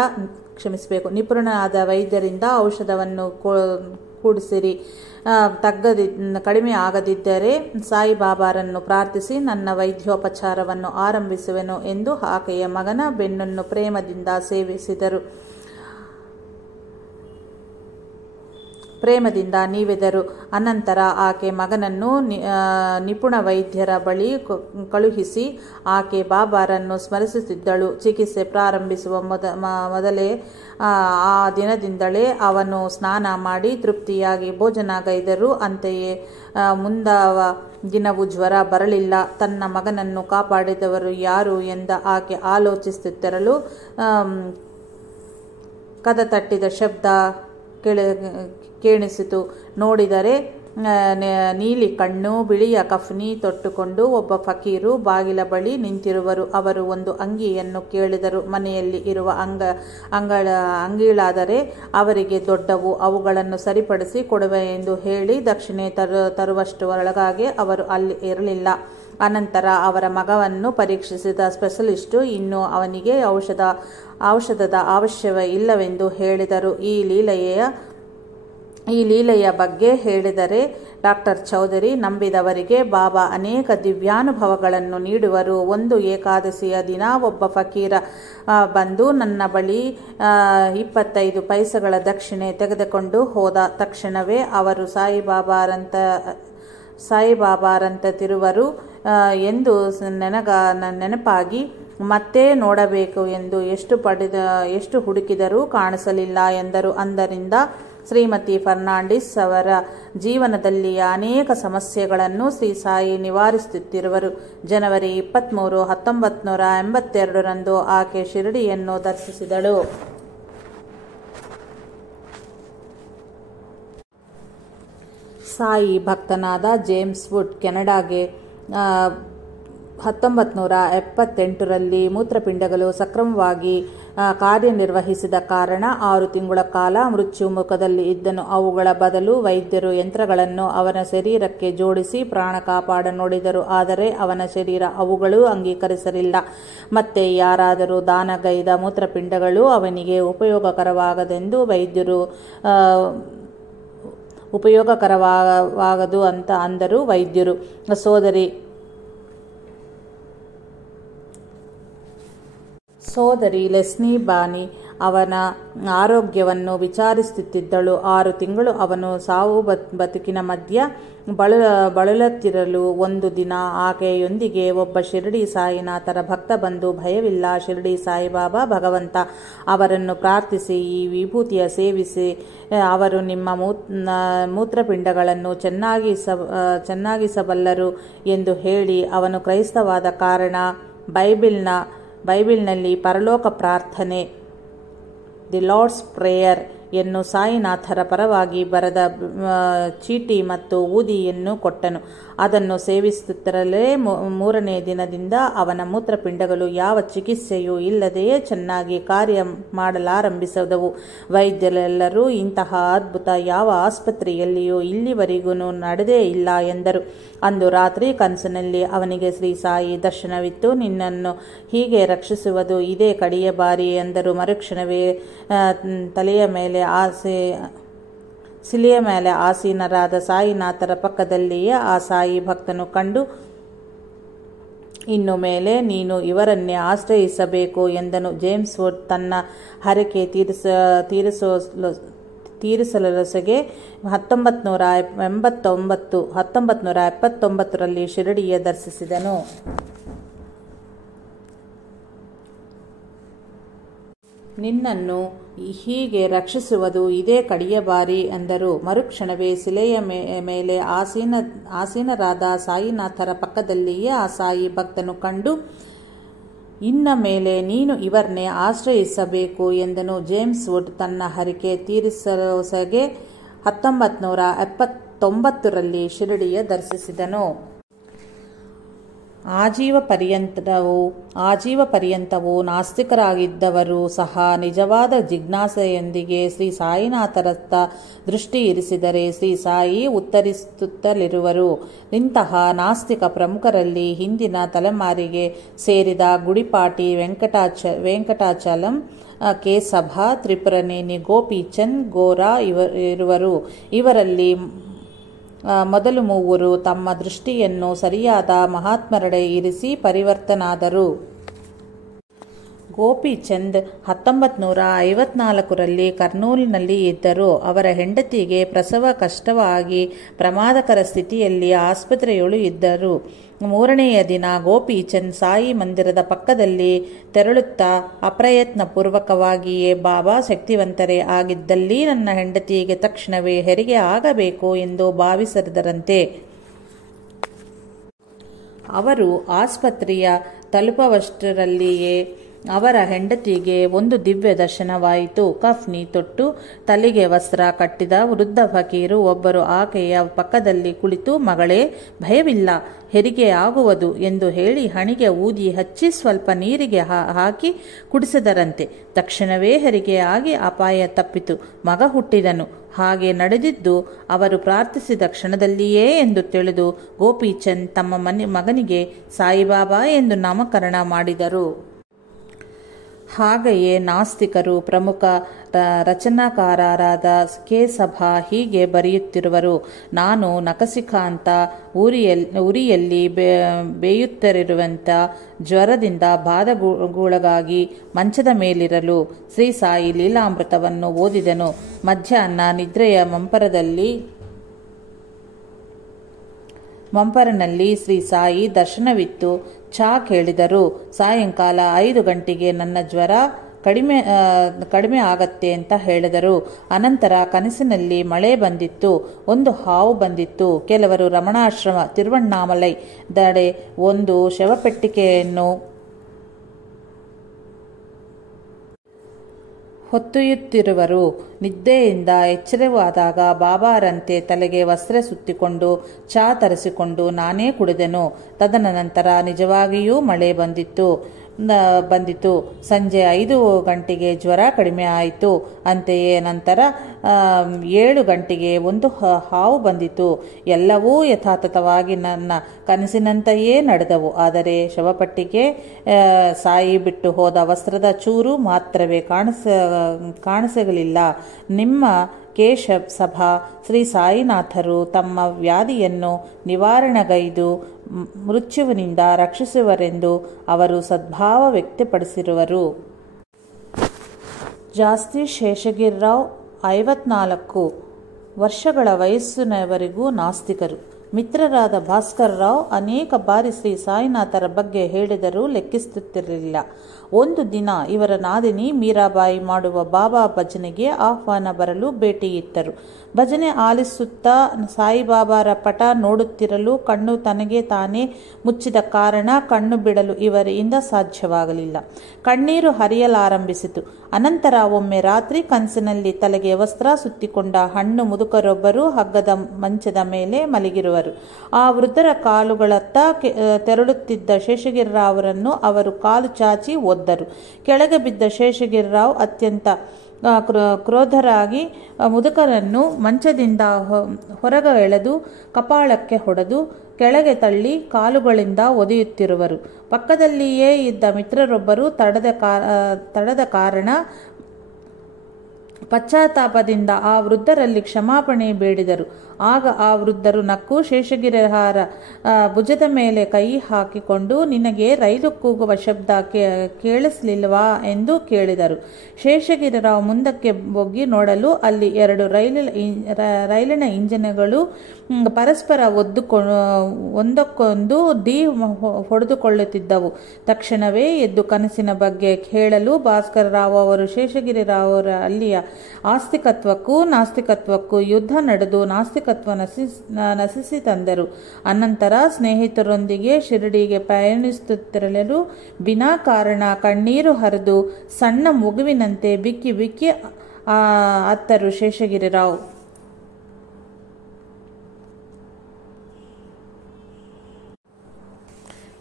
ಔಷಧವನ್ನು ಕೂಡಿಸಿರಿ. ಕಡಿಮೆ ಆಗದಿದ್ದರೆ ಸಾಯಿಬಾಬಾರನ್ನು ಪ್ರಾರ್ಥಿಸಿ ನನ್ನ ವೈದ್ಯೋಪಚಾರವನ್ನು ಆರಂಭಿಸುವೆನು ಎಂದು ಆಕೆಯ ಮಗನ ಬೆನ್ನನ್ನು ಪ್ರೇಮದಿಂದ ನೀವೆದರು. ಅನಂತರ ಆಕೆ ಮಗನನ್ನು ನಿಪುಣ ವೈದ್ಯರ ಬಳಿ ಕಳುಹಿಸಿ ಆಕೆ ಬಾಬಾರನ್ನು ಸ್ಮರಿಸುತ್ತಿದ್ದಳು. ಚಿಕಿತ್ಸೆ ಪ್ರಾರಂಭಿಸುವ ಮೊದಲೇ ಆ ದಿನದಿಂದಲೇ ಅವನು ಸ್ನಾನ ಮಾಡಿ ತೃಪ್ತಿಯಾಗಿ ಭೋಜನಗೈದರು. ಅಂತೆಯೇ ಮುಂದಾವ ದಿನವೂ ಜ್ವರ ಬರಲಿಲ್ಲ. ತನ್ನ ಮಗನನ್ನು ಕಾಪಾಡಿದವರು ಯಾರು ಎಂದ ಆಕೆ ಆಲೋಚಿಸುತ್ತಿರಲು ಕದ ತಟ್ಟಿದ ಶಬ್ದ ಕೇಳಿಸಿತು. ನೋಡಿದರೆ ನೀಲಿ ಕಣ್ಣು, ಬಿಳಿಯ ಕಫ್ನಿ ತೊಟ್ಟುಕೊಂಡು ಒಬ್ಬ ಫಕೀರು ಬಾಗಿಲ ಬಳಿ ನಿಂತಿರುವರು. ಅವರು ಒಂದು ಅಂಗಿಯನ್ನು ಕೇಳಿದರು. ಮನೆಯಲ್ಲಿ ಇರುವ ಅಂಗಿಳಾದರೆ ಅವರಿಗೆ ದೊಡ್ಡವು, ಅವುಗಳನ್ನು ಸರಿಪಡಿಸಿ ಕೊಡುವೆ ಎಂದು ಹೇಳಿ ದಕ್ಷಿಣೆ ತರುವಷ್ಟರೊಳಗಾಗಿ ಅವರು ಅಲ್ಲಿ ಇರಲಿಲ್ಲ. ಅನಂತರ ಅವರ ಮಗವನ್ನು ಪರೀಕ್ಷಿಸಿದ ಸ್ಪೆಷಲಿಸ್ಟು ಇನ್ನೂ ಅವನಿಗೆ ಔಷಧದ ಅವಶ್ಯವೇ ಇಲ್ಲವೆಂದು ಹೇಳಿದರು. ಈ ಲೀಲೆಯ ಬಗ್ಗೆ ಹೇಳಿದರೆ ಡಾಕ್ಟರ್ ಚೌಧರಿ ನಂಬಿದವರಿಗೆ ಬಾಬಾ ಅನೇಕ ದಿವ್ಯಾನುಭವಗಳನ್ನು ನೀಡುವರು. ಒಂದು ಏಕಾದಶಿಯ ದಿನ ಒಬ್ಬ ಫಕೀರ ಬಂದು ನನ್ನ ಬಳಿ 25 ಪೈಸೆಗಳ ದಕ್ಷಿಣೆ ತೆಗೆದುಕೊಂಡು ಹೋದ. ತಕ್ಷಣವೇ ಅವರು ಸಾಯಿಬಾಬಾರಂತಿರುವರು ಎಂದು ನೆನಪಾಗಿ ಮತ್ತೆ ನೋಡಬೇಕು ಎಂದು ಎಷ್ಟು ಹುಡುಕಿದರೂ ಕಾಣಿಸಲಿಲ್ಲ ಎಂದರು. ಆದ್ದರಿಂದ ಶ್ರೀಮತಿ ಫರ್ನಾಂಡಿಸ್ ಅವರ ಜೀವನದಲ್ಲಿಯ ಅನೇಕ ಸಮಸ್ಯೆಗಳನ್ನು ಶ್ರೀ ಸಾಯಿ ನಿವಾರಿಸುತ್ತಿರುವರು. ಜನವರಿ 23, 1982 ಆಕೆ ಶಿರಡಿಯನ್ನು ದರ್ಶಿಸಿದಳು. ಸಾಯಿ ಭಕ್ತನಾದ ಜೇಮ್ಸ್ ವುಡ್ ಕೆನಡಾಗೆ 1978ರಲ್ಲಿ ಮೂತ್ರಪಿಂಡಗಳು ಸಕ್ರಮವಾಗಿ ಕಾರ್ಯನಿರ್ವಹಿಸಿದ ಕಾರಣ 6 ತಿಂಗಳ ಕಾಲ ಮೃತ್ಯು ಮುಖದಲ್ಲಿ ಇದ್ದನು. ಅವುಗಳ ಬದಲು ವೈದ್ಯರು ಯಂತ್ರಗಳನ್ನು ಅವನ ಶರೀರಕ್ಕೆ ಜೋಡಿಸಿ ಪ್ರಾಣ ಕಾಪಾಡ ನೋಡಿದರು. ಆದರೆ ಅವನ ಶರೀರ ಅವುಗಳು ಅಂಗೀಕರಿಸಲಿಲ್ಲ. ಮತ್ತೆ ಯಾರಾದರೂ ದಾನಗೈದ ಮೂತ್ರಪಿಂಡಗಳು ಅವನಿಗೆ ಉಪಯೋಗಕರವಾಗದೆಂದು ಉಪಯೋಗಕರವಾಗದು ಅಂತ ಅಂದರು ವೈದ್ಯರು. ಸೋದರಿ ಲೆಸ್ನಿ ಬಾನಿ ಅವನ ಆರೋಗ್ಯವನ್ನು ವಿಚಾರಿಸುತ್ತಿದ್ದಳು. 6 ತಿಂಗಳು ಅವನು ಸಾವು ಬದುಕಿನ ಮಧ್ಯ ಬಳಲುತ್ತಿರಲು ಒಂದು ದಿನ ಆಕೆಯೊಂದಿಗೆ ಒಬ್ಬ ಶಿರಡಿ ಸಾಯಿನಾಥರ ಭಕ್ತ ಬಂದು, ಭಯವಿಲ್ಲ, ಶಿರಡಿ ಸಾಯಿಬಾಬಾ ಭಗವಂತ ಅವರನ್ನು ಪ್ರಾರ್ಥಿಸಿ ಈ ವಿಭೂತಿಯ ಸೇವಿಸಿ ಅವರು ನಿಮ್ಮ ಮೂತ್ರಪಿಂಡಗಳನ್ನು ಚೆನ್ನಾಗಿಸಬಲ್ಲರು ಎಂದು ಹೇಳಿ ಅವನು ಕ್ರೈಸ್ತವಾದ ಕಾರಣ ಬೈಬಿಲ್ನಲ್ಲಿ ಪರಲೋಕ ಪ್ರಾರ್ಥನೆ ದಿ ಲಾರ್ಡ್ಸ್ ಪ್ರೇಯರ್ ಯನ್ನು ಸಾಯಿನಾಥರ ಪರವಾಗಿ ಬರೆದ ಚೀಟಿ ಮತ್ತು ಊದಿಯನ್ನು ಕೊಟ್ಟನು. ಅದನ್ನು ಸೇವಿಸುತ್ತಿರಲೇ 3ನೇ ದಿನದಿಂದ ಅವನ ಮೂತ್ರಪಿಂಡಗಳು ಯಾವ ಚಿಕಿತ್ಸೆಯೂ ಇಲ್ಲದೆಯೇ ಚೆನ್ನಾಗಿ ಕಾರ್ಯ ಮಾಡಲಾರಂಭಿಸಿದವು. ವೈದ್ಯರೆಲ್ಲರೂ ಇಂತಹ ಅದ್ಭುತ ಯಾವ ಆಸ್ಪತ್ರೆಯಲ್ಲಿಯೂ ಇಲ್ಲಿವರೆಗೂ ನಡೆದೇ ಇಲ್ಲ ಎಂದರು. ಅಂದು ರಾತ್ರಿ ಕನಸಿನಲ್ಲಿ ಅವನಿಗೆ ಶ್ರೀ ಸಾಯಿ ದರ್ಶನವಿತ್ತು. ನಿನ್ನನ್ನು ಹೀಗೆ ರಕ್ಷಿಸುವುದು ಇದೇ ಕಡೆಯ ಬಾರಿ ಎಂದರು. ಮರುಕ್ಷಣವೇ ಶಿಲೆಯ ಮೇಲೆ ಆಸೀನರಾದ ಸಾಯಿನಾಥರ ಪಕ್ಕದಲ್ಲಿಯೇ ಆ ಸಾಯಿ ಭಕ್ತನು ಕಂಡು, ಇನ್ನು ಮೇಲೆ ನೀನು ಇವರನ್ನೇ ಆಶ್ರಯಿಸಬೇಕು ಎಂದನು. ಜೇಮ್ಸ್ ವುಡ್ ತನ್ನ ಹರಕೆ ತೀರಿಸಲೊಸಗೆ 1979ರಲ್ಲಿ ಶಿರಡಿಯ ದರ್ಶಿಸಿದನು. ನಿನ್ನನ್ನು ಹೀಗೆ ರಕ್ಷಿಸುವುದು ಇದೇ ಕಡೆಯ ಬಾರಿ ಎಂದರು. ಮರುಕ್ಷಣವೇ ಶಿಲೆಯ ಮೇಲೆ ಆಸೀನರಾದ ಸಾಯಿನಾಥರ ಪಕ್ಕದಲ್ಲಿಯೇ ಆ ಸಾಯಿ ಭಕ್ತನು ಕಂಡು, ಇನ್ನ ಮೇಲೆ ನೀನು ಇವರನ್ನೇ ಆಶ್ರಯಿಸಬೇಕು ಎಂದನು. ಜೇಮ್ಸ್ ವುಡ್ ತನ್ನ ಹರಕೆ ತೀರಿಸಲೊಸಗೆ 1979ರಲ್ಲಿ ಶಿರಡಿಯ ದರ್ಶಿಸಿದನು. ಆಜೀವ ಪರ್ಯಂತವೂ ನಾಸ್ತಿಕರಾಗಿದ್ದವರು ಸಹ ನಿಜವಾದ ಜಿಜ್ಞಾಸೆಯೊಂದಿಗೆ ಶ್ರೀ ಸಾಯಿನಾಥರತ್ತ ದೃಷ್ಟಿ ಇರಿಸಿದರೆ ಶ್ರೀ ಸಾಯಿ ಉತ್ತರಿಸುತ್ತಲಿರುವರು. ಇಂತಹ ನಾಸ್ತಿಕ ಪ್ರಮುಖರಲ್ಲಿ ಹಿಂದಿನ ತಲೆಮಾರಿಗೆ ಸೇರಿದ ಗುಡಿಪಾಟಿ ವೆಂಕಟಾಚಲಂ, ಕೇಸಭ, ತ್ರಿಪುರನೇನಿ ಗೋಪಿಚಂದ್ ಗೋರಾ ಇರುವರು. ಇವರಲ್ಲಿ ಮೊದಲು ಮೂವರು ತಮ್ಮ ದೃಷ್ಟಿಯನ್ನು ಸರಿಯಾದ ಮಹಾತ್ಮರೆಡೆ ಇರಿಸಿ ಪರಿವರ್ತನಾದರು. ಗೋಪಿಚಂದ್ 1954ರಲ್ಲಿ ಕರ್ನೂಲಿನಲ್ಲಿ ಇದ್ದರು. ಅವರ ಹೆಂಡತಿಗೆ ಪ್ರಸವ ಕಷ್ಟವಾಗಿ ಪ್ರಮಾದಕರ ಸ್ಥಿತಿಯಲ್ಲಿ ಆಸ್ಪತ್ರೆಯೊಳು ಇದ್ದರು. 3ನೆಯ ದಿನ ಗೋಪಿಚಂದ್ ಸಾಯಿ ಮಂದಿರದ ಪಕ್ಕದಲ್ಲಿ ತೆರಳುತ್ತಾ ಅಪ್ರಯತ್ನಪೂರ್ವಕವಾಗಿಯೇ, ಬಾಬಾ ಶಕ್ತಿವಂತರೇ ಆಗಿದ್ದಲ್ಲಿ ನನ್ನ ಹೆಂಡತಿಗೆ ತಕ್ಷಣವೇ ಹೆರಿಗೆ ಆಗಬೇಕು ಎಂದು ಭಾವಿಸಿದರಂತೆ. ಅವರು ಆಸ್ಪತ್ರೆಯ ತಲುಪುವಷ್ಟರಲ್ಲಿಯೇ ಅವರ ಹೆಂಡತಿಗೆ ಒಂದು ದಿವ್ಯ ದರ್ಶನವಾಯಿತು. ಕಫ್ನಿ ತೊಟ್ಟು ತಲೆಗೆ ವಸ್ತ್ರ ಕಟ್ಟಿದ ವೃದ್ಧ ಫಕೀರು ಒಬ್ಬರು ಆಕೆಯ ಪಕ್ಕದಲ್ಲಿ ಕುಳಿತು, ಮಗಳೇ, ಭಯವಿಲ್ಲ, ಹೆರಿಗೆ ಆಗುವುದು ಎಂದು ಹೇಳಿ ಹಣಿಗೆ ಊದಿ ಹಚ್ಚಿ ಸ್ವಲ್ಪ ನೀರಿಗೆ ಹಾಕಿ ಕುಡಿಸಿದರಂತೆ. ತಕ್ಷಣವೇ ಹೆರಿಗೆ ಆಗಿ ಅಪಾಯ ತಪ್ಪಿತು. ಮಗ ಹುಟ್ಟಿದನು. ಹಾಗೆ ನಡೆದಿದ್ದು ಅವರು ಪ್ರಾರ್ಥಿಸಿದ ಕ್ಷಣದಲ್ಲಿಯೇ ಎಂದು ತಿಳಿದು ಗೋಪಿಚಂದ್ ತಮ್ಮ ಮಗನಿಗೆ ಸಾಯಿಬಾಬಾ ಎಂದು ನಾಮಕರಣ ಮಾಡಿದರು. ಹಾಗೆಯೇ ನಾಸ್ತಿಕರು ಪ್ರಮುಖ ರಚನಾಕಾರರಾದ ಕೇಸಭ ಹೀಗೆ ಬರೆಯುತ್ತಿರುವರು. ನಾನು ನಖಶಿಖಾಂತ ಉರಿಯಲ್ಲಿ ಬೇಯುತ್ತಿರುವಂಥ ಜ್ವರದಿಂದ ಬಾಧೆಗೊಳಗಾಗಿ ಮಂಚದ ಮೇಲಿರಲು ಶ್ರೀ ಸಾಯಿ ಲೀಲಾಮೃತವನ್ನು ಓದಿದನು. ಮಧ್ಯಾಹ್ನ ನಿದ್ರೆಯ ಮಂಪರನಲ್ಲಿ ಶ್ರೀ ಸಾಯಿ ದರ್ಶನವಿತ್ತು. ಚಾ ಕೇಳಿದರು. ಸಾಯಂಕಾಲ 5 ಗಂಟೆಗೆ ನನ್ನ ಜ್ವರ ಕಡಿಮೆ ಆಗತ್ತೆ ಅಂತ ಹೇಳಿದರು. ಅನಂತರ ಕನಸಿನಲ್ಲಿ ಮಳೆ ಬಂದಿತ್ತು. ಒಂದು ಹಾವು ಬಂದಿತ್ತು. ಕೆಲವರು ರಮಣಾಶ್ರಮ ತಿರುವಣ್ಣಾಮಲೈ ದಡೆ ಒಂದು ಶವಪೆಟ್ಟಿಗೆಯನ್ನು ಹೊತ್ತೊಯ್ಯುತ್ತಿರುವರು. ನಿದ್ದೆಯಿಂದ ಎಚ್ಚರವಾದಾಗ ಬಾಬಾರಂತೆ ತಲೆಗೆ ವಸ್ತ್ರ ಸುತ್ತಿಕೊಂಡು ಚಾ ತರಿಸಿಕೊಂಡು ನಾನೇ ಕುಡಿದೆನು. ತದನಂತರ ನಿಜವಾಗಿಯೂ ಮಳೆ ಬಂದಿತು. ಸಂಜೆ 5 ಗಂಟೆಗೆ ಜ್ವರ ಕಡಿಮೆ ಆಯಿತು. ಅಂತೆಯೇ ನಂತರ 7 ಗಂಟೆಗೆ ಒಂದು ಹಾವು ಬಂದಿತು. ಎಲ್ಲವೂ ಯಥಾತಥವಾಗಿ ನನ್ನ ಕನಸಿನಂತೆಯೇ ನಡೆದವು. ಆದರೆ ಶವಪಟ್ಟಿಗೆ ಸಾಯಿ ಬಿಟ್ಟು ಹೋದ ವಸ್ತ್ರದ ಚೂರು ಮಾತ್ರವೇ ಕಾಣಿಸಲಿಲ್ಲ. ನಿಮ್ಮ ಕೇಶಸಭಾ ಶ್ರೀ ಸಾಯಿನಾಥರು ತಮ್ಮ ವ್ಯಾಧಿಯನ್ನು ನಿವಾರಣೆಗೈದು ಮೃತ್ಯುವಿನಿಂದ ರಕ್ಷಿಸುವರೆಂದು ಅವರು ಸದ್ಭಾವ ವ್ಯಕ್ತಪಡಿಸಿರುವರು. ಜಾಸ್ತಿ ಶೇಷಗಿರಿರಾವ್ 54 ವರ್ಷಗಳ ವಯಸ್ಸಿನವರೆಗೂ ನಾಸ್ತಿಕರು. ಮಿತ್ರರಾದ ಭಾಸ್ಕರರಾವ್ ಅನೇಕ ಬಾರಿ ಶ್ರೀ ಸಾಯಿನಾಥರ ಬಗ್ಗೆ ಹೇಳಿದರೂ ಲೆಕ್ಕಿಸುತ್ತಿರಲಿಲ್ಲ. ಒಂದು ದಿನ ಇವರ ನಾದಿನಿ ಮೀರಾಬಾಯಿ ಮಾಡುವ ಬಾಬಾ ಭಜನೆಗೆ ಆಹ್ವಾನ ಬರಲು ಭೇಟಿಯಿತ್ತರು. ಭಜನೆ ಆಲಿಸುತ್ತಾ ಸಾಯಿಬಾಬಾರ ಪಟ ನೋಡುತ್ತಿರಲು ಕಣ್ಣು ತನಗೆ ತಾನೇ ಮುಚ್ಚಿದ ಕಾರಣ ಕಣ್ಣು ಬಿಡಲು ಇವರಿಂದ ಸಾಧ್ಯವಾಗಲಿಲ್ಲ. ಕಣ್ಣೀರು ಹರಿಯಲಾರಂಭಿಸಿತು. ಅನಂತರ ಒಮ್ಮೆ ರಾತ್ರಿ ಕನಸಿನಲ್ಲಿ ತಲೆಗೆ ವಸ್ತ್ರ ಸುತ್ತಿಕೊಂಡ ಹಣ್ಣು ಮುದುಕರೊಬ್ಬರು ಹಗ್ಗದ ಮಂಚದ ಮೇಲೆ ಮಲಗಿರುವರು. ಆ ವೃದ್ಧರ ಕಾಲುಗಳತ್ತ ತೆರಳುತ್ತಿದ್ದ ಶೇಷಗಿರಿರಾವರನ್ನು ಅವರು ಕಾಲು ಚಾಚಿ ಒದ್ದರು. ಕೆಳಗೆ ಬಿದ್ದ ಶೇಷಗಿರಿರಾವ್ ಅತ್ಯಂತ ಕ್ರೋಧರಾಗಿ ಮುದುಕರನ್ನು ಮಂಚದಿಂದ ಹೊರಗೆ ಎಳೆದು ಕಪಾಳಕ್ಕೆ ಹೊಡೆದು ಕೆಳಗೆ ತಳ್ಳಿ ಕಾಲುಗಳಿಂದ ಒದೆಯುತ್ತಿರುವರು. ಪಕ್ಕದಲ್ಲಿಯೇ ಇದ್ದ ಮಿತ್ರರೊಬ್ಬರು ತಡದ ಕಾರಣ ಪಶ್ಚಾತ್ತಾಪದಿಂದ ಆ ವೃದ್ಧರಲ್ಲಿ ಕ್ಷಮಾಪಣೆ ಬೇಡಿದರು. ಆಗ ಆ ವೃದ್ಧರು ನಕ್ಕು ಶೇಷಗಿರಿಹಾರ ಭುಜದ ಮೇಲೆ ಕೈ ಹಾಕಿಕೊಂಡು, ನಿನಗೆ ರೈಲು ಕೂಗುವ ಶಬ್ದ ಕೇಳಿಸಲಿಲ್ವಾ ಎಂದು ಕೇಳಿದರು. ಶೇಷಗಿರಿರಾವ್ ಮುಂದಕ್ಕೆ ಬೊಗ್ಗಿ ನೋಡಲು ಅಲ್ಲಿ 2 ರೈಲಿನ ಇಂಜಿನ್ಗಳು ಪರಸ್ಪರ ಒಂದಕ್ಕೊಂದು ಹೊಡೆದುಕೊಳ್ಳುತ್ತಿದ್ದವು. ತಕ್ಷಣವೇ ಎದ್ದು ಕನಸಿನ ಬಗ್ಗೆ ಹೇಳಲು ಭಾಸ್ಕರರಾವ್ ಅವರು ಶೇಷಗಿರಿರಾವ್ ಅಲ್ಲಿಯ ಆಸ್ತಿಕತ್ವಕ್ಕೂ ನಾಸ್ತಿಕತ್ವಕ್ಕೂ ಯುದ್ಧ ನಡೆದು ನಾಸ್ತಿಕತ್ವ ನಶಿಸಿ ತಂದರು. ಅನಂತರ ಸ್ನೇಹಿತರೊಂದಿಗೆ ಶಿರಡಿಗೆ ಪಯಣಿಸುತ್ತಿರಲು ವಿನಾಕಾರಣ ಕಣ್ಣೀರು ಹರಿದು ಸಣ್ಣ ಮಗುವಿನಂತೆ ಬಿಕ್ಕಿ ಬಿಕ್ಕಿ ಅತ್ತರು ಶೇಷಗಿರಿರಾವ್.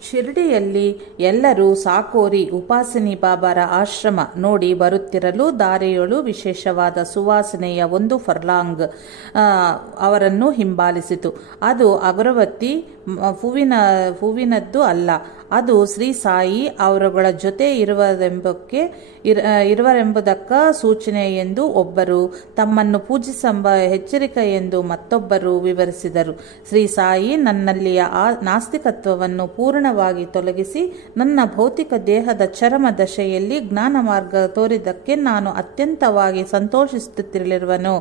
ಶಿರ್ಡಿಯಲ್ಲಿ ಎಲ್ಲರೂ ಸಾಕೋರಿ ಉಪಾಸಿನಿ ಬಾಬಾರ ಆಶ್ರಮ ನೋಡಿ ಬರುತ್ತಿರಲು ದಾರಿಯೊಳು ವಿಶೇಷವಾದ ಸುವಾಸನೆಯ ಒಂದು ಫರ್ಲಾಂಗ್ ಅವರನ್ನು ಹಿಂಬಾಲಿಸಿತು. ಅದು ಅಗರಬತ್ತಿ ಹೂವಿನದ್ದು ಅಲ್ಲ, ಅದು ಶ್ರೀ ಸಾಯಿ ಅವರುಗಳ ಜೊತೆ ಇರುವರೆಂಬುದಕ್ಕ ಸೂಚನೆ ಎಂದು ಒಬ್ಬರು, ತಮ್ಮನ್ನು ಪೂಜಿಸೆಂಬ ಎಚ್ಚರಿಕೆ ಎಂದು ಮತ್ತೊಬ್ಬರು ವಿವರಿಸಿದರು. ಶ್ರೀ ಸಾಯಿ ನನ್ನಲ್ಲಿಯ ಆ ನಾಸ್ತಿಕತ್ವವನ್ನು ಪೂರ್ಣವಾಗಿ ತೊಲಗಿಸಿ ನನ್ನ ಭೌತಿಕ ದೇಹದ ಚರಮ ದಶೆಯಲ್ಲಿ ಜ್ಞಾನ ಮಾರ್ಗ ತೋರಿದ್ದಕ್ಕೆ ನಾನು ಅತ್ಯಂತವಾಗಿ ಸಂತೋಷಿಸುತ್ತಿರುವೆನು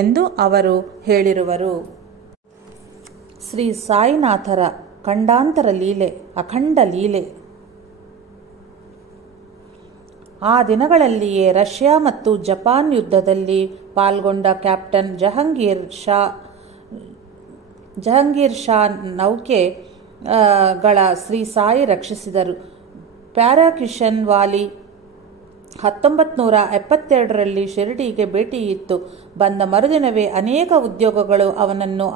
ಎಂದು ಅವರು ಹೇಳಿರುವರು. ಶ್ರೀ ಸಾಯಿನಾಥರ ಖಂಡಾಂತರ ಲೀಲೆ, ಅಖಂಡ ಲೀಲೆ. ಆ ದಿನಗಳಲ್ಲಿಯೇ ರಷ್ಯಾ ಮತ್ತು ಜಪಾನ್ ಯುದ್ಧದಲ್ಲಿ ಪಾಲ್ಗೊಂಡ ಕ್ಯಾಪ್ಟನ್ ಜಹಂಗೀರ್ ಶಾ ನೌಕೆಗಳ ಶ್ರೀ ಸಾಯಿ ರಕ್ಷಿಸಿದರು. ಪ್ಯಾರಾಕಿಶನ್ ವಾಲಿ 1972ರಲ್ಲಿ ಶಿರಡಿಗೆ ಭೇಟಿಯಿತ್ತು. ಬಂದ ಮರುದಿನವೇ ಅನೇಕ ಉದ್ಯೋಗಗಳು ಅವನನ್ನು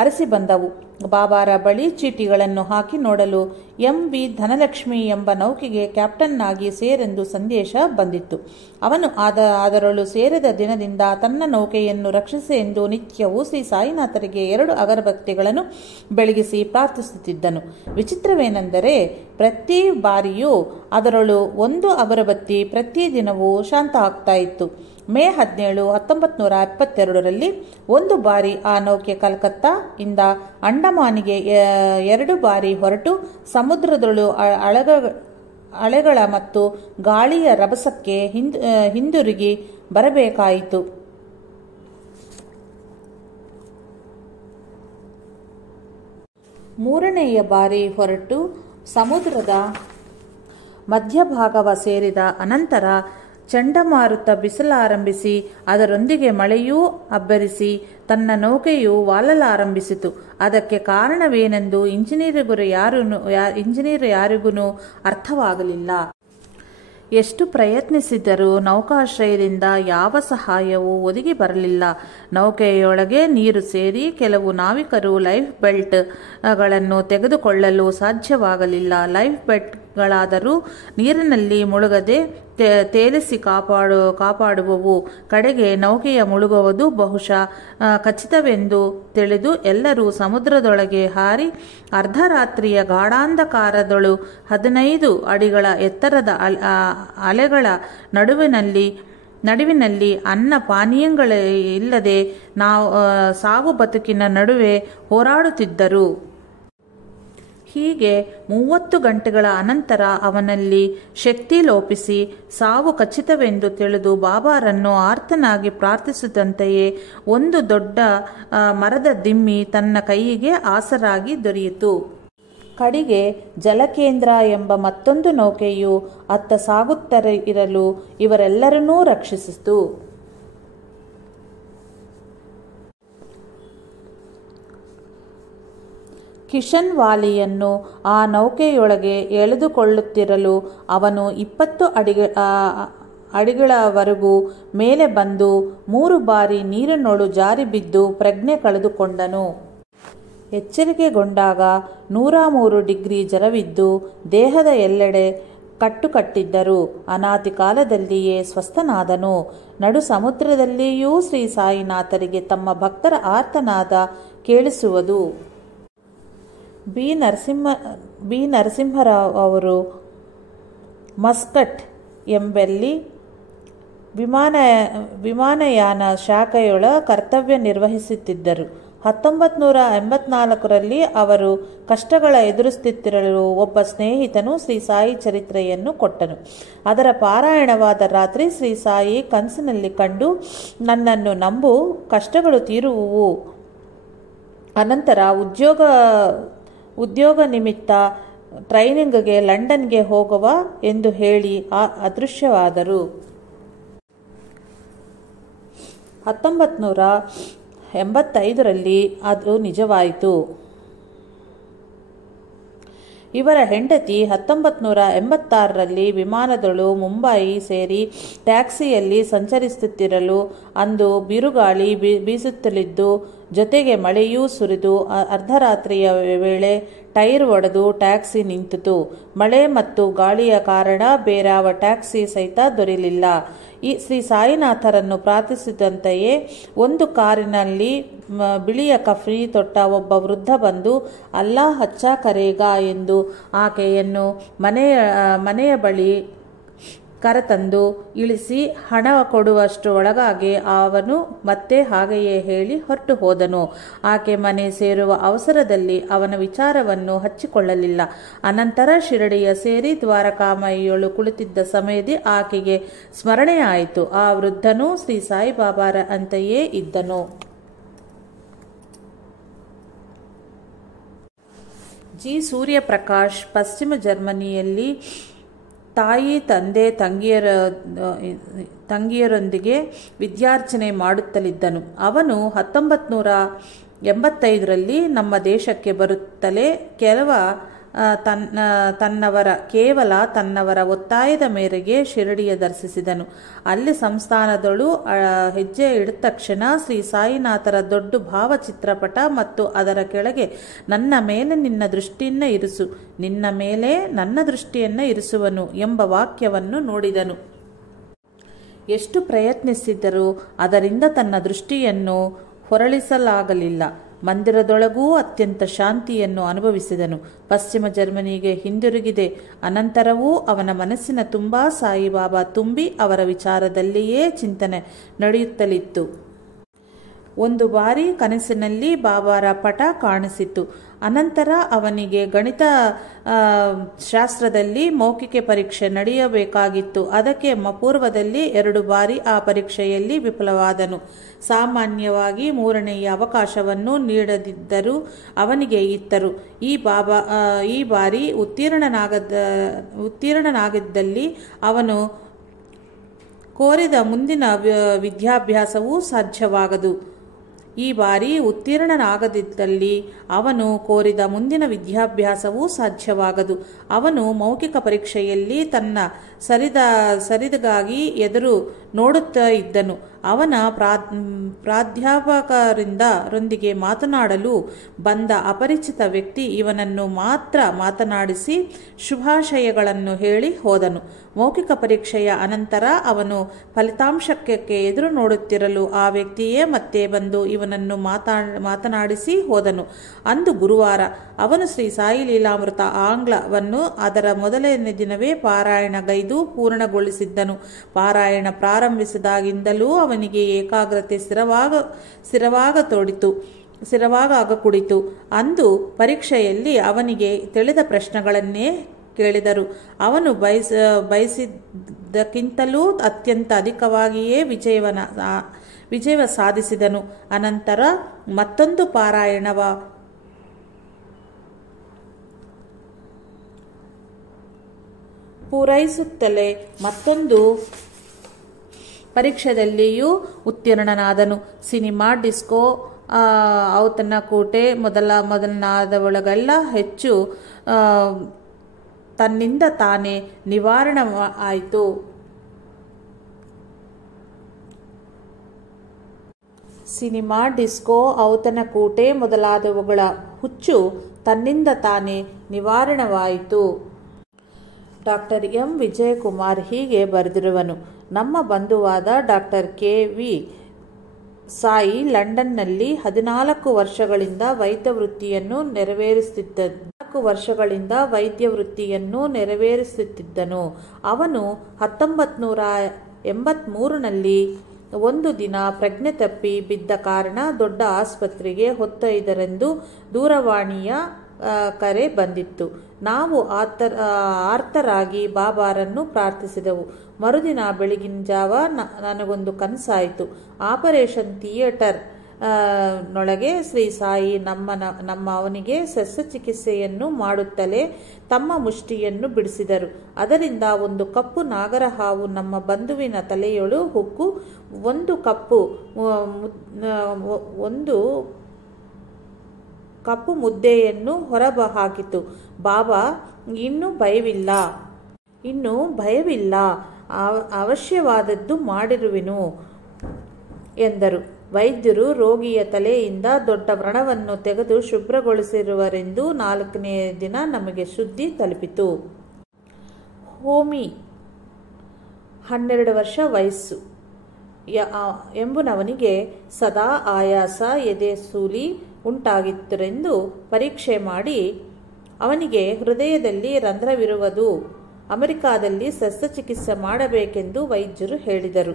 ಅರಸಿ ಬಂದವು. ಬಾಬಾರ ಬಳಿ ಚೀಟಿಗಳನ್ನು ಹಾಕಿ ನೋಡಲು MV ಧನಲಕ್ಷ್ಮಿ ಎಂಬ ನೌಕೆಗೆ ಕ್ಯಾಪ್ಟನ್ ಆಗಿ ಸೇರೆಂದು ಸಂದೇಶ ಬಂದಿತ್ತು. ಅವನು ಅದರೊಳು ಸೇರಿದ ದಿನದಿಂದ ತನ್ನ ನೌಕೆಯನ್ನು ರಕ್ಷಿಸಿ ಎಂದು ನಿತ್ಯವೂ ಶ್ರೀ ಸಾಯಿನಾಥರಿಗೆ 2 ಅಗರಬತ್ತಿಗಳನ್ನು ಬೆಳಗಿಸಿ ಪ್ರಾರ್ಥಿಸುತ್ತಿದ್ದನು. ವಿಚಿತ್ರವೇನೆಂದರೆ ಪ್ರತಿ ಬಾರಿಯೂ ಅದರೊಳು 1 ಅಗರಬತ್ತಿ ಪ್ರತಿದಿನವೂ ಶಾಂತ ಆಗ್ತಾ ಇತ್ತು. ಮೇ 17, 1972ರಲ್ಲಿ ಒಂದು ಬಾರಿ ಆ ನೌಕೆ ಕಲ್ಕತ್ತಾ ಇಂದ ಅಂಡಮಾನಿಗೆ 2 ಬಾರಿ ಹೊರಟು ಸಮುದ್ರದೊಳು ಅಲೆಗಳ ಮತ್ತು ಗಾಳಿಯ ರಭಸಕ್ಕೆ ಹಿಂದಿರುಗಿ ಬರಬೇಕಾಯಿತು. ಮೂರನೆಯ ಬಾರಿ ಹೊರಟು ಸಮುದ್ರದ ಮಧ್ಯಭಾಗವ ಸೇರಿದ ಅನಂತರ ಚಂಡಮಾರುತ ಬಿಸಲಾರಂಭಿಸಿ ಅದರೊಂದಿಗೆ ಮಳೆಯೂ ಅಬ್ಬರಿಸಿ ತನ್ನ ನೌಕೆಯು ವಾಲಲಾರಂಭಿಸಿತು. ಅದಕ್ಕೆ ಕಾರಣವೇನೆಂದು ಇಂಜಿನಿಯರ್ ಯಾರಿಗೂ ಅರ್ಥವಾಗಲಿಲ್ಲ. ಎಷ್ಟು ಪ್ರಯತ್ನಿಸಿದರೂ ನೌಕಾಶ್ರಯದಿಂದ ಯಾವ ಸಹಾಯವೂ ಒದಗಿ ಬರಲಿಲ್ಲ. ನೌಕೆಯೊಳಗೆ ನೀರು ಸೇರಿ ಕೆಲವು ನಾವಿಕರು ಲೈಫ್ ಬೆಲ್ಟ್ಗಳನ್ನು ತೆಗೆದುಕೊಳ್ಳಲು ಸಾಧ್ಯವಾಗಲಿಲ್ಲ. ಲೈಫ್ ಬೆಲ್ಟ್ಗಳಾದರೂ ನೀರಿನಲ್ಲಿ ಮುಳುಗದೆ ತೇಲಿಸಿ ಕಾಪಾಡುವವು. ಕಡೆಗೆ ನೌಕೆಯ ಮುಳುಗುವುದು ಬಹುಶಃ ಖಚಿತವೆಂದು ತಿಳಿದು ಎಲ್ಲರೂ ಸಮುದ್ರದೊಳಗೆ ಹಾರಿ ಅರ್ಧರಾತ್ರಿಯ ಗಾಢಾಂಧಕಾರದೊಳು 15 ಅಡಿಗಳ ಎತ್ತರದ ಅಲೆಗಳ ನಡುವಿನಲ್ಲಿ ಅನ್ನ ಪಾನೀಯಗಳಿಲ್ಲದೆ ಸಾವು ಬದುಕಿನ ನಡುವೆ ಹೋರಾಡುತ್ತಿದ್ದರು. ಹೀಗೆ 30 ಗಂಟೆಗಳ ಅನಂತರ ಅವನಲ್ಲಿ ಶಕ್ತಿ ಲೋಪಿಸಿ ಸಾವು ಖಚಿತವೆಂದು ತಿಳಿದು ಬಾಬಾರನ್ನು ಆರ್ತನಾಗಿ ಪ್ರಾರ್ಥಿಸಿದಂತೆಯೇ ಒಂದು ದೊಡ್ಡ ಮರದ ದಿಮ್ಮಿ ತನ್ನ ಕೈಗೆ ಆಸರಾಗಿ ದೊರೆಯಿತು. ಕಡೆಗೆ ಜಲಕೇಂದ್ರ ಎಂಬ ಮತ್ತೊಂದು ನೌಕೆಯು ಅತ್ತ ಸಾಗುತ್ತಲಿರಲು ಇವರೆಲ್ಲರನ್ನೂ ರಕ್ಷಿಸಿತು. ಕಿಶನ್ ವಾಲಿಯನ್ನು ಆ ನೌಕೆಯೊಳಗೆ ಎಳೆದುಕೊಳ್ಳುತ್ತಿರಲು ಅವನು 20 ಅಡಿಗಳವರೆಗೂ ಮೇಲೆ ಬಂದು 3 ಬಾರಿ ನೀರಿನೊಳು ಜಾರಿ ಬಿದ್ದು ಪ್ರಜ್ಞೆ ಕಳೆದುಕೊಂಡನು. ಎಚ್ಚರಿಕೆಗೊಂಡಾಗ 103 ಡಿಗ್ರಿ ಜ್ವರವಿದ್ದು ದೇಹದ ಎಲ್ಲೆಡೆ ಕಟ್ಟಿದ್ದರು. ಅನಾದಿ ಕಾಲದಲ್ಲಿಯೇ ಸ್ವಸ್ಥನಾದನು. ನಡು ಸಮುದ್ರದಲ್ಲಿಯೂ ಶ್ರೀ ಸಾಯಿನಾಥರಿಗೆ ತಮ್ಮ ಭಕ್ತರ ಆರ್ತನಾದ ಕೇಳಿಸುವುದು. ಬಿ ನರಸಿಂಹರಾವ್ ಅವರು ಮಸ್ಕಟ್ ಎಂಬಲ್ಲಿ ವಿಮಾನಯಾನ ಶಾಖೆಯೊಳ ಕರ್ತವ್ಯ ನಿರ್ವಹಿಸುತ್ತಿದ್ದರು. 1984ರಲ್ಲಿ ಅವರು ಕಷ್ಟಗಳ ಎದುರಿಸುತ್ತಿರಲು ಒಬ್ಬ ಸ್ನೇಹಿತನು ಶ್ರೀ ಸಾಯಿ ಚರಿತ್ರೆಯನ್ನು ಕೊಟ್ಟನು. ಅದರ ಪಾರಾಯಣವಾದ ರಾತ್ರಿ ಶ್ರೀ ಸಾಯಿ ಕನಸಿನಲ್ಲಿ ಕಂಡು, ನನ್ನನ್ನು ನಂಬು, ಕಷ್ಟಗಳು ತೀರುವುವು, ಅನಂತರ ಉದ್ಯೋಗ ನಿಮಿತ್ತ ಟ್ರೈನಿಂಗ್ಗೆ ಲಂಡನ್ಗೆ ಹೋಗುವ ಎಂದು ಹೇಳಿ ಅದೃಶ್ಯವಾದರು. 1985ರಲ್ಲಿ ಅದು ನಿಜವಾಯಿತು. ಇವರ ಹೆಂಡತಿ 1986ರಲ್ಲಿ ವಿಮಾನದಳು ಮುಂಬಯಿ ಸೇರಿ ಟ್ಯಾಕ್ಸಿಯಲ್ಲಿ ಸಂಚರಿಸುತ್ತಿರಲು ಅಂದು ಬಿರುಗಾಳಿ ಬೀಸುತ್ತಲಿದ್ದು ಜೊತೆಗೆ ಮಳೆಯೂ ಸುರಿದು ಅರ್ಧರಾತ್ರಿಯ ವೇಳೆ ಟೈರ್ ಒಡೆದು ಟ್ಯಾಕ್ಸಿ ನಿಂತಿತು. ಮಳೆ ಮತ್ತು ಗಾಳಿಯ ಕಾರಣ ಬೇರಾವ ಟ್ಯಾಕ್ಸಿ ಸಹಿತ ದೊರೆಯಲಿಲ್ಲ. ಈ ಶ್ರೀ ಸಾಯಿನಾಥರನ್ನು ಪ್ರಾರ್ಥಿಸಿದಂತೆಯೇ ಒಂದು ಕಾರಿನಲ್ಲಿ ಬಿಳಿಯ ಕಫ್ನಿ ತೊಟ್ಟ ಒಬ್ಬ ವೃದ್ಧ ಬಂದು ಅಲ್ಲಾ ಹಚ್ಚ ಕರೇಗಾ ಎಂದು ಆಕೆಯನ್ನು ಮನೆಯ ಬಳಿ ಕರೆತಂದು ಇಳಿಸಿ ಹಣ ಕೊಡುವಷ್ಟು ಒಳಗಾಗಿ ಅವನು ಮತ್ತೆ ಹಾಗೆಯೇ ಹೇಳಿ ಹೊರಟು ಹೋದನು. ಆಕೆ ಮನೆ ಸೇರುವ ಅವಸರದಲ್ಲಿ ಅವನ ವಿಚಾರವನ್ನು ಹಚ್ಚಿಕೊಳ್ಳಲಿಲ್ಲ. ಅನಂತರ ಶಿರಡಿಯ ಸೇರಿ ದ್ವಾರಕಾಮಾಯಿಯಳು ಕುಳಿತಿದ್ದ ಸಮಯದಲ್ಲಿ ಆಕೆಗೆ ಸ್ಮರಣೆಯಾಯಿತು. ಆ ವೃದ್ಧನು ಶ್ರೀ ಸಾಯಿಬಾಬಾರ ಅಂತೆಯೇ ಇದ್ದನು. ಜಿ. ಸೂರ್ಯಪ್ರಕಾಶ್ ಪಶ್ಚಿಮ ಜರ್ಮನಿಯಲ್ಲಿ ತಾಯಿ ತಂದೆ ತಂಗಿಯರೊಂದಿಗೆ ವಿದ್ಯಾರ್ಚನೆ ಮಾಡುತ್ತಲಿದ್ದನು. ಅವನು 1985ರಲ್ಲಿ ನಮ್ಮ ದೇಶಕ್ಕೆ ಬರುತ್ತಲೇ ಕೇವಲ ತನ್ನವರ ಒತ್ತಾಯದ ಮೇರೆಗೆ ಶಿರಡಿಯ ದರ್ಶಿಸಿದನು. ಅಲ್ಲಿ ಸಂಸ್ಥಾನದಳು ಹೆಜ್ಜೆ ಇಡಿದ ತಕ್ಷಣ ಶ್ರೀ ಸಾಯಿನಾಥರ ದೊಡ್ಡ ಭಾವಚಿತ್ರಪಟ ಮತ್ತು ಅದರ ಕೆಳಗೆ ನನ್ನ ಮೇಲೆ ನಿನ್ನ ದೃಷ್ಟಿಯನ್ನ ಇರಿಸು, ನಿನ್ನ ಮೇಲೆ ನನ್ನ ದೃಷ್ಟಿಯನ್ನ ಇರಿಸುವನು ಎಂಬ ವಾಕ್ಯವನ್ನು ನೋಡಿದನು. ಎಷ್ಟು ಪ್ರಯತ್ನಿಸಿದರೂ ಅದರಿಂದ ತನ್ನ ದೃಷ್ಟಿಯನ್ನು ಹೊರಳಿಸಲಾಗಲಿಲ್ಲ. ಮಂದಿರದೊಳಗೂ ಅತ್ಯಂತ ಶಾಂತಿಯನ್ನು ಅನುಭವಿಸಿದನು. ಪಶ್ಚಿಮ ಜರ್ಮನಿಗೆ ಹಿಂದಿರುಗಿದೆ. ಅನಂತರವೂ ಅವನ ಮನಸ್ಸಿನ ತುಂಬಾ ಸಾಯಿಬಾಬಾ ತುಂಬಿ ಅವರ ವಿಚಾರದಲ್ಲಿಯೇ ಚಿಂತನೆ ನಡೆಯುತ್ತಲಿತ್ತು. ಒಂದು ಬಾರಿ ಕನಸಿನಲ್ಲಿ ಬಾಬಾರ ಪಟ ಕಾಣಿಸಿತು. ಅನಂತರ ಅವನಿಗೆ ಗಣಿತ ಶಾಸ್ತ್ರದಲ್ಲಿ ಮೌಖಿಕ ಪರೀಕ್ಷೆ ನಡೆಯಬೇಕಾಗಿತ್ತು. ಅದಕ್ಕೆ ಪೂರ್ವದಲ್ಲಿ 2 ಬಾರಿ ಆ ಪರೀಕ್ಷೆಯಲ್ಲಿ ವಿಫಲವಾದನು. ಸಾಮಾನ್ಯವಾಗಿ 3ನೆಯ ಅವಕಾಶವನ್ನು ನೀಡದಿದ್ದರೂ ಅವನಿಗೆ ಇತ್ತರು. ಈ ಬಾರಿ ಉತ್ತೀರ್ಣನಾಗಿದ್ದಲ್ಲಿ ಅವನು ಕೋರಿದ ಮುಂದಿನ ವಿದ್ಯಾಭ್ಯಾಸವೂ ಸಾಧ್ಯವಾಗದು. ಈ ಬಾರಿ ಉತ್ತೀರ್ಣನಾಗದಿದ್ದಲ್ಲಿ ಅವನು ಕೋರಿದ ಮುಂದಿನ ವಿದ್ಯಾಭ್ಯಾಸವೂ ಸಾಧ್ಯವಾಗದು. ಅವನು ಮೌಖಿಕ ಪರೀಕ್ಷೆಯಲ್ಲಿ ತನ್ನ ಸರಿದಗಾಗಿ ನೋಡುತ್ತಾ ಇದ್ದನು. ಅವನ ಪ್ರಾಧ್ಯಾಪಕರೊಂದಿಗೆ ಮಾತನಾಡಲು ಬಂದ ಅಪರಿಚಿತ ವ್ಯಕ್ತಿ ಇವನನ್ನು ಮಾತ್ರ ಮಾತನಾಡಿಸಿ ಶುಭಾಶಯಗಳನ್ನು ಹೇಳಿ ಹೋದನು. ಮೌಖಿಕ ಪರೀಕ್ಷೆಯ ಅನಂತರ ಅವನು ಫಲಿತಾಂಶಕ್ಕೆ ಎದುರು ನೋಡುತ್ತಿರಲು ಆ ವ್ಯಕ್ತಿಯೇ ಮತ್ತೆ ಬಂದು ಇವನನ್ನು ಮಾತನಾಡಿಸಿ ಹೋದನು. ಅಂದು ಗುರುವಾರ. ಅವನು ಶ್ರೀ ಸಾಯಿ ಲೀಲಾಮೃತ ಆಂಗ್ಲವನ್ನು ಅದರ ಮೊದಲನೇ ದಿನವೇ ಪಾರಾಯಣಗೈದು ಪೂರ್ಣಗೊಳಿಸಿದ್ದನು. ಪಾರಾಯಣ ಪ್ರಾರಂಭಿಸಿದಾಗಿಂದಲೂ ಅವನಿಗೆ ಏಕಾಗ್ರತೆ ಸ್ಥಿರವಾಗಕೂಡಿತು. ಅಂದು ಪರೀಕ್ಷೆಯಲ್ಲಿ ಅವನಿಗೆ ತಿಳಿದ ಪ್ರಶ್ನೆಗಳನ್ನೇ ಕೇಳಿದರು. ಅವನು ಬಯಸಿದ್ದಕ್ಕಿಂತಲೂ ಅತ್ಯಂತ ಅಧಿಕವಾಗಿಯೇ ವಿಜಯ ಸಾಧಿಸಿದನು. ಅನಂತರ ಮತ್ತೊಂದು ಪಾರಾಯಣವ ಪೂರೈಸುತ್ತಲೇ ಮತ್ತೊಂದು ಪರೀಕ್ಷೆಯಲ್ಲಿಯೂ ಉತ್ತೀರ್ಣನಾದನು. ಸಿನಿಮಾ, ಡಿಸ್ಕೋ, ಔತಣಕೂಟ ಮೊದಲಾದವುಗಳೆಲ್ಲ ಹೆಚ್ಚು ತನ್ನಿಂದ ತಾನೇ ನಿವಾರಣೆ ಆಯಿತು. ಸಿನಿಮಾ, ಡಿಸ್ಕೋ, ಔತಣಕೂಟ ಮೊದಲಾದವುಗಳ ಹುಚ್ಚು ತನ್ನಿಂದ ತಾನೇ ನಿವಾರಣವಾಯಿತು. Doctor M. ವಿಜಯಕುಮಾರ್ ಹೀಗೆ ಬರೆದಿರುವನು. ನಮ್ಮ ಬಂಧುವಾದ ಡಾಕ್ಟರ್ ಕೆ. ವಿ. ಸಾಯಿ ಲಂಡನ್ನಲ್ಲಿ 14 ವರ್ಷಗಳಿಂದ ವೈದ್ಯ ವೃತ್ತಿಯನ್ನು ನೆರವೇರಿಸುತ್ತಿದ್ದನು. ಅವನು 1983ರಲ್ಲಿ ಒಂದು ದಿನ ಪ್ರಜ್ಞೆ ತಪ್ಪಿ ಬಿದ್ದ ಕಾರಣ ದೊಡ್ಡ ಆಸ್ಪತ್ರೆಗೆ ಹೊತ್ತೊಯ್ದರೆಂದು ದೂರವಾಣಿಯ ಕರೆ ಬಂದಿತ್ತು. ನಾವು ಆರ್ತರಾಗಿ ಬಾಬಾರನ್ನು ಪ್ರಾರ್ಥಿಸಿದೆವು. ಮರುದಿನ ಬೆಳಗಿನ ಜಾವ ನನಗೊಂದು ಕನಸಾಯಿತು. ಆಪರೇಷನ್ ಥಿಯೇಟರ್ ನೊಳಗೆ ಶ್ರೀ ಸಾಯಿ ನಮ್ಮ ಅವನಿಗೆ ಶಸ್ತ್ರಚಿಕಿತ್ಸೆಯನ್ನು ಮಾಡುತ್ತಲೇ ತಮ್ಮ ಮುಷ್ಟಿಯನ್ನು ಬಿಡಿಸಿದರು. ಅದರಿಂದ ಒಂದು ಕಪ್ಪು ನಾಗರಹಾವು ನಮ್ಮ ಬಂಧುವಿನ ತಲೆಯೊಳು ಹುಕ್ಕು ಒಂದು ಕಪ್ಪು ಮುದ್ದೆಯನ್ನು ಹೊರಹಾಕಿತು. ಬಾಬಾ, ಇನ್ನೂ ಭಯವಿಲ್ಲ, ಅವಶ್ಯವಾದದ್ದು ಮಾಡಿರುವೆನು ಎಂದರು. ವೈದ್ಯರು ರೋಗಿಯ ತಲೆಯಿಂದ ದೊಡ್ಡ ವ್ರಣವನ್ನು ತೆಗೆದು ಶುಭ್ರಗೊಳಿಸಿರುವರೆಂದು 4ನೇ ದಿನ ನಮಗೆ ಸುದ್ದಿ ತಲುಪಿತು. ಹೋಮಿ 12 ವರ್ಷ ವಯಸ್ಸು ಎಂಬುವನಿಗೆ ಸದಾ ಆಯಾಸ, ಎದೆ ಸೂಲಿ ಉಂಟಾಗಿತ್ತರೆಂದು ಪರೀಕ್ಷೆ ಮಾಡಿ ಅವನಿಗೆ ಹೃದಯದಲ್ಲಿ ರಂಧ್ರವಿರುವುದು, ಅಮೆರಿಕಾದಲ್ಲಿ ಶಸ್ತ್ರಚಿಕಿತ್ಸೆ ಮಾಡಬೇಕೆಂದು ವೈದ್ಯರು ಹೇಳಿದರು.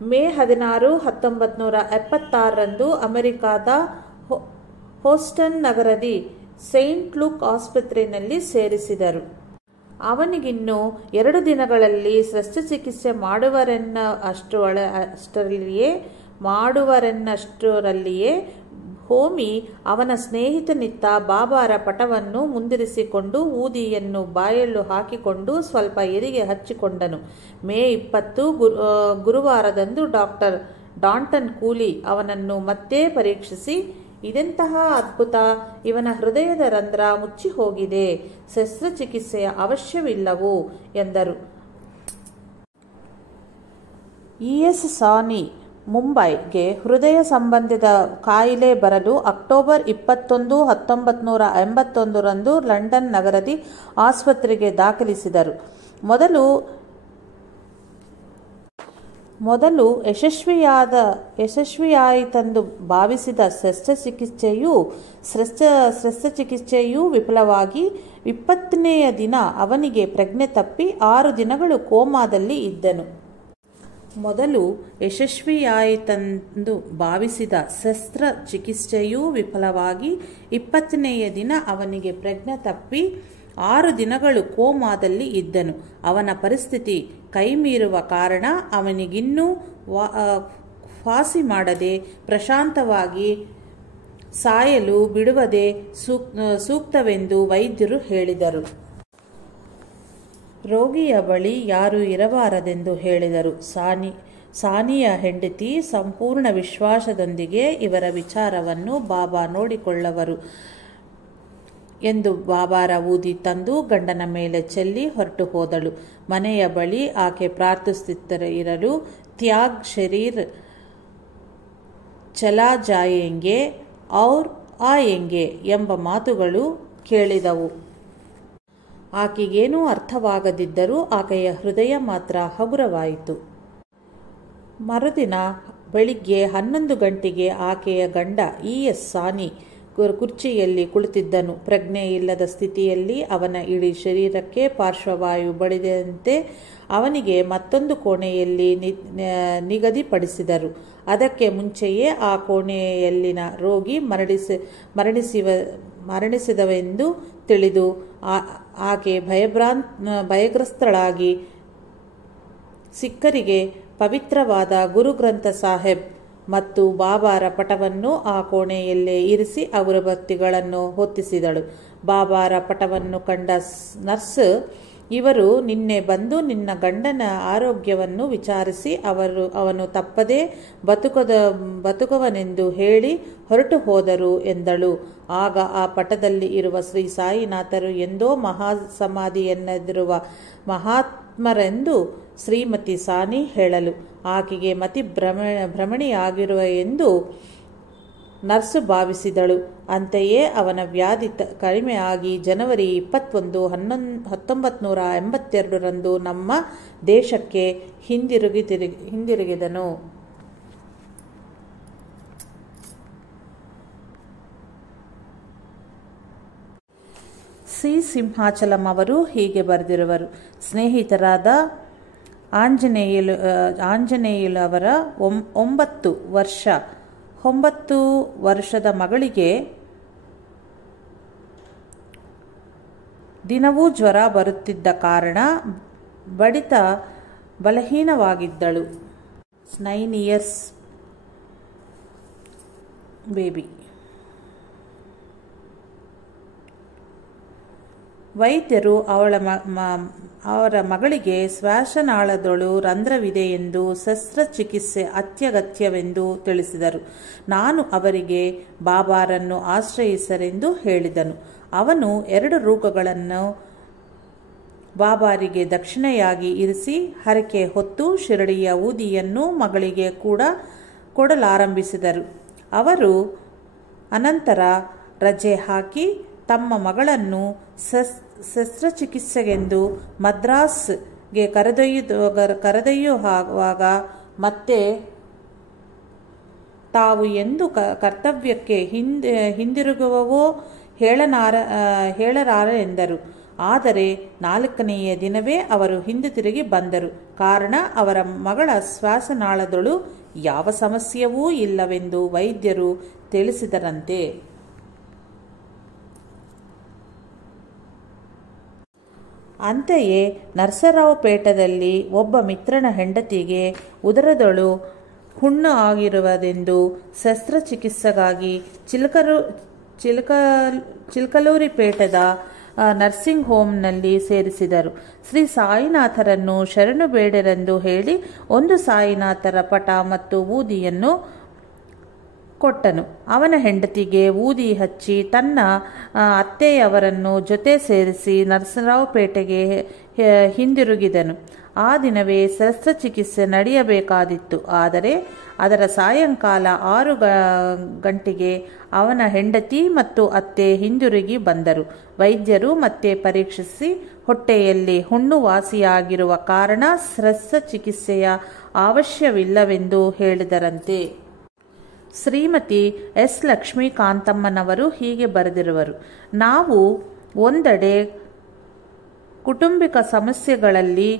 ಮೇ 16, 1976 ಅಮೆರಿಕಾದ ಹೋಸ್ಟನ್ ನಗರದ ಸೈಂಟ್ ಲೂಕ್ ಆಸ್ಪತ್ರೆಯಲ್ಲಿ ಸೇರಿಸಿದರು. ಅವನಿಗಿನ್ನು 2 ದಿನಗಳಲ್ಲಿ ಶಸ್ತ್ರಚಿಕಿತ್ಸೆ ಮಾಡುವರೆನ್ನಷ್ಟರಲ್ಲಿಯೇ ಹೋಮಿ ಅವನ ಸ್ನೇಹಿತನಿತ್ತ ಬಾಬಾರ ಪಟವನ್ನು ಮುಂದಿರಿಸಿಕೊಂಡು ಊದಿಯನ್ನು ಬಾಯಲ್ಲೂ ಹಾಕಿಕೊಂಡು ಸ್ವಲ್ಪ ಎದೆಗೆ ಹಚ್ಚಿಕೊಂಡನು. ಮೇ 20 ಗುರುವಾರದಂದು ಡಾಕ್ಟರ್ ಡಾಂಟನ್ ಕೂಲಿ ಅವನನ್ನು ಮತ್ತೆ ಪರೀಕ್ಷಿಸಿ, ಇದೆಂತಹ ಅದ್ಭುತ, ಇವನ ಹೃದಯದ ರಂಧ್ರ ಮುಚ್ಚಿ ಹೋಗಿದೆ, ಶಸ್ತ್ರಚಿಕಿತ್ಸೆಯ ಅವಶ್ಯವಿಲ್ಲವು ಎಂದರು. ಇ.ಎಸ್. ಸಾನಿ ಮುಂಬೈಗೆ ಹೃದಯ ಸಂಬಂಧಿತ ಕಾಯಿಲೆ ಬರಲು ಅಕ್ಟೋಬರ್ 21, 1981 ಲಂಡನ್ ನಗರದ ಆಸ್ಪತ್ರೆಗೆ ದಾಖಲಿಸಿದರು. ಮೊದಲು ಯಶಸ್ವಿಯಾಯಿತೆಂದು ಭಾವಿಸಿದ ಶಸ್ತ್ರಚಿಕಿತ್ಸೆಯು ವಿಫಲವಾಗಿ 20ನೇ ದಿನ ಅವನಿಗೆ ಪ್ರಜ್ಞೆ ತಪ್ಪಿ 6 ದಿನಗಳು ಕೋಮಾದಲ್ಲಿ ಇದ್ದನು. ಮೊದಲು ಯಶಸ್ವಿಯಾಯಿತೆಂದು ಭಾವಿಸಿದ ಶಸ್ತ್ರಚಿಕಿತ್ಸೆಯು ವಿಫಲವಾಗಿ 20ನೇ ದಿನ ಅವನಿಗೆ ಪ್ರಜ್ಞೆ ತಪ್ಪಿ 6 ದಿನಗಳು ಕೋಮಾದಲ್ಲಿ ಇದ್ದನು. ಅವನ ಪರಿಸ್ಥಿತಿ ಕೈಮೀರುವ ಕಾರಣ ಅವನಿಗಿನ್ನೂ ವಾಸಿ ಮಾಡದೆ ಪ್ರಶಾಂತವಾಗಿ ಸಾಯಲು ಬಿಡುವುದೇ ಸೂಕ್ತವೆಂದು ವೈದ್ಯರು ಹೇಳಿದರು. ರೋಗಿಯ ಬಳಿ ಯಾರೂ ಇರಬಾರದೆಂದು ಹೇಳಿದರು. ಸಾನಿಯ ಹೆಂಡತಿ ಸಂಪೂರ್ಣ ವಿಶ್ವಾಸದೊಂದಿಗೆ ಇವರ ವಿಚಾರವನ್ನು ಬಾಬಾ ನೋಡಿಕೊಳ್ಳುವರು ಎಂದು ಬಾಬಾರ ಊದಿ ತಂದು ಗಂಡನ ಮೇಲೆ ಚೆಲ್ಲಿ ಹೊರಟು ಹೋದಳು. ಮನೆಯ ಬಳಿ ಆಕೆ ಪ್ರಾರ್ಥಿಸುತ್ತಿರಲು ತ್ಯಾಗ್ ಶರೀರ್ ಚಲಾ ಜಾಯೆಂಗೆ ಔರ್ ಆಯೆಂಗೆ ಎಂಬ ಮಾತುಗಳು ಕೇಳಿದವು. ಆಕೆಗೇನೂ ಅರ್ಥವಾಗದಿದ್ದರೂ ಆಕೆಯ ಹೃದಯ ಮಾತ್ರ ಹಗುರವಾಯಿತು. ಮರುದಿನ ಬೆಳಿಗ್ಗೆ 11 ಗಂಟೆಗೆ ಆಕೆಯ ಗಂಡ ಇ.ಎಸ್. ಸಾನಿ ಕುರ್ಚಿಯಲ್ಲಿ ಕುಳಿತಿದ್ದನು. ಪ್ರಜ್ಞೆ ಇಲ್ಲದ ಸ್ಥಿತಿಯಲ್ಲಿ ಅವನ ಇಡೀ ಶರೀರಕ್ಕೆ ಪಾರ್ಶ್ವವಾಯು ಬಡಿದಂತೆ ಅವನಿಗೆ ಮತ್ತೊಂದು ಕೋಣೆಯಲ್ಲಿ ನಿಗದಿಪಡಿಸಿದರು. ಅದಕ್ಕೆ ಮುಂಚೆಯೇ ಆ ಕೋಣೆಯಲ್ಲಿನ ರೋಗಿ ಮರಣಿಸಿದವೆಂದು ತಿಳಿದು ಆಕೆ ಭಯಗ್ರಸ್ತಳಾಗಿ ಸಿಖ್ಖರಿಗೆ ಪವಿತ್ರವಾದ ಗುರುಗ್ರಂಥ ಸಾಹೇಬ್ ಮತ್ತು ಬಾಬಾರ ಪಟವನ್ನು ಆ ಕೋಣೆಯಲ್ಲೇ ಇರಿಸಿ ಅಗರಬತ್ತಿಗಳನ್ನು ಹೊತ್ತಿಸಿದಳು. ಬಾಬಾರ ಪಟವನ್ನು ಕಂಡ ನರ್ಸ್, ಇವರು ನಿನ್ನೆ ಬಂದು ನಿನ್ನ ಗಂಡನ ಆರೋಗ್ಯವನ್ನು ವಿಚಾರಿಸಿ ಅವನು ತಪ್ಪದೇ ಬದುಕುವನೆಂದು ಹೇಳಿ ಹೊರಟು ಹೋದರು ಎಂದಳು. ಆಗ ಆ ಪಟದಲ್ಲಿ ಇರುವ ಶ್ರೀ ಸಾಯಿನಾಥರು ಎಂದೋ ಮಹಾಸಮಾಧಿಯನ್ನೆದಿರುವ ಮಹಾತ್ಮರೆಂದು ಶ್ರೀಮತಿ ಸಾನಿ ಹೇಳಲು ಆಕೆಗೆ ಮತಿ ಭ್ರಮಣೆಯಾಗಿರುವ ಎಂದು ನರ್ಸು ಭಾವಿಸಿದಳು. ಅಂತೆಯೇ ಅವನ ವ್ಯಾಧಿ ಕಡಿಮೆಯಾಗಿ ಜನವರಿ 21, 1982 ನಮ್ಮ ದೇಶಕ್ಕೆ ಹಿಂದಿರುಗಿದನು. ಸಿ. ಸಿಂಹಾಚಲಂ ಅವರು ಹೀಗೆ ಬರೆದಿರುವರು. ಸ್ನೇಹಿತರಾದ ಆಂಜನೇಯುಲವರ 9 ವರ್ಷದ ಮಗಳಿಗೆ ದಿನವೂ ಜ್ವರ ಬರುತ್ತಿದ್ದ ಕಾರಣ ಬಡಿತ ಬಲಹೀನವಾಗಿದ್ದಳು. 9 years ಬೇಬಿ. ವೈದ್ಯರು ಅವರ ಮಗಳಿಗೆ ಶ್ವಾಸನಾಳದೊಳು ರಂಧ್ರವಿದೆ ಎಂದು ಶಸ್ತ್ರಚಿಕಿತ್ಸೆ ಅತ್ಯಗತ್ಯವೆಂದು ತಿಳಿಸಿದರು. ನಾನು ಅವರಿಗೆ ಬಾಬಾರನ್ನು ಆಶ್ರಯಿಸರೆಂದು ಹೇಳಿದನು. ಅವನು 2 ರೂಗಳನ್ನು ಬಾಬಾರಿಗೆ ದಕ್ಷಿಣೆಯಾಗಿ ಇರಿಸಿ ಹರಕೆ ಹೊತ್ತು ಶಿರಡಿಯ ಊದಿಯನ್ನು ಮಗಳಿಗೆ ಕೂಡ ಕೊಡಲಾರಂಭಿಸಿದರು. ಅವರು ಅನಂತರ ರಜೆ ಹಾಕಿ ತಮ್ಮ ಮಗಳನ್ನು ಶಸ್ತ್ರಚಿಕಿತ್ಸೆಗೆಂದು ಮದ್ರಾಸ್ಗೆ ಕರೆದೊಯ್ಯುವಾಗ ಮತ್ತೆ ತಾವು ಎಂದು ಕರ್ತವ್ಯಕ್ಕೆ ಹಿಂದಿರುಗುವವೋ ಹೇಳಲಾರೆಂದರು. ಆದರೆ 4ನೆಯ ದಿನವೇ ಅವರು ಹಿಂದಿರುಗಿ ಬಂದರು. ಕಾರಣ ಅವರ ಮಗಳ ಶ್ವಾಸನಾಳದೊಳು ಯಾವ ಸಮಸ್ಯೆಯೂ ಇಲ್ಲವೆಂದು ವೈದ್ಯರು ತಿಳಿಸಿದರಂತೆ. ಅಂತೆಯೇ ನರಸರಾವುಪೇಟದಲ್ಲಿ ಒಬ್ಬ ಮಿತ್ರನ ಹೆಂಡತಿಗೆ ಉದರದೊಳು ಹುಣ್ಣು ಆಗಿರುವುದೆಂದು ಶಸ್ತ್ರಚಿಕಿತ್ಸೆಗಾಗಿ ಚಿಲಕಲೂರಿಪೇಟದ ನರ್ಸಿಂಗ್ ಹೋಮ್ನಲ್ಲಿ ಸೇರಿಸಿದರು. ಶ್ರೀ ಸಾಯಿನಾಥರನ್ನು ಶರಣು ಬೇಡರೆಂದು ಹೇಳಿ ಒಂದು ಸಾಯಿನಾಥರ ಪಟ ಮತ್ತು ಊದಿಯನ್ನು ಕೊಟ್ಟನು. ಅವನ ಹೆಂಡತಿಗೆ ಊದಿ ಹಚ್ಚಿ ತನ್ನ ಅತ್ತೆಯವರನ್ನು ಜೊತೆ ಸೇರಿಸಿ ನರಸರಾವುಪೇಟೆಗೆ ಹಿಂದಿರುಗಿದನು. ಆ ದಿನವೇ ಶಸ್ತ್ರಚಿಕಿತ್ಸೆ ನಡೆಯಬೇಕಾದಿತ್ತು. ಆದರೆ ಅದರ ಸಾಯಂಕಾಲ 6 ಗಂಟೆಗೆ ಅವನ ಹೆಂಡತಿ ಮತ್ತು ಅತ್ತೆ ಹಿಂದಿರುಗಿ ಬಂದರು. ವೈದ್ಯರು ಮತ್ತೆ ಪರೀಕ್ಷಿಸಿ ಹೊಟ್ಟೆಯಲ್ಲಿ ಹುಣ್ಣು ವಾಸಿಯಾಗಿರುವ ಕಾರಣ ಶಸ್ತ್ರಚಿಕಿತ್ಸೆಯ ಅವಶ್ಯವಿಲ್ಲವೆಂದು ಹೇಳಿದರಂತೆ. ಶ್ರೀಮತಿ ಎಸ್. ಲಕ್ಷ್ಮೀಕಾಂತಮ್ಮನವರು ಹೀಗೆ ಬರೆದಿರುವರು: ನಾವು ಒಂದೆಡೆ ಕೌಟುಂಬಿಕ ಸಮಸ್ಯೆಗಳಲ್ಲಿ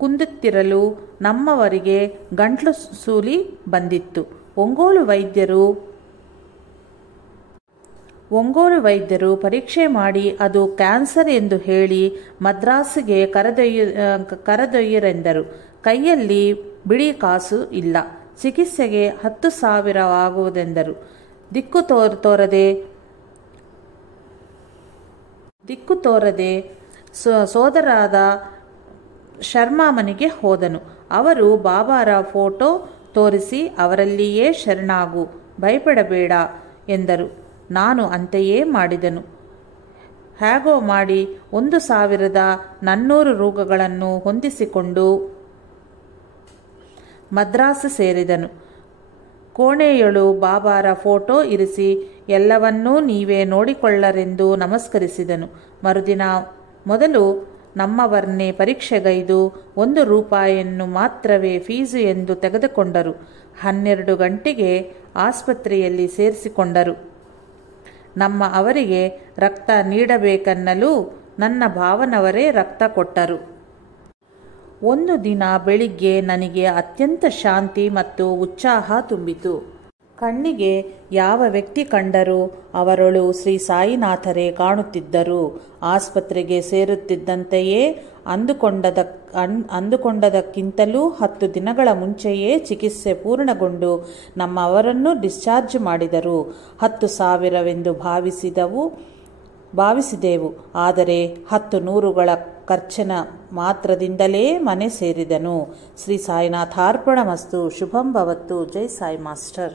ಕುಂದುತ್ತಿರಲು ನಮ್ಮವರಿಗೆ ಗಂಟ್ಲು ಸೂಲಿ ಬಂದಿತ್ತು. ಒಂಗೋಲು ವೈದ್ಯರು ಪರೀಕ್ಷೆ ಮಾಡಿ ಅದು ಕ್ಯಾನ್ಸರ್ ಎಂದು ಹೇಳಿ ಮದ್ರಾಸಿಗೆ ಕರೆದೊಯ್ಯಿರೆಂದರು. ಕೈಯಲ್ಲಿ ಬಿಡಿ ಕಾಸು ಇಲ್ಲ. ಚಿಕಿತ್ಸೆಗೆ 10,000 ಆಗುವುದೆಂದರು. ದಿಕ್ಕು ತೋರದೆ ಸೋದರಾದ ಶರ್ಮಾ ಮನೆಗೆ ಹೋದನು. ಅವರು ಬಾಬಾರ ಫೋಟೋ ತೋರಿಸಿ ಅವರಲ್ಲಿಯೇ ಶರಣಾಗು, ಭಯಪಡಬೇಡ ಎಂದರು. ನಾನು ಅಂತೆಯೇ ಮಾಡಿದೆನು. ಹೇಗೋ ಮಾಡಿ 1,400 ರೂಗಳನ್ನು ಹೊಂದಿಸಿಕೊಂಡು ಮದ್ರಾಸು ಸೇರಿದನು. ಕೋಣೆಯೊಳು ಬಾಬಾರ ಫೋಟೋ ಇರಿಸಿ ಎಲ್ಲವನ್ನೂ ನೀವೇ ನೋಡಿಕೊಳ್ಳರೆಂದು ನಮಸ್ಕರಿಸಿದನು. ಮರುದಿನ ಮೊದಲು ನಮ್ಮವರನ್ನೇ ಪರೀಕ್ಷೆಗೈದು 1 ರೂಪಾಯಿಯನ್ನು ಮಾತ್ರವೇ ಫೀಸು ಎಂದು ತೆಗೆದುಕೊಂಡರು. 12 ಗಂಟೆಗೆ ಆಸ್ಪತ್ರೆಯಲ್ಲಿ ಸೇರಿಸಿಕೊಂಡರು. ನಮ್ಮ ಅವರಿಗೆ ರಕ್ತ ನೀಡಬೇಕೆನ್ನಲು ನನ್ನ ಭಾವನವರೇ ರಕ್ತ ಕೊಟ್ಟರು. ಒಂದು ದಿನ ಬೆಳಿಗ್ಗೆ ನನಗೆ ಅತ್ಯಂತ ಶಾಂತಿ ಮತ್ತು ಉತ್ಸಾಹ ತುಂಬಿತು. ಕಣ್ಣಿಗೆ ಯಾವ ವ್ಯಕ್ತಿ ಕಂಡರೂ ಅವರೊಳು ಶ್ರೀ ಸಾಯಿನಾಥರೇ ಕಾಣುತ್ತಿದ್ದರು. ಆಸ್ಪತ್ರೆಗೆ ಸೇರುತ್ತಿದ್ದಂತೆಯೇ ಅಂದುಕೊಂಡದಕ್ಕಿಂತಲೂ 10 ದಿನಗಳ ಮುಂಚೆಯೇ ಚಿಕಿತ್ಸೆ ಪೂರ್ಣಗೊಂಡು ನಮ್ಮ ಅವರನ್ನು ಡಿಸ್ಚಾರ್ಜ್ ಮಾಡಿದರು. 10,000ವೆಂದು ಭಾವಿಸಿದೆವು. ಆದರೆ 10 ನೂರುಗಳ ಖರ್ಚಿನ ಮಾತ್ರದಿಂದಲೇ ಮನೆ ಸೇರಿದನು. ಶ್ರೀ ಸಾಯಿನಾಥಾರ್ಪಣಮಸ್ತು. ಶುಭಂ ಭವತ್ತು. ಜೈ ಸಾಯಿ ಮಾಸ್ಟರ್.